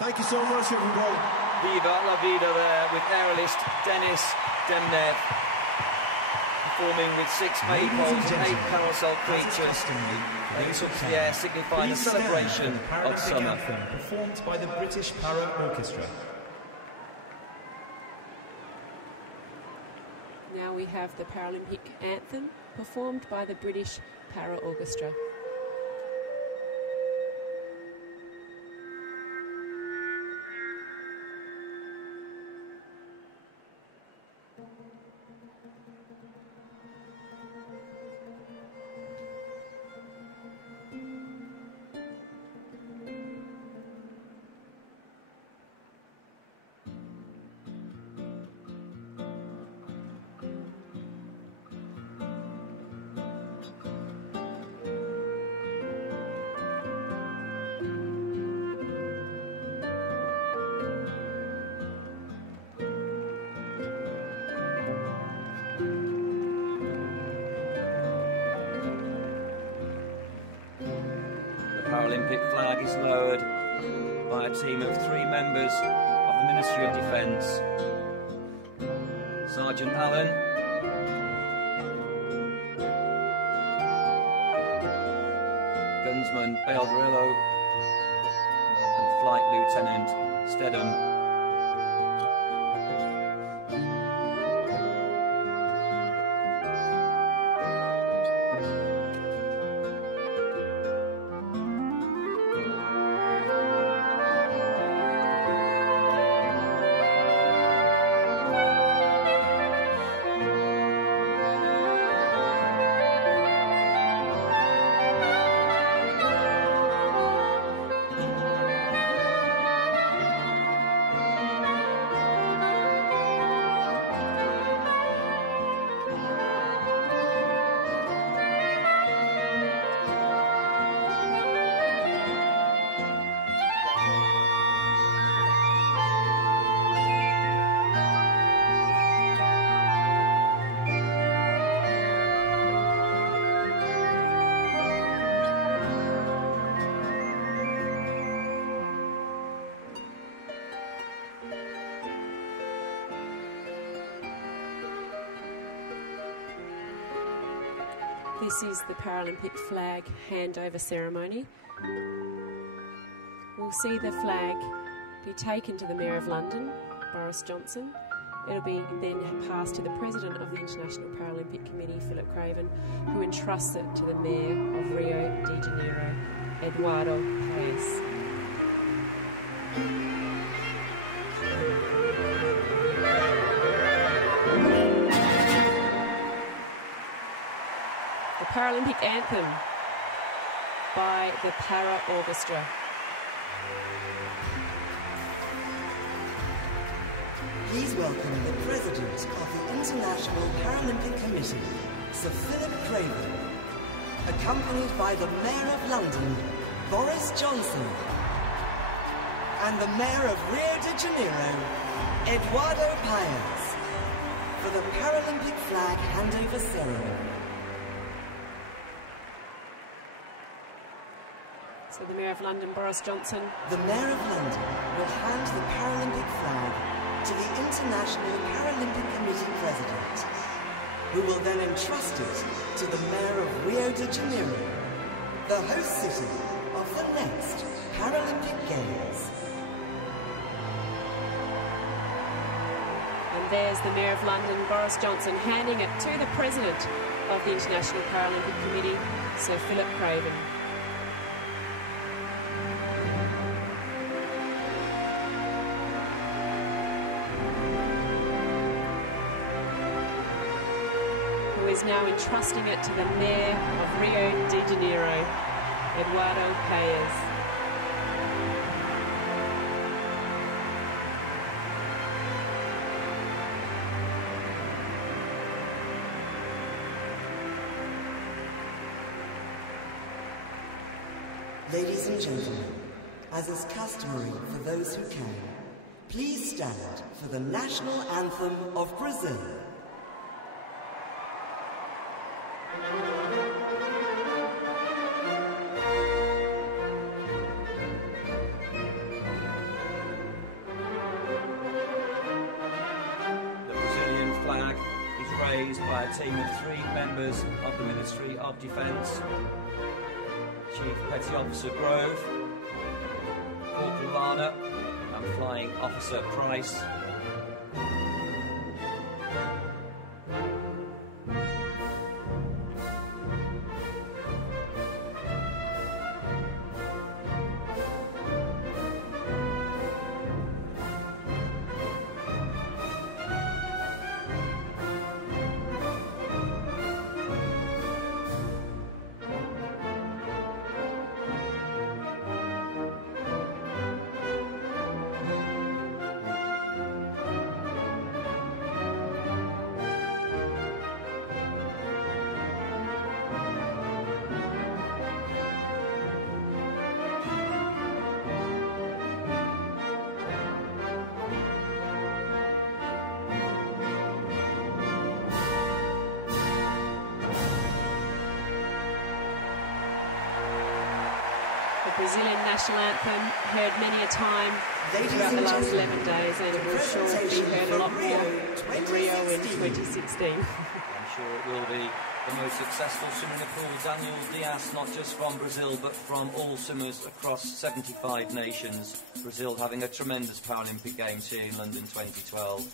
Thank you so much, everybody. Viva la vida there with aerialist Dennis Demnev, performing with 6 maypoles and 8 carousel creatures. Yeah, signifying a celebration of summer. Anthem, performed by the British Para Orchestra. Now we have the Paralympic anthem, performed by the British Para Orchestra. Paralympic flag is lowered by a team of 3 members of the Ministry of Defence. Sergeant Allen, Helmsman Belderillo and Flight Lieutenant Stedham. This is the Paralympic flag handover ceremony. We'll see the flag be taken to the Mayor of London, Boris Johnson. It'll be then passed to the President of the International Paralympic Committee, Philip Craven, who entrusts it to the Mayor of Rio de Janeiro, Eduardo Paes. Paralympic anthem by the Para Orchestra. Please welcome the President of the International Paralympic Committee, Sir Philip Craven, accompanied by the Mayor of London, Boris Johnson, and the Mayor of Rio de Janeiro, Eduardo Paes, for the Paralympic flag handover ceremony. So the Mayor of London, Boris Johnson. The Mayor of London will hand the Paralympic flag to the International Paralympic Committee President, who will then entrust it to the Mayor of Rio de Janeiro, the host city of the next Paralympic Games. And there's the Mayor of London, Boris Johnson, handing it to the President of the International Paralympic Committee, Sir Philip Craven. Is now entrusting it to the Mayor of Rio de Janeiro, Eduardo Paes. Ladies and gentlemen, as is customary for those who can, please stand for the national anthem of Brazil. By a team of 3 members of the Ministry of Defence: Chief Petty Officer Grove, Corporal Lana and Flying Officer Price. Brazilian national anthem, heard many a time throughout the last 11 days, and it will sure be heard a lot more in Rio in 2016. I'm sure it will be. the most successful swimmer in the pool, Daniel Diaz, not just from Brazil but from all swimmers across 75 nations. Brazil having a tremendous Paralympic Games here in London 2012.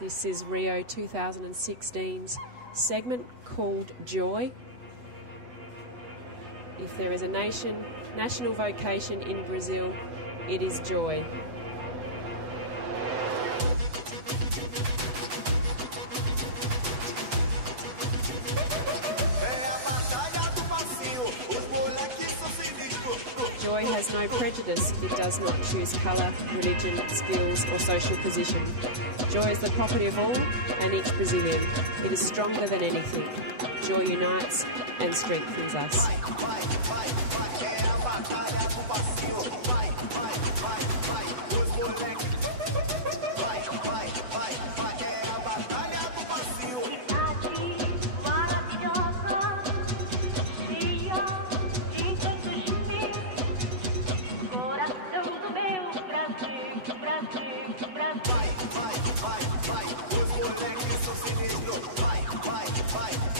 This is Rio 2016's segment called Joy. If there is a national vocation in Brazil, it is joy. Joy has no prejudice. It does not choose colour, religion, skills or social position. Joy is the property of all and each Brazilian. It is stronger than anything. Joy unites and strengthens us.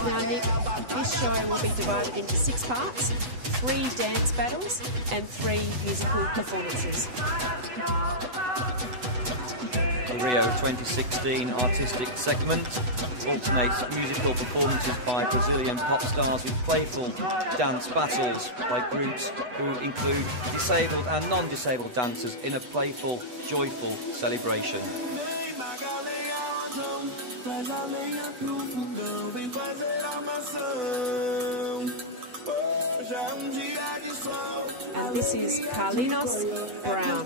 Now, Nick, this show will be divided into 6 parts, 3 dance battles and 3 musical performances. The Rio 2016 artistic segment alternates musical performances by Brazilian pop stars with playful dance battles by groups who include disabled and non-disabled dancers in a playful, joyful celebration. This is Carlinhos Brown.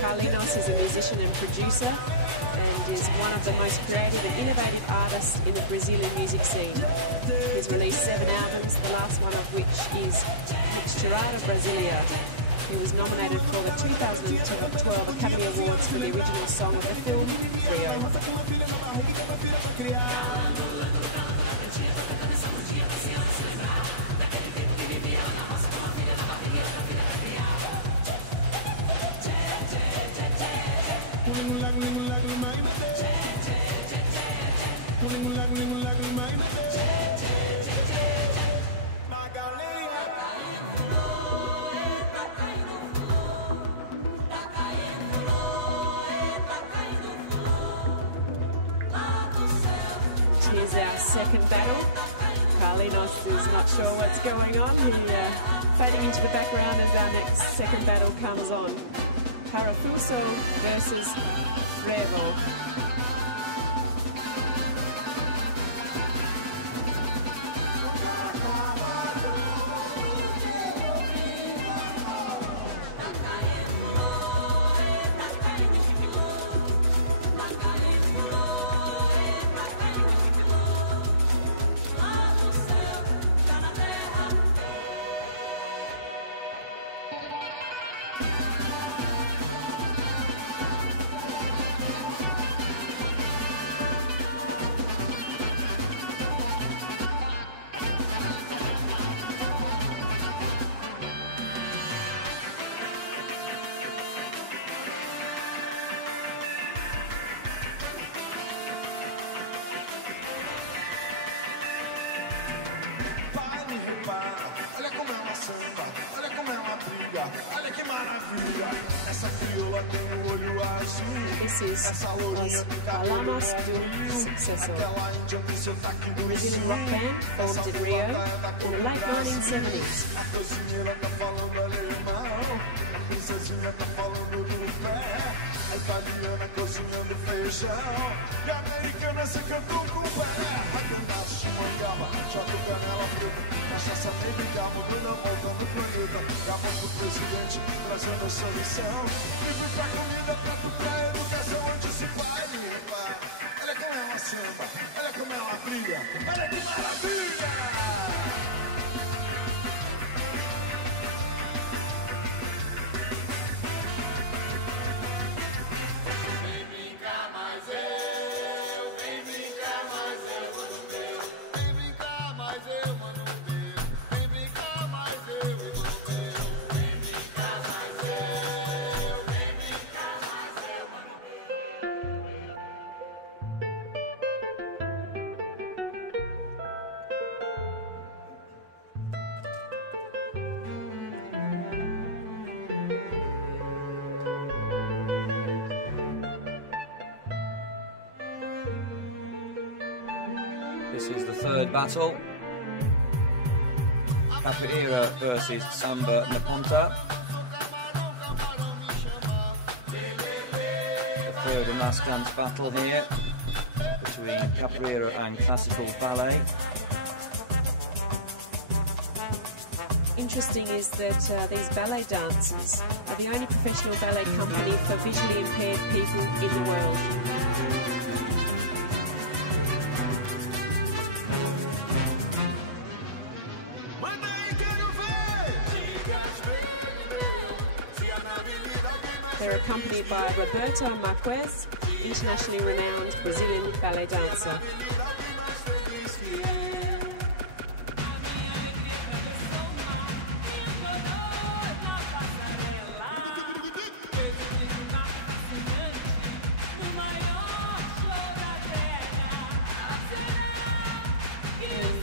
Carlinhos is a musician and producer and is one of the most creative and innovative artists in the Brazilian music scene. He's released 7 albums, the last one of which is Misturada Brasileira. He was nominated for the 2012 Academy Awards for the original song of the film, Rio. Here's our second battle. Carlinhos is not sure what's going on. He's fading into the background as our next second battle comes on. Parafuso versus Frevo. This is Los Palamos do Sucesso, a Brazilian rock band formed in Rio in the late 1970s. presidente trazendo a solução. Livre pra comida, prato pra educação antecipar e limpar. Olha como é uma samba, olha como é uma briga, olha que maravilha! This is the third battle. Capoeira versus Samba na Ponta. The third and last dance battle here between Capoeira and classical ballet. Interesting is that these ballet dancers are the only professional ballet company for visually impaired people in the world. They're accompanied by Roberto Marques, internationally renowned Brazilian ballet dancer.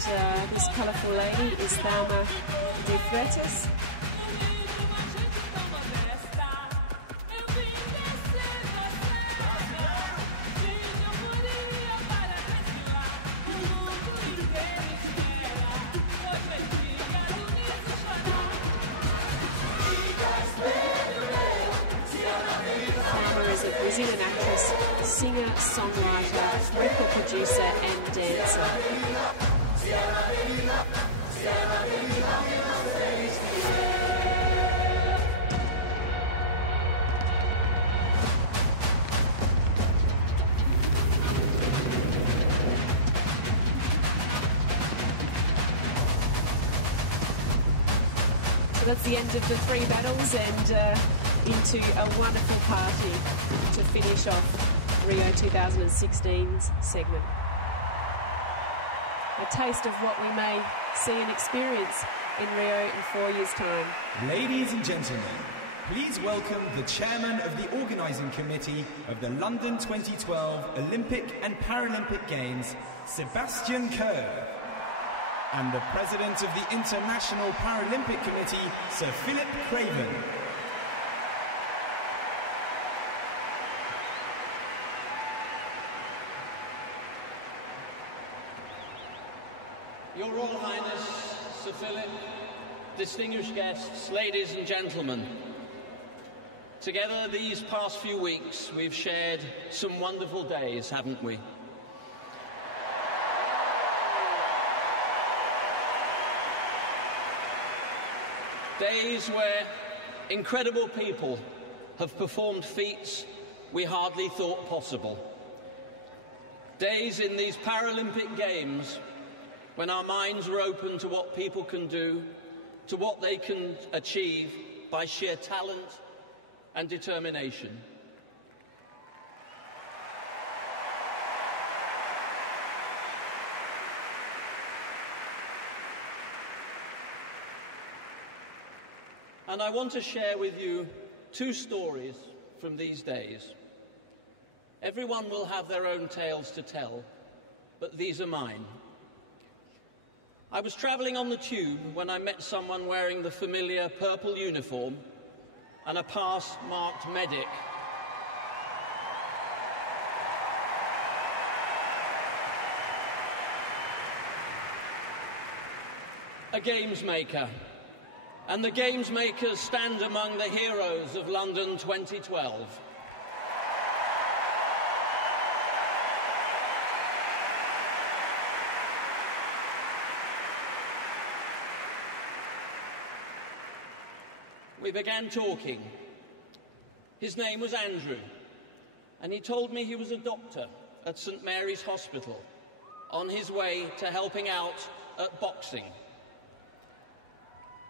And this colourful lady is Thelma de Freitas. Brazilian actress, singer, songwriter, record producer and dancer. So that's the end of the three battles and into a wonderful party to finish off Rio 2016's segment. A taste of what we may see and experience in Rio in 4 years' time. Ladies and gentlemen, please welcome the chairman of the organising committee of the London 2012 Olympic and Paralympic Games, Sebastian Kerr, and the president of the International Paralympic Committee, Sir Philip Craven. Your Royal Highness, Sir Philip, distinguished guests, ladies and gentlemen. Together these past few weeks, we've shared some wonderful days, haven't we? Days where incredible people have performed feats we hardly thought possible. Days in these Paralympic Games when our minds were open to what people can do, to what they can achieve by sheer talent and determination. And I want to share with you two stories from these days. Everyone will have their own tales to tell, but these are mine. I was travelling on the tube when I met someone wearing the familiar purple uniform and a pass-marked medic. A games maker. And the games makers stand among the heroes of London 2012. we began talking. His name was Andrew, and he told me he was a doctor at St Mary's Hospital on his way to helping out at boxing.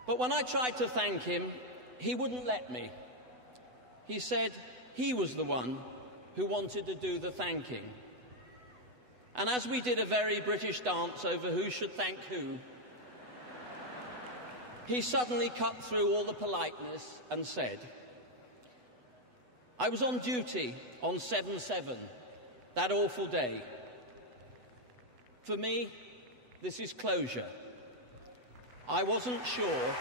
But when I tried to thank him, he wouldn't let me. He said he was the one who wanted to do the thanking. And as we did a very British dance over who should thank who, he suddenly cut through all the politeness and said, "I was on duty on 7/7, that awful day. For me, this is closure. I wasn't sure."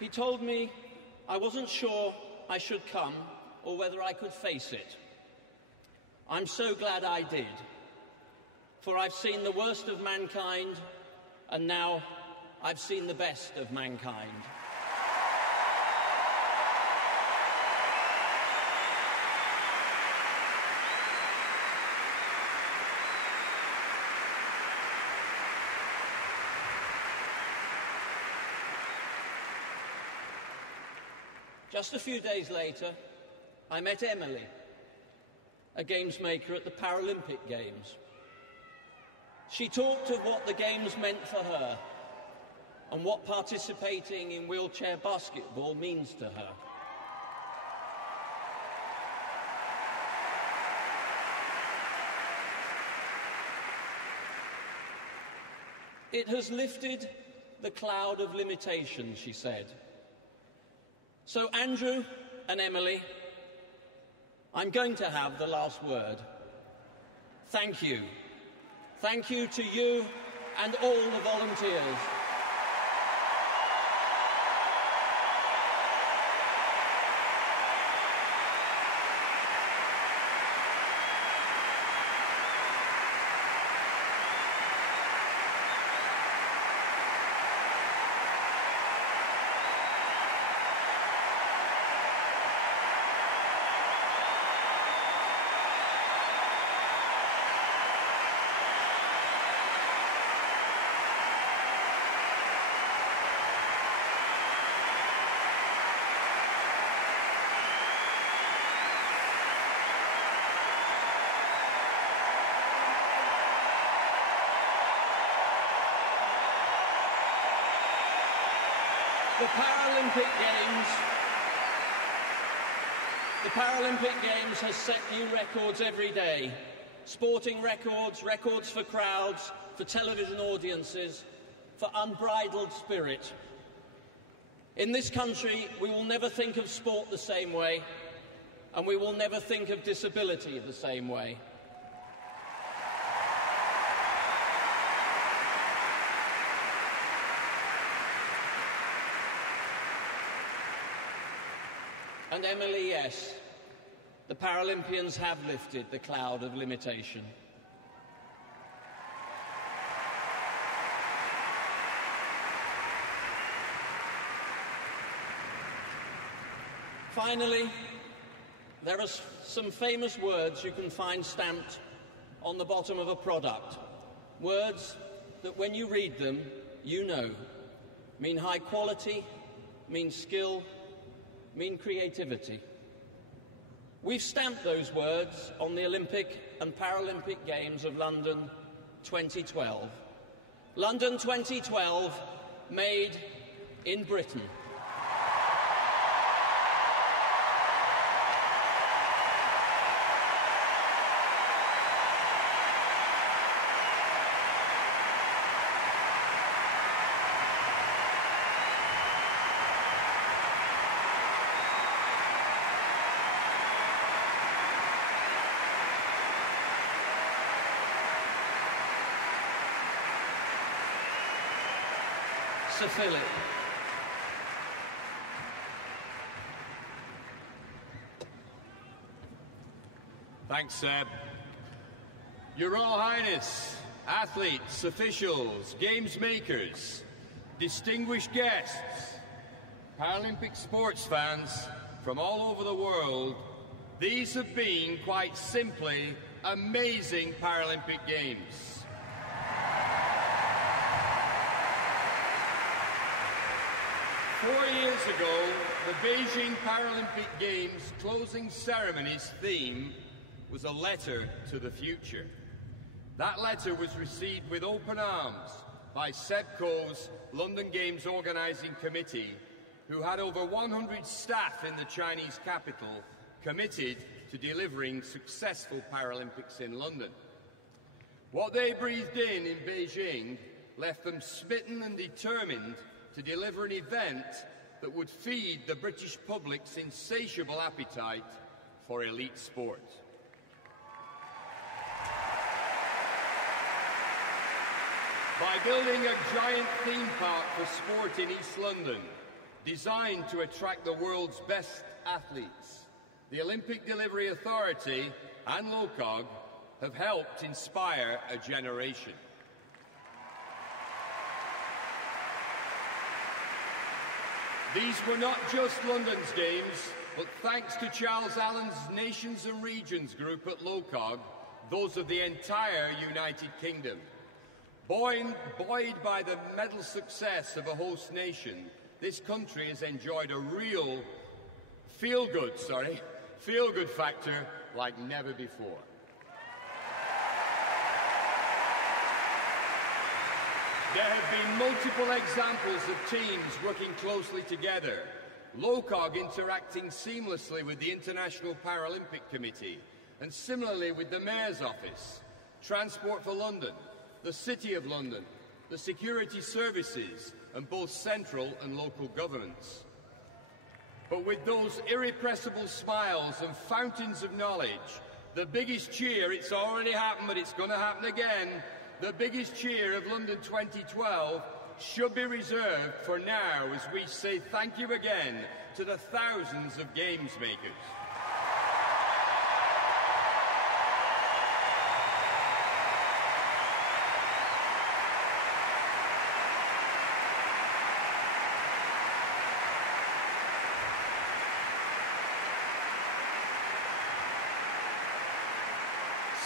He told me I wasn't sure I should come or whether I could face it. I'm so glad I did, for I've seen the worst of mankind, and now I've seen the best of mankind. Just a few days later, I met Emily, a games maker at the Paralympic Games. She talked of what the Games meant for her and what participating in wheelchair basketball means to her. It has lifted the cloud of limitation, she said. So Andrew and Emily, I'm going to have the last word. Thank you. Thank you to you and all the volunteers. The Paralympic Games has set new records every day. Sporting records, records for crowds, for television audiences, for unbridled spirit. In this country, we will never think of sport the same way, and we will never think of disability the same way. And Emily, yes, the Paralympians have lifted the cloud of limitation. Finally, there are some famous words you can find stamped on the bottom of a product. Words that when you read them, you know, mean high quality, mean skill, mean creativity. We've stamped those words on the Olympic and Paralympic Games of London 2012. London 2012, made in Britain. Sir Philip. Thanks, Seb. Your Royal Highness, athletes, officials, games makers, distinguished guests, Paralympic sports fans from all over the world, these have been, quite simply, amazing Paralympic Games. Four years ago, the Beijing Paralympic Games closing ceremony's theme was a letter to the future. That letter was received with open arms by SEBCO's London Games Organising Committee, who had over 100 staff in the Chinese capital committed to delivering successful Paralympics in London. What they breathed in Beijing left them smitten and determined to deliver an event that would feed the British public's insatiable appetite for elite sport. By building a giant theme park for sport in East London, designed to attract the world's best athletes, the Olympic Delivery Authority and LOCOG have helped inspire a generation. These were not just London's games, but thanks to Charles Allen's Nations and Regions group at LOCOG, those of the entire United Kingdom. Buoyed by the medal success of a host nation, this country has enjoyed a real feel-good factor like never before. There have been multiple examples of teams working closely together, LOCOG interacting seamlessly with the International Paralympic Committee, and similarly with the Mayor's Office, Transport for London, the City of London, the security services, and both central and local governments. But with those irrepressible smiles and fountains of knowledge, the biggest cheer, it's already happened, but it's going to happen again, the biggest cheer of London 2012 should be reserved for now as we say thank you again to the thousands of games makers.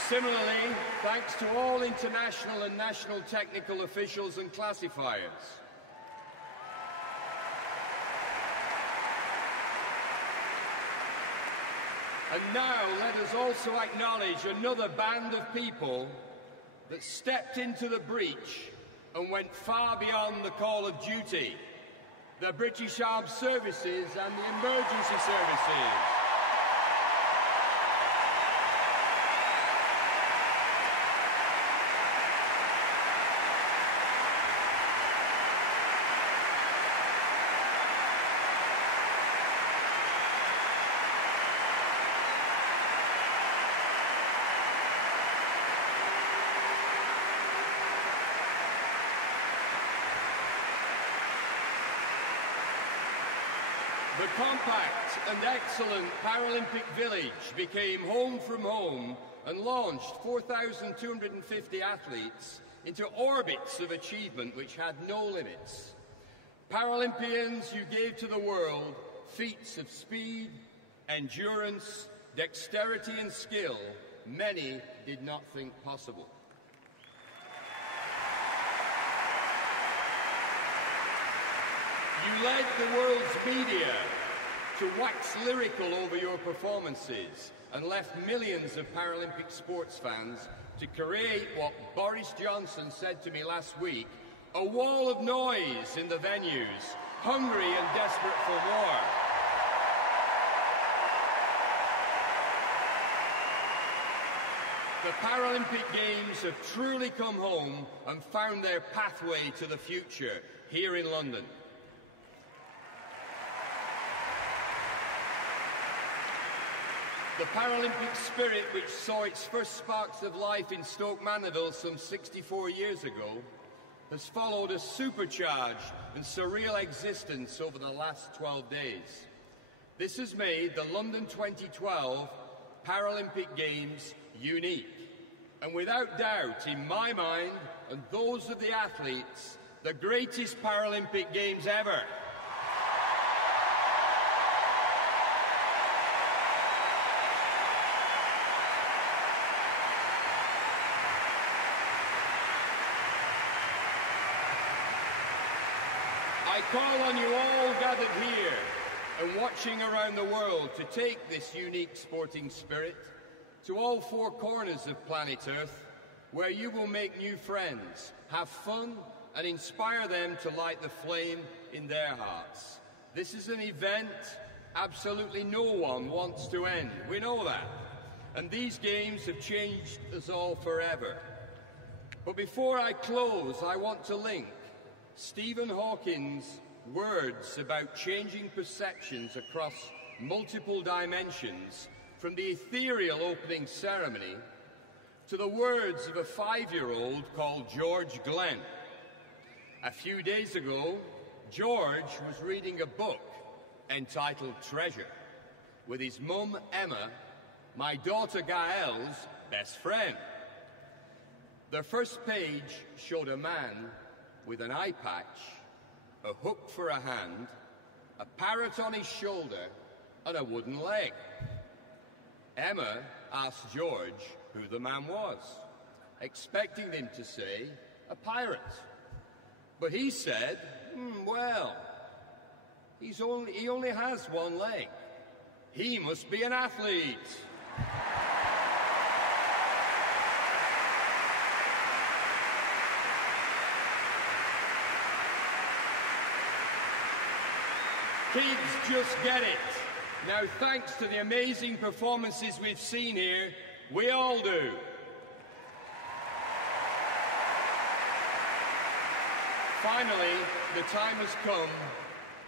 Similarly, thanks to all international and national technical officials and classifiers. And now let us also acknowledge another band of people that stepped into the breach and went far beyond the call of duty, the British Armed Services and the emergency services. The compact and excellent Paralympic Village became home from home and launched 4,250 athletes into orbits of achievement which had no limits. Paralympians, you gave to the world feats of speed, endurance, dexterity and skill many did not think possible. You led the world's media to wax lyrical over your performances and left millions of Paralympic sports fans to create what Boris Johnson said to me last week, a wall of noise in the venues, hungry and desperate for more. The Paralympic Games have truly come home and found their pathway to the future here in London. The Paralympic spirit, which saw its first sparks of life in Stoke Mandeville some 64 years ago, has followed a supercharged and surreal existence over the last 12 days. This has made the London 2012 Paralympic Games unique, and without doubt, in my mind and those of the athletes, the greatest Paralympic Games ever. I call on you all gathered here and watching around the world to take this unique sporting spirit to all four corners of planet Earth, where you will make new friends, have fun, and inspire them to light the flame in their hearts. This is an event absolutely no one wants to end. We know that. And these games have changed us all forever. But before I close, I want to link Stephen Hawking's words about changing perceptions across multiple dimensions from the ethereal opening ceremony to the words of a 5-year-old called George Glenn. A few days ago, George was reading a book entitled Treasure with his mum Emma, my daughter Gael's best friend. The first page showed a man with an eye patch, a hook for a hand, a parrot on his shoulder, and a wooden leg. Emma asked George who the man was, expecting him to say, a pirate. But he said, well, he only has one leg. He must be an athlete. Kids just get it. Now, thanks to the amazing performances we've seen here, we all do. Finally, the time has come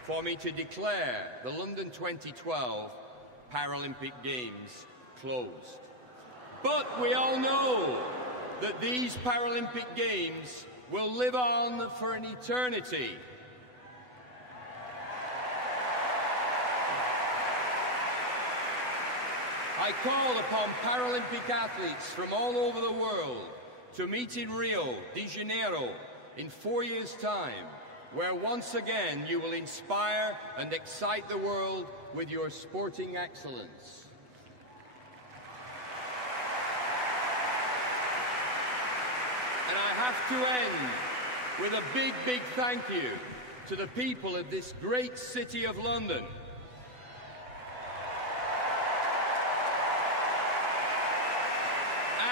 for me to declare the London 2012 Paralympic Games closed. But we all know that these Paralympic Games will live on for an eternity. I call upon Paralympic athletes from all over the world to meet in Rio de Janeiro in 4 years' time, where once again you will inspire and excite the world with your sporting excellence. And I have to end with a big, big thank you to the people of this great city of London.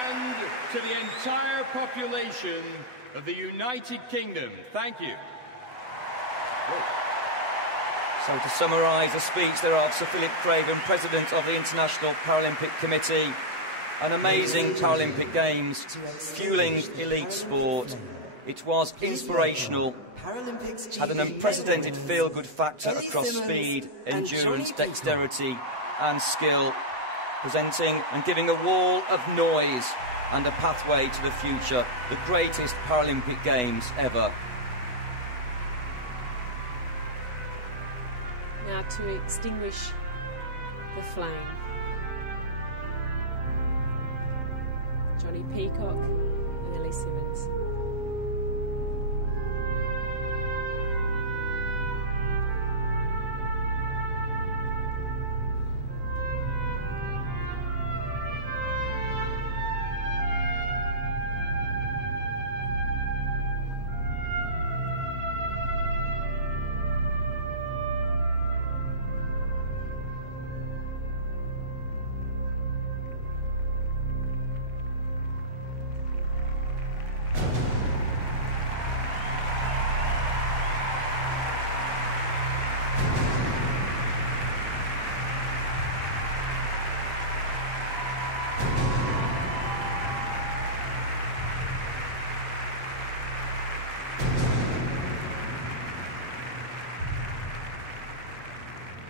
And to the entire population of the United Kingdom. Thank you. So to summarise the speech thereof, Sir Philip Craven, President of the International Paralympic Committee, an amazing Paralympic Games, fueling elite sport. It was inspirational, had an unprecedented feel-good factor across speed, endurance, dexterity and skill, presenting and giving a wall of noise and a pathway to the future, the greatest Paralympic Games ever. Now to extinguish the flame. Johnny Peacock and Ellie Simmons.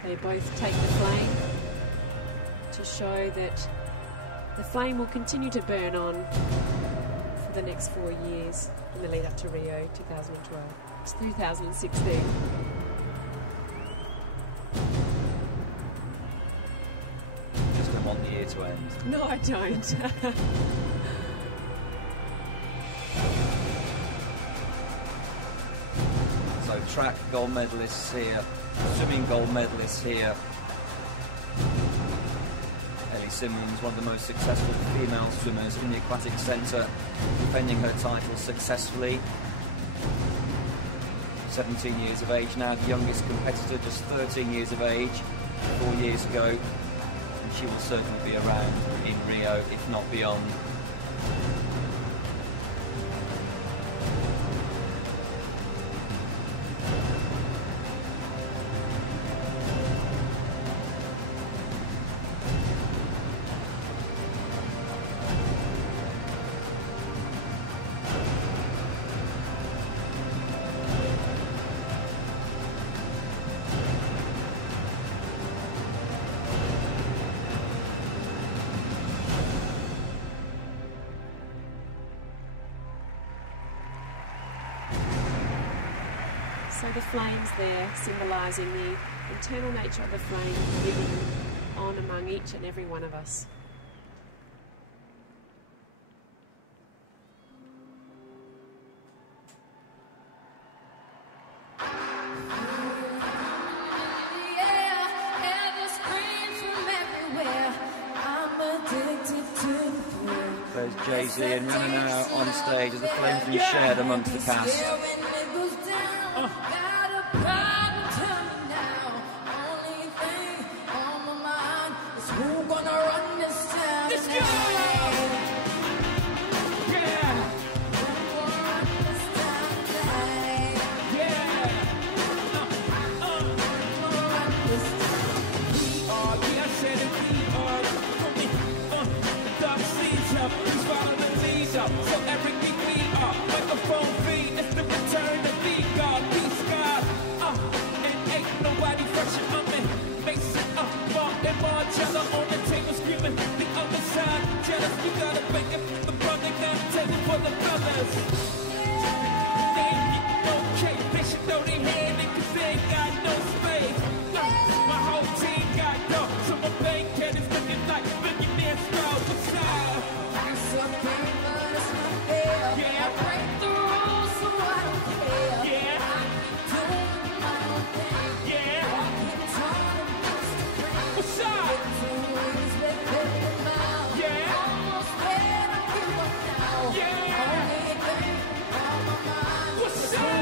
They both take the flame to show that the flame will continue to burn on for the next 4 years in the lead up to Rio 2012. It's 2016. Just don't want the year to end. No, I don't. So track gold medalists here, swimming gold medalists here. Ellie Simmons, one of the most successful female swimmers in the aquatic centre, defending her title successfully. 17 years of age now. The youngest competitor, just 13 years of age, 4 years ago. And she will certainly be around in Rio, if not beyond. So the flames there, symbolising the internal nature of the flame living on among each and every one of us. There's Jay-Z and Rihanna now on stage as the flames have been shared amongst the cast. So every week we are microphone feed. It's the return of the God, peace God. And ain't nobody fresher on me. Mason Ball and Marcello on the table screaming. The other side jealous. We gotta break it for the brother, got a table for the brothers. They ain't getting no cake. They should throw their hand in 'cause they ain't got no space. My whole team got dough. So my bank head is looking like millionaire style. What's up? Yeah, I break the rules, so I don't care. Yeah, I keep doing my own thing. Yeah, walking tall and what's up? Yeah, almost there, I give up now. Yeah, only thing on my mind. What's up?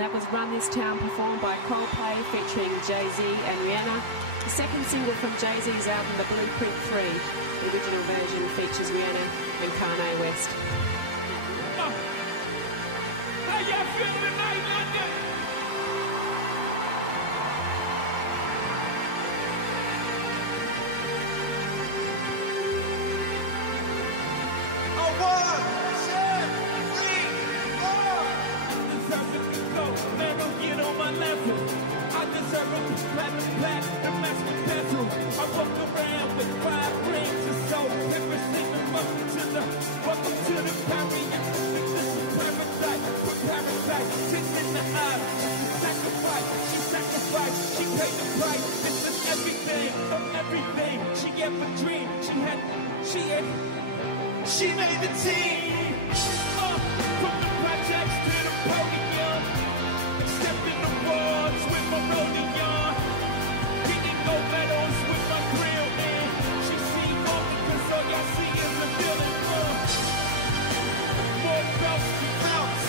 That was Run This Town, performed by Coldplay featuring Jay-Z and Rihanna. The second single from Jay-Z's album, The Blueprint 3. The original version features Rihanna and Kanye West. How y'all feeling tonight, London? Man, don't get on my level. I deserve a platinum, team. From the projects to the podium, accepting awards with my rolling yarn, getting gold medals with my grill man. She see more because all y'all see is a villain. More belts to bounce.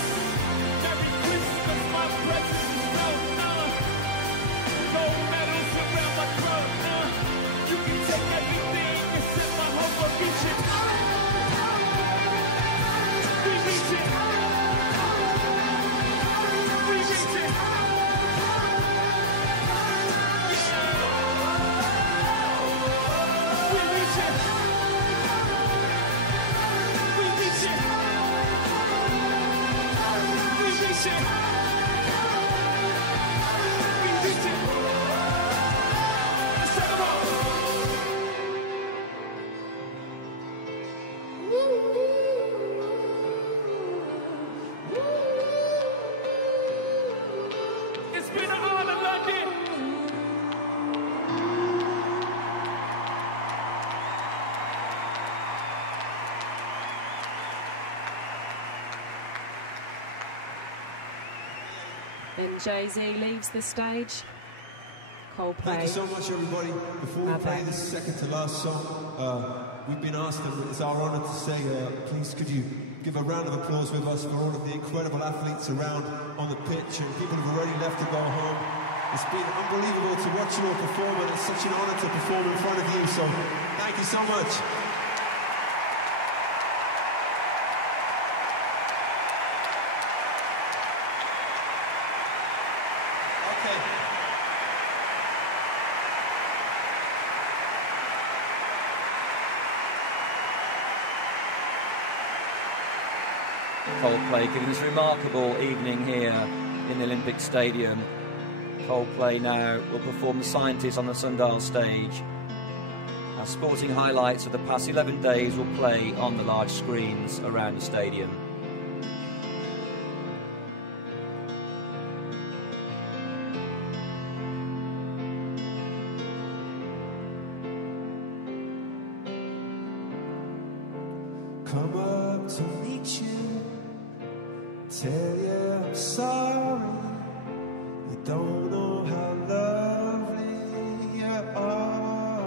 Merry Christmas, my presence is out. Gold medals around my throat. You can take everything, it's in my home, but reach it. We reach it. We reach it. We reach it. We reach it. We reach it. We reach it. Let's take 'em off. It's been an honor, London. And Jay-Z leaves the stage. Coldplay. Thank you so much, everybody. Before we play this second to last song, we've been asked, and it's our honour to say, please could you give a round of applause with us for all of the incredible athletes around on the pitch and people who've already left to go home. It's been unbelievable to watch you all perform, and it's such an honour to perform in front of you, so thank you so much. Coldplay giving us a remarkable evening here in the Olympic Stadium. Coldplay now will perform The Scientist on the Sundial stage. Our sporting highlights of the past 11 days will play on the large screens around the stadium. Come up to meet you, tell you I'm sorry. You don't know how lovely you are.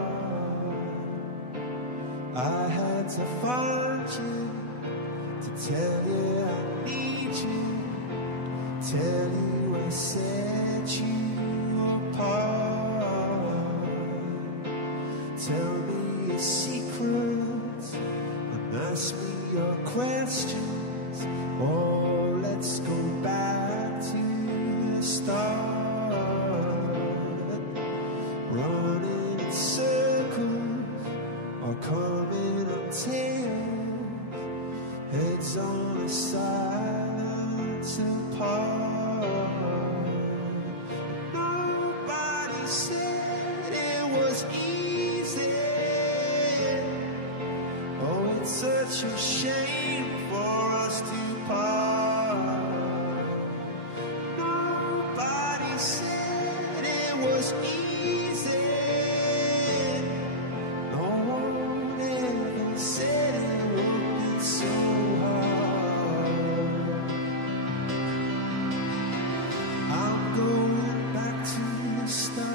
I had to find you to tell you I need you, tell you I set you apart. Tell me your secrets, ask me your questions, or let's go back to the start. Running in circles, or coming up tails, heads on a silence apart. Nobody said it was easy. Oh, it's such a shame for us to part. Nobody said it was easy. No one ever said it would be so hard. I'm going back to the start.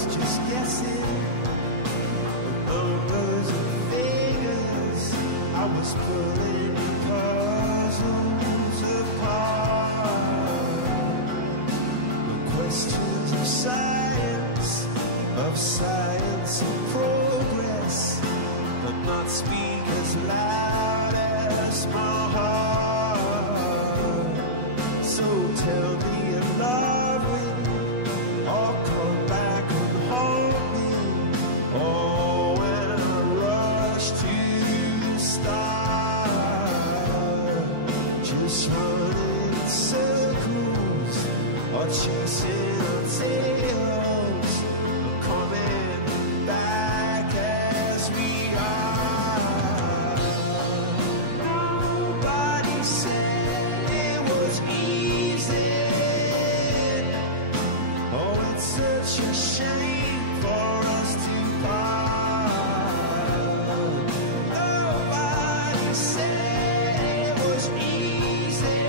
Just guessing the numbers and figures. I was pulling the puzzles apart. The questions of science and progress, but not speak as loud as my heart. So tell me you love me, or come back. Oh, when I rush to the start, just such a shame for us to part. Nobody said it was easy.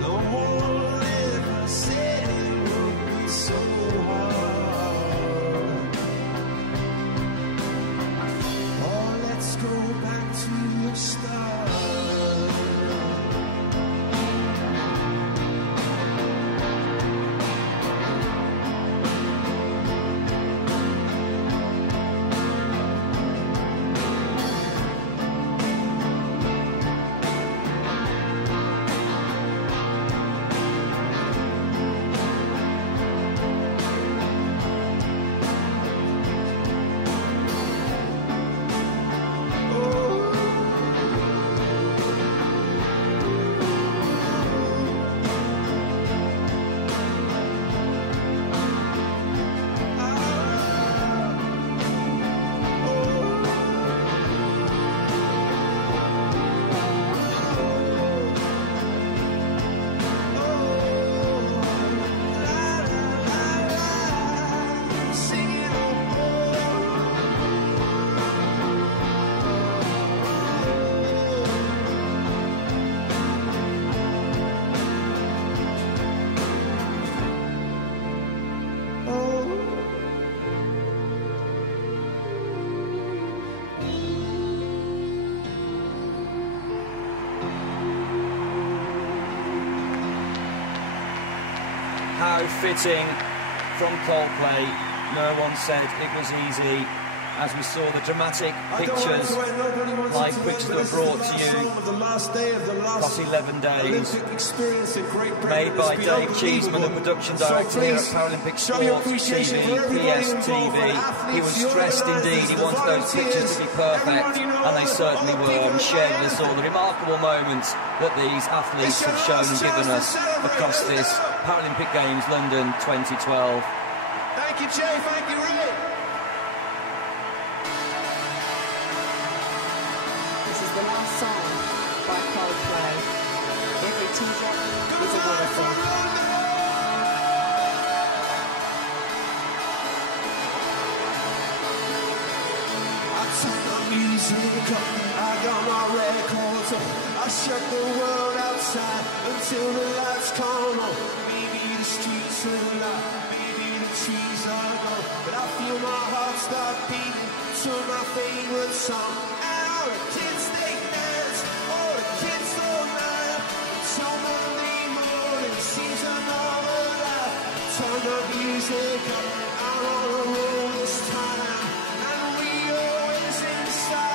No one ever said it would be so hard. Oh, let's go back to the start. How fitting from Coldplay. No one said it was easy. As we saw the dramatic pictures, live pictures that were brought to you across 11 days, made by Dave Cheeseman, the production director here at Paralympic Sports TV, PSTV. He was stressed indeed. He wanted those pictures to be perfect, and they certainly were, and shared with us all the remarkable moments that these athletes have shown and given us across this Paralympic Games London 2012. Thank you, Jay. Thank you, Ray. This is the last song by Coldplay. Every teardrop is a waterfall. I turn my music up, I got my records up. I shut the world outside until the lights come on. Maybe the streets are light, maybe the trees are gone, but I feel my heart start beating to my favorite song. And all the kids they dance, all the kids all night, until Monday morning seems another life. Turn the music up, I'm on a roll this time, and we always inside.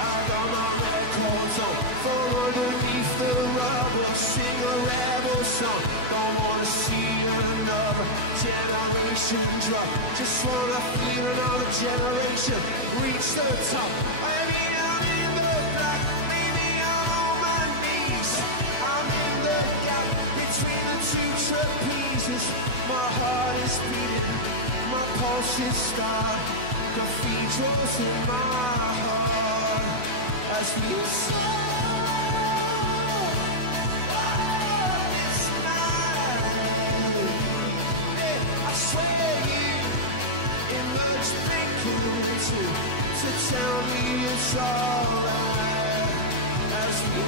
I got my records on, from underneath the rubble, sing a rebel song. Don't wanna see another generation drop, just wanna feel another generation reach the top. Maybe I'm in the black, maybe I'm on my knees. I'm in the gap between the two trapezes. My heart is beating, my pulse is starting. Cathedrals in my heart as we this night. Hey, I swear you emerged thinking to tell me it's alright as we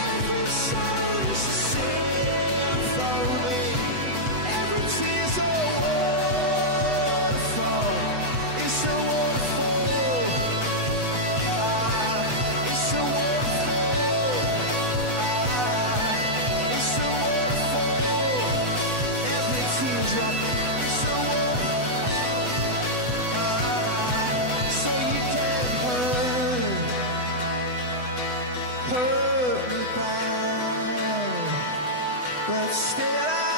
every song is singing for me. Every tear's a waterfall. It's a waterfall. It's a waterfall. It's a waterfall. Every teardrop is a waterfall. So you can hurt me bad, but still I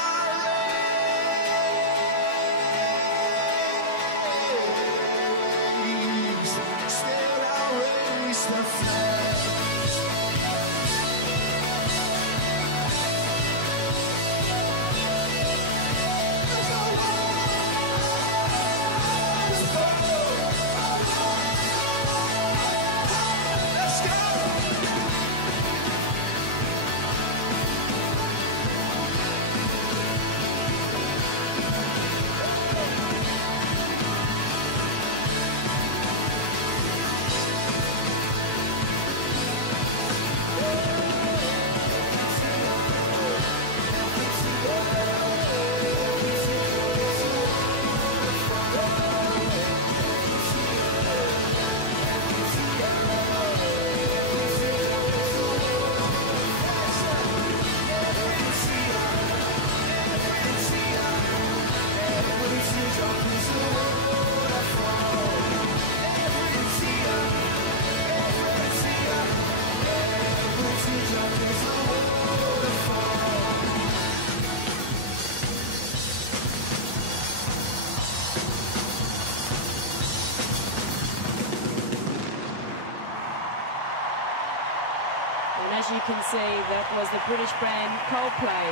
you can see, that was the British band Coldplay.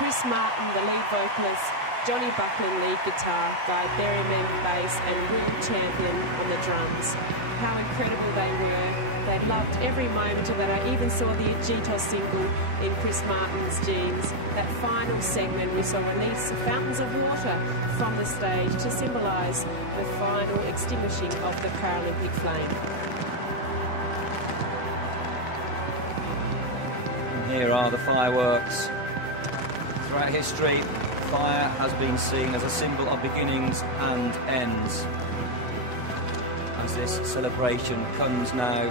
Chris Martin, the lead vocalist, Johnny Buckland, lead guitar, Guy Berryman, bass, and Will Champion on the drums. How incredible they were. They loved every moment of it. I even saw the Agitos single in Chris Martin's jeans. That final segment, we saw release of fountains of water from the stage to symbolise the final extinguishing of the Paralympic flame. And here are the fireworks. Throughout history, fire has been seen as a symbol of beginnings and ends. As this celebration comes now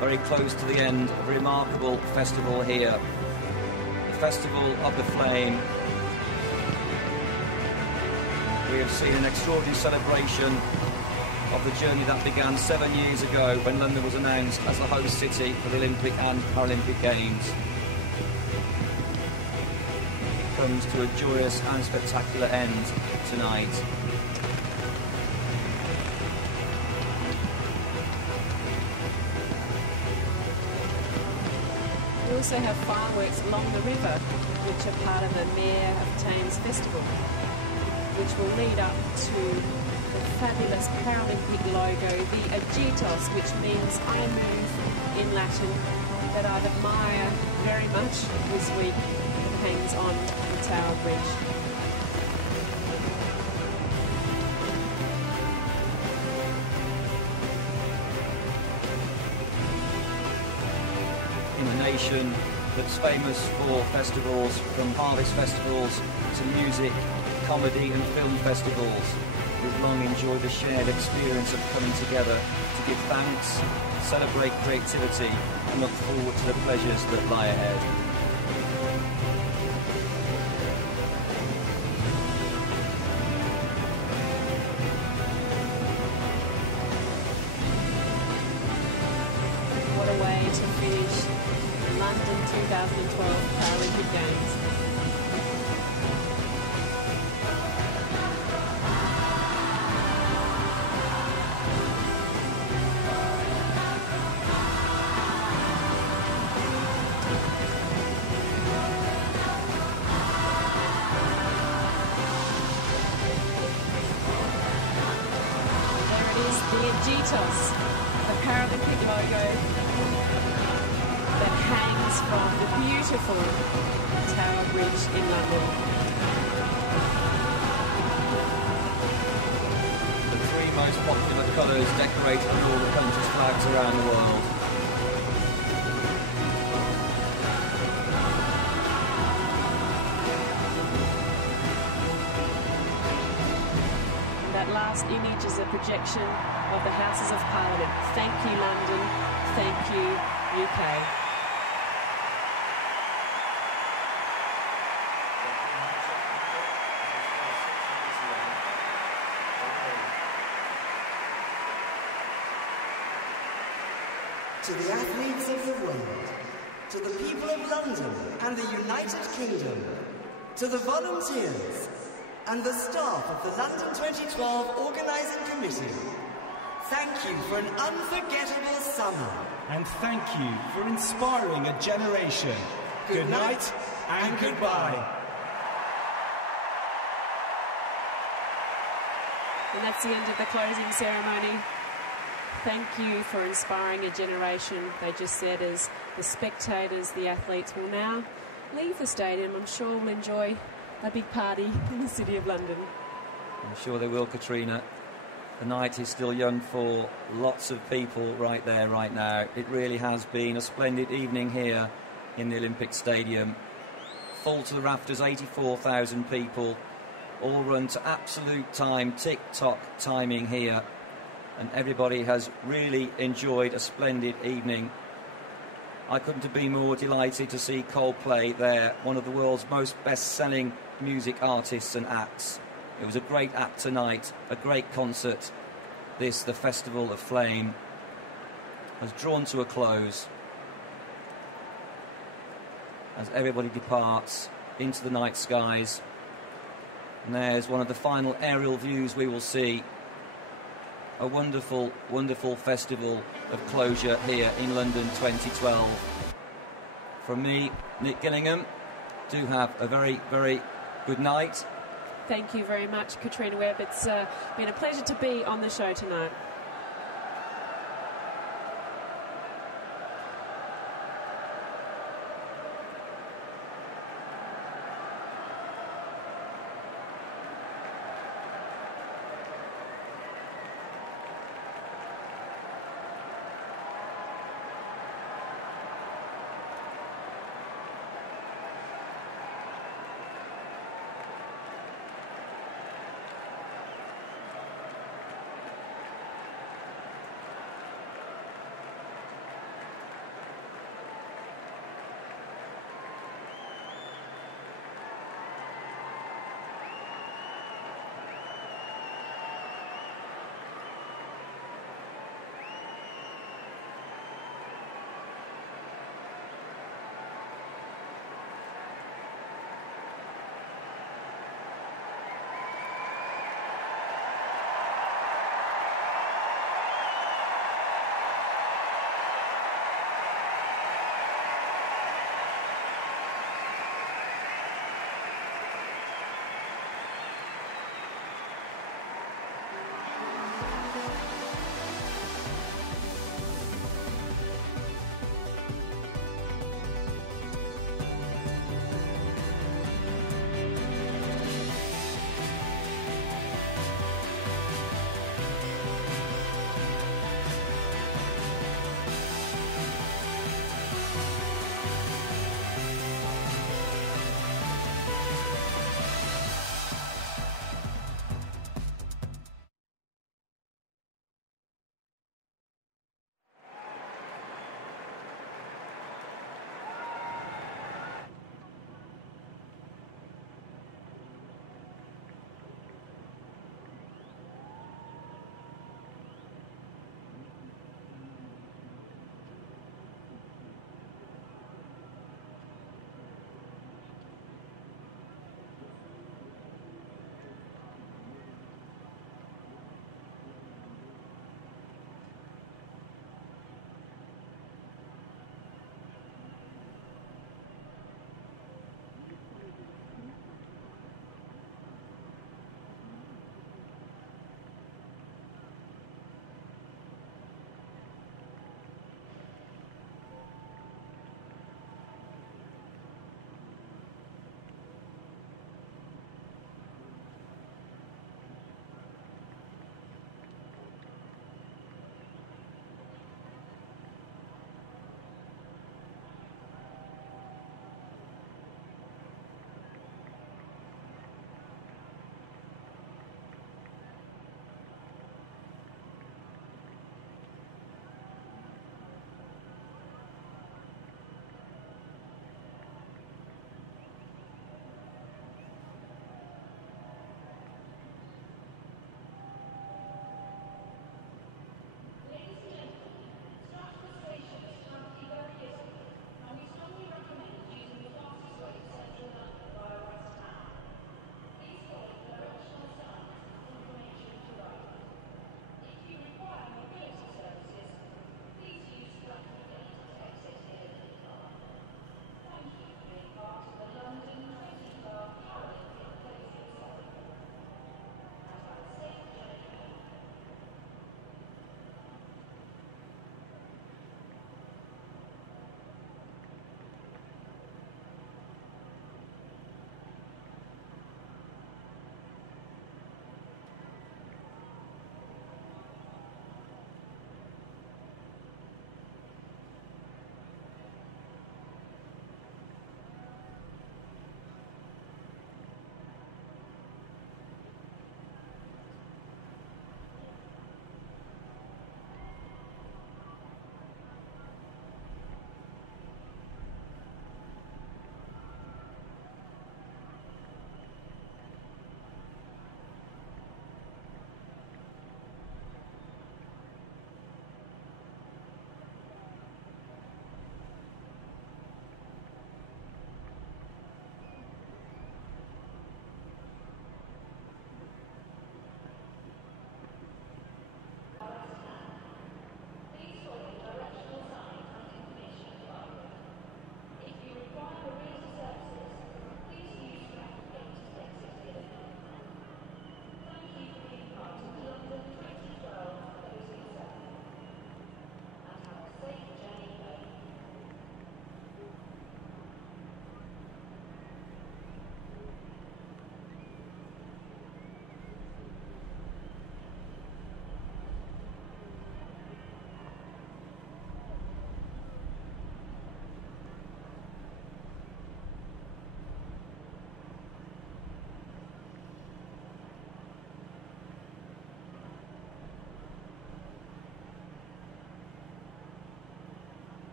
very close to the end of a remarkable festival here, the Festival of the Flame. We have seen an extraordinary celebration of the journey that began 7 years ago when London was announced as the host city for the Olympic and Paralympic Games. Comes to a joyous and spectacular end tonight. We also have fireworks along the river, which are part of the Mayor of Thames Festival, which will lead up to the fabulous Paralympic logo, the Agitos, which means I move in Latin, that I'd admire very much this week. It hangs on the Tower Bridge. In a nation that's famous for festivals, from harvest festivals to music, comedy and film festivals, we've long enjoyed the shared experience of coming together to give thanks, celebrate creativity and look forward to the pleasures that lie ahead. What a way to finish the London 2012 Paralympic Games. The Agitos, the Paralympic logo that hangs from the beautiful Tower Bridge in London. The three most popular colours decorated on all the countries' flags around the world. That last image is a projection of the Houses of Parliament. Thank you, London. Thank you, UK. To the athletes of the world, to the people of London and the United Kingdom, to the volunteers and the staff of the London 2012 Organising Committee, thank you for an unforgettable summer. And thank you for inspiring a generation. Good night and goodbye. And that's the end of the closing ceremony. Thank you for inspiring a generation, they just said, as the spectators, the athletes will now leave the stadium. I'm sure we'll enjoy a big party in the City of London. I'm sure they will, Katrina. The night is still young for lots of people right there, right now. It really has been a splendid evening here in the Olympic Stadium. Full to the rafters, 84,000 people, all run to absolute time, tick-tock timing here. And everybody has really enjoyed a splendid evening. I couldn't have been more delighted to see Coldplay there, one of the world's most best-selling music artists and acts. It was a great act tonight, a great concert. This, the Festival of Flame, has drawn to a close as everybody departs into the night skies. And there's one of the final aerial views we will see. A wonderful, wonderful festival of closure here in London 2012. from me, Nick Gillingham. Do have a very, very good night. Thank you very much, Katrina Webb. It's been a pleasure to be on the show tonight.